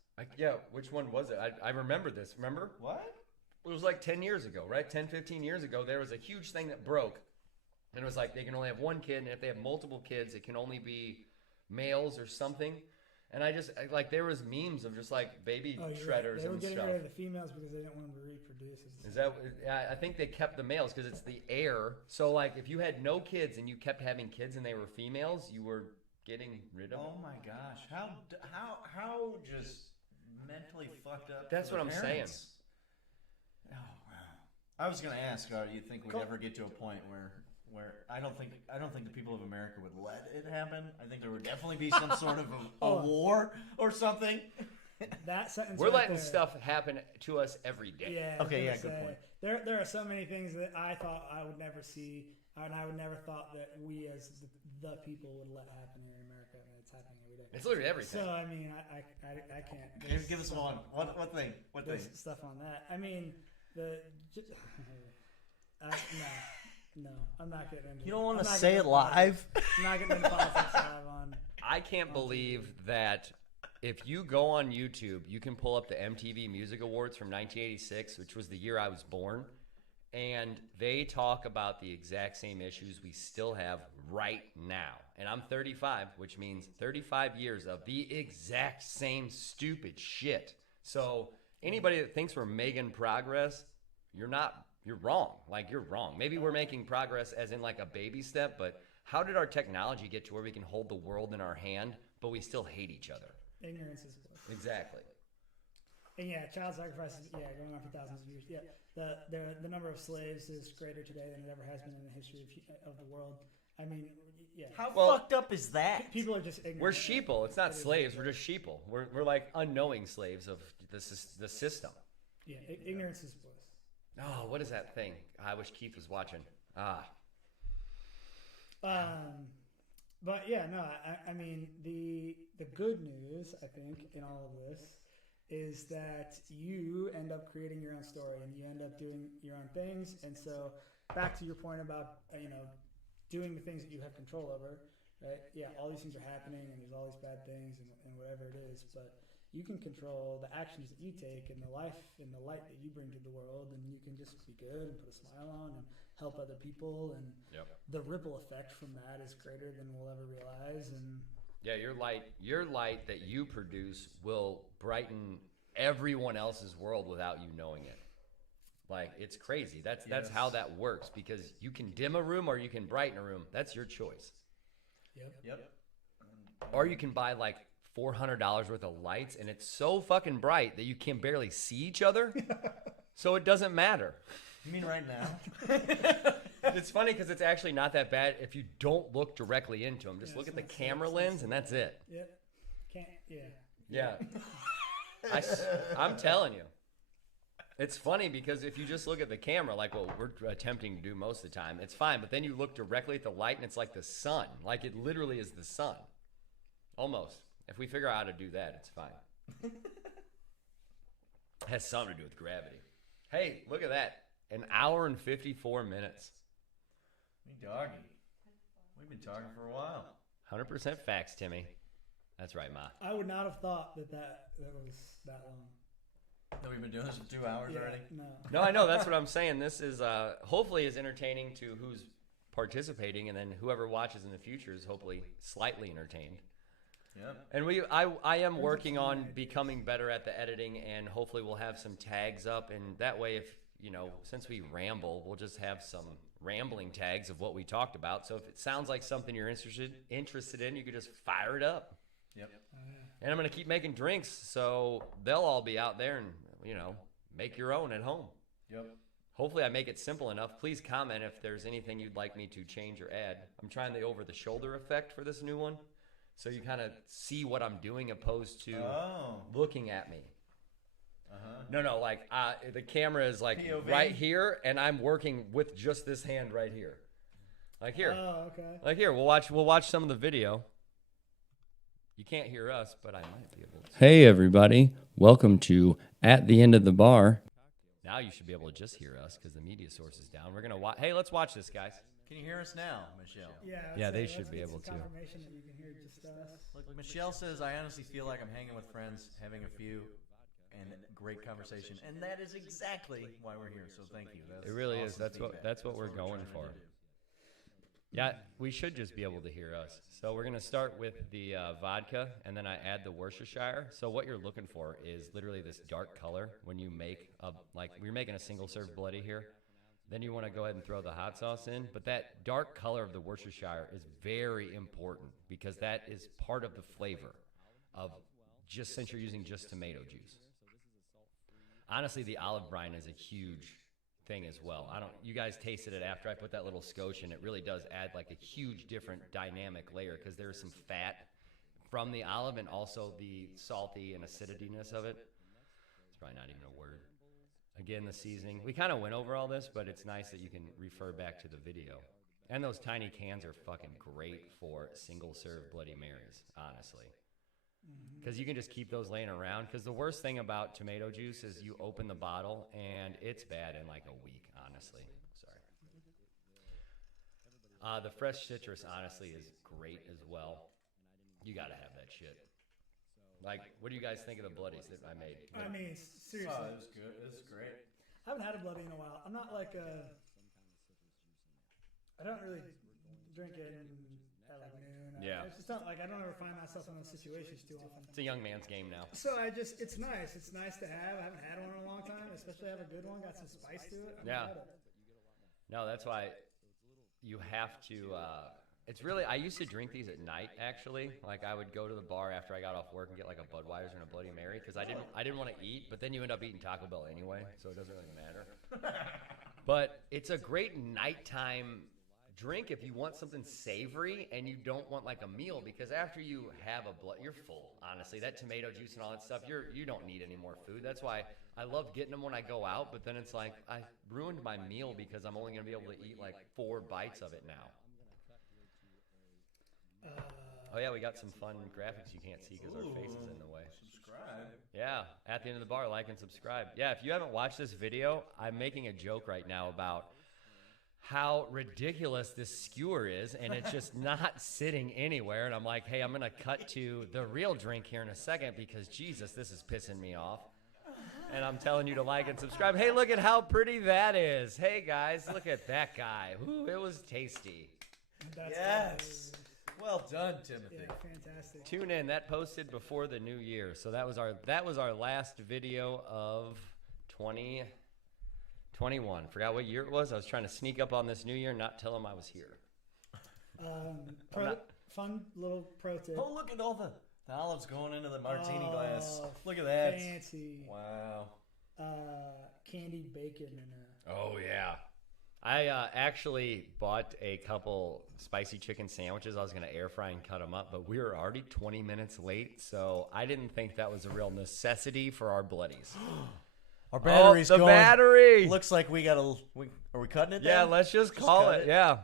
which one was it? I remember this. Remember? What? It was like 10 years ago, right? 10, 15 years ago, there was a huge thing that broke. And it was like they can only have one kid, and if they have multiple kids, it can only be males or something. And there was memes of just like baby shredders They were and getting stuff. rid of the females because they didn't want them to reproduce. Is that? I think they kept the males because it's the air. So like, if you had no kids and you kept having kids and they were females, you were getting rid of them. Oh my gosh! How just mentally fucked up? That's what I'm saying. Oh wow! I was gonna ask, you think we'd ever get to a point where I don't think the people of America would let it happen. I think there would definitely be some sort of a war or something. That sentence. We're letting stuff happen to us every day. Yeah. Okay. Yeah. Good point. There are so many things that I thought I would never see, and I would never thought that we as the people would let happen here in America, and it's happening every day. It's literally everything. So I mean, I can't. Give us one. What thing? What thing? Stuff on that. I mean, no, I'm not getting into. You don't want to say it live? I'm not getting into politics live on. I can't believe that if you go on YouTube, you can pull up the MTV Music Awards from 1986, which was the year I was born, and they talk about the exact same issues we still have right now. And I'm 35, which means 35 years of the exact same stupid shit. So anybody that thinks we're making progress, you're wrong. Like, you're wrong. Maybe we're making progress as in like a baby step, but how did our technology get to where we can hold the world in our hand, but we still hate each other? Ignorance is bliss. Exactly. And yeah, child sacrifices, going on for thousands of years. Yeah, the number of slaves is greater today than it ever has been in the history of the world. I mean, yeah. How fucked up is that? People are just ignorant. We're sheeple. It's not slaves. We're just sheeple. We're like unknowing slaves of the system. Yeah, ignorance is bliss. Oh, what is that thing? I wish Keith was watching. But yeah, no, I mean, the good news, I think, in all of this is that you end up creating your own story and you end up doing your own things. And so back to your point about, doing the things that you have control over, right? Yeah, all these things are happening and there's all these bad things and whatever it is, but you can control the actions that you take and the life and the light that you bring to the world, and you can just be good and put a smile on and help other people, and the ripple effect from that is greater than we'll ever realize. And yeah, your light that you produce will brighten everyone else's world without you knowing it. Like, it's crazy. That's how that works, because you can dim a room or you can brighten a room. That's your choice. Yep. Or you can buy like $400 worth of lights, and it's so fucking bright that you can barely see each other. So it doesn't matter. You mean right now? It's funny because it's actually not that bad if you don't look directly into them. Just look at the camera lens, and that's it. Yeah. I'm telling you. It's funny because if you just look at the camera, like what we're attempting to do most of the time, it's fine. But then you look directly at the light, and it's like the sun. Like, it literally is the sun. Almost. If we figure out how to do that, it's fine. It has something to do with gravity. Hey, look at that. 1 hour and 54 minutes. Hey, doggy. We've been talking for a while. 100% facts, Timmy. That's right, Ma. I would not have thought that was that long. That we've been doing this for 2 hours Yeah, already. no. No, I know. That's what I'm saying. This is hopefully is entertaining to who's participating, and then whoever watches in the future is hopefully slightly entertained. Yep. And I am working on becoming better at the editing, and hopefully we'll have some tags up, and that way, if since we ramble, we'll just have some rambling tags of what we talked about. So if it sounds like something you're interested in, you could just fire it up. Yep. And I'm gonna keep making drinks, so they'll all be out there, and make your own at home. Yep. Hopefully I make it simple enough. Please comment if there's anything you'd like me to change or add. I'm trying the over-the-shoulder effect for this new one, so you kind of see what I'm doing opposed to looking at me. No, like the camera is like POV? right here, and I'm working with just this hand right here. Like here. Oh, okay. Like here. We'll watch some of the video. You can't hear us, but I might be able to. Hey everybody, welcome to At the End of the Bar. Now you should be able to just hear us because the media source is down. We're gonna watch. Hey, let's watch this, guys. Can you hear us now, Michelle? Yeah, they let's should be get able some to. Confirmation that you can hear just us. Look, Michelle says, I honestly feel like I'm hanging with friends, having a few, and great conversation. And that is exactly why we're here, so thank you. That's It really is. awesome That's feedback. what we're going trying for. to do. Yeah, we should just be able to hear us. So we're gonna start with the vodka, and then I add the Worcestershire. So what you're looking for is literally this dark color when you make we're making a single serve bloody here. Then you want to go ahead and throw the hot sauce in, but that dark color of the Worcestershire is very important because that is part of the flavor of just since you're using just tomato juice. Honestly, the olive brine is a huge thing as well. You guys tasted it after I put that little scotch in. It really does add like a huge different dynamic layer because there's some fat from the olive and also the salty and acidityness of it. It's probably not even a word. Again, the seasoning. We kind of went over all this, but it's nice that you can refer back to the video. And those tiny cans are fucking great for single serve Bloody Marys, honestly. Because you can just keep those laying around. Because the worst thing about tomato juice is you open the bottle and it's bad in like a week, honestly. Sorry. The fresh citrus, honestly, is great as well. You got to have that shit. Like, what do you guys think of the bloodies that I made? I mean, seriously. Oh, it was good. It was great. I haven't had a bloody in a while. I'm not like I don't really drink it at like noon. Yeah. It's just not like I don't ever find myself in those situations too often. It's a young man's game now. So it's nice. It's nice to have. I haven't had one in a long time, especially have a good one. Got some spice to it. Yeah. No, that's why you have to. It's really. I used to drink these at night. Actually, like I would go to the bar after I got off work and get like a Budweiser and a Bloody Mary because I didn't want to eat. But then you end up eating Taco Bell anyway, so it doesn't really matter. But it's a great nighttime drink if you want something savory and you don't want like a meal because after you have you're full. Honestly, that tomato juice and all that stuff, you don't need any more food. That's why I love getting them when I go out. But then it's like I ruined my meal because I'm only gonna be able to eat like 4 bites of it now. Oh yeah, we got some fun graphics you can't see because our face is in the way. Subscribe. Yeah, at the end of the bar, like and subscribe. Yeah, if you haven't watched this video, I'm making a joke right now about how ridiculous this skewer is, and it's just not sitting anywhere. And I'm like, hey, I'm gonna cut to the real drink here in a second because Jesus, this is pissing me off. And I'm telling you to like and subscribe. Hey, look at how pretty that is. Hey guys, look at that guy. Ooh, it was tasty. That's Yes. Well done, Timothy. Yeah, fantastic. Tune in. That posted before the new year. So that was our last video of 2021. Forgot what year it was. I was trying to sneak up on this new year and not tell them I was here. Fun little pro tip. Oh, look at all the olives going into the martini glass. Look at that. Fancy. Wow. Candied bacon and Oh yeah. I actually bought a couple spicy chicken sandwiches. I was going to air fry and cut them up, but we were already 20 minutes late, so I didn't think that was a real necessity for our bloodies. Our battery's the going. battery! Looks like we got a. Are we cutting it? Yeah, then? let's just call cut it. it. Yeah.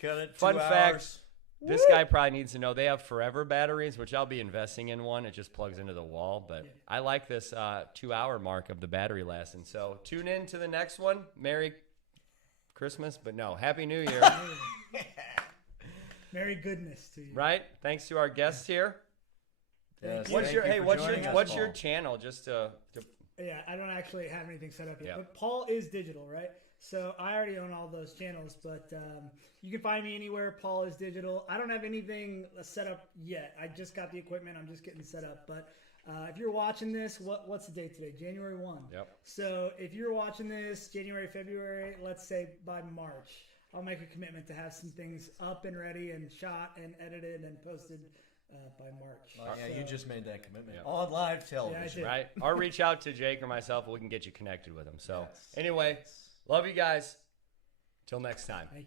Cut it. Fun 2 fact, hours. this guy probably needs to know they have forever batteries, which I'll be investing in one. It just plugs into the wall, but I like this 2-hour mark of the battery lasting. So tune in to the next one. Merry Christmas, but no, Happy New Year. Merry goodness to you. Right? Thanks to our guests here. Yes, What's thank your you for joining us, what's your Paul. channel? Just to Yeah, I don't actually have anything set up yet. Yep. But Paul is digital, right? So I already own all those channels, but you can find me anywhere. Paul is digital. I don't have anything set up yet. I just got the equipment. I'm just getting set up. But if you're watching this, what's the date today? January 1. Yep. So if you're watching this January, February, let's say by March, I'll make a commitment to have some things up and ready and shot and edited and posted by March. Oh, yeah, So- you just made that commitment Yeah. on live Yeah, I television. did. Right? Or reach out to Jake or myself, and we can get you connected with him. So, Yes. anyway, love you guys. Till next time.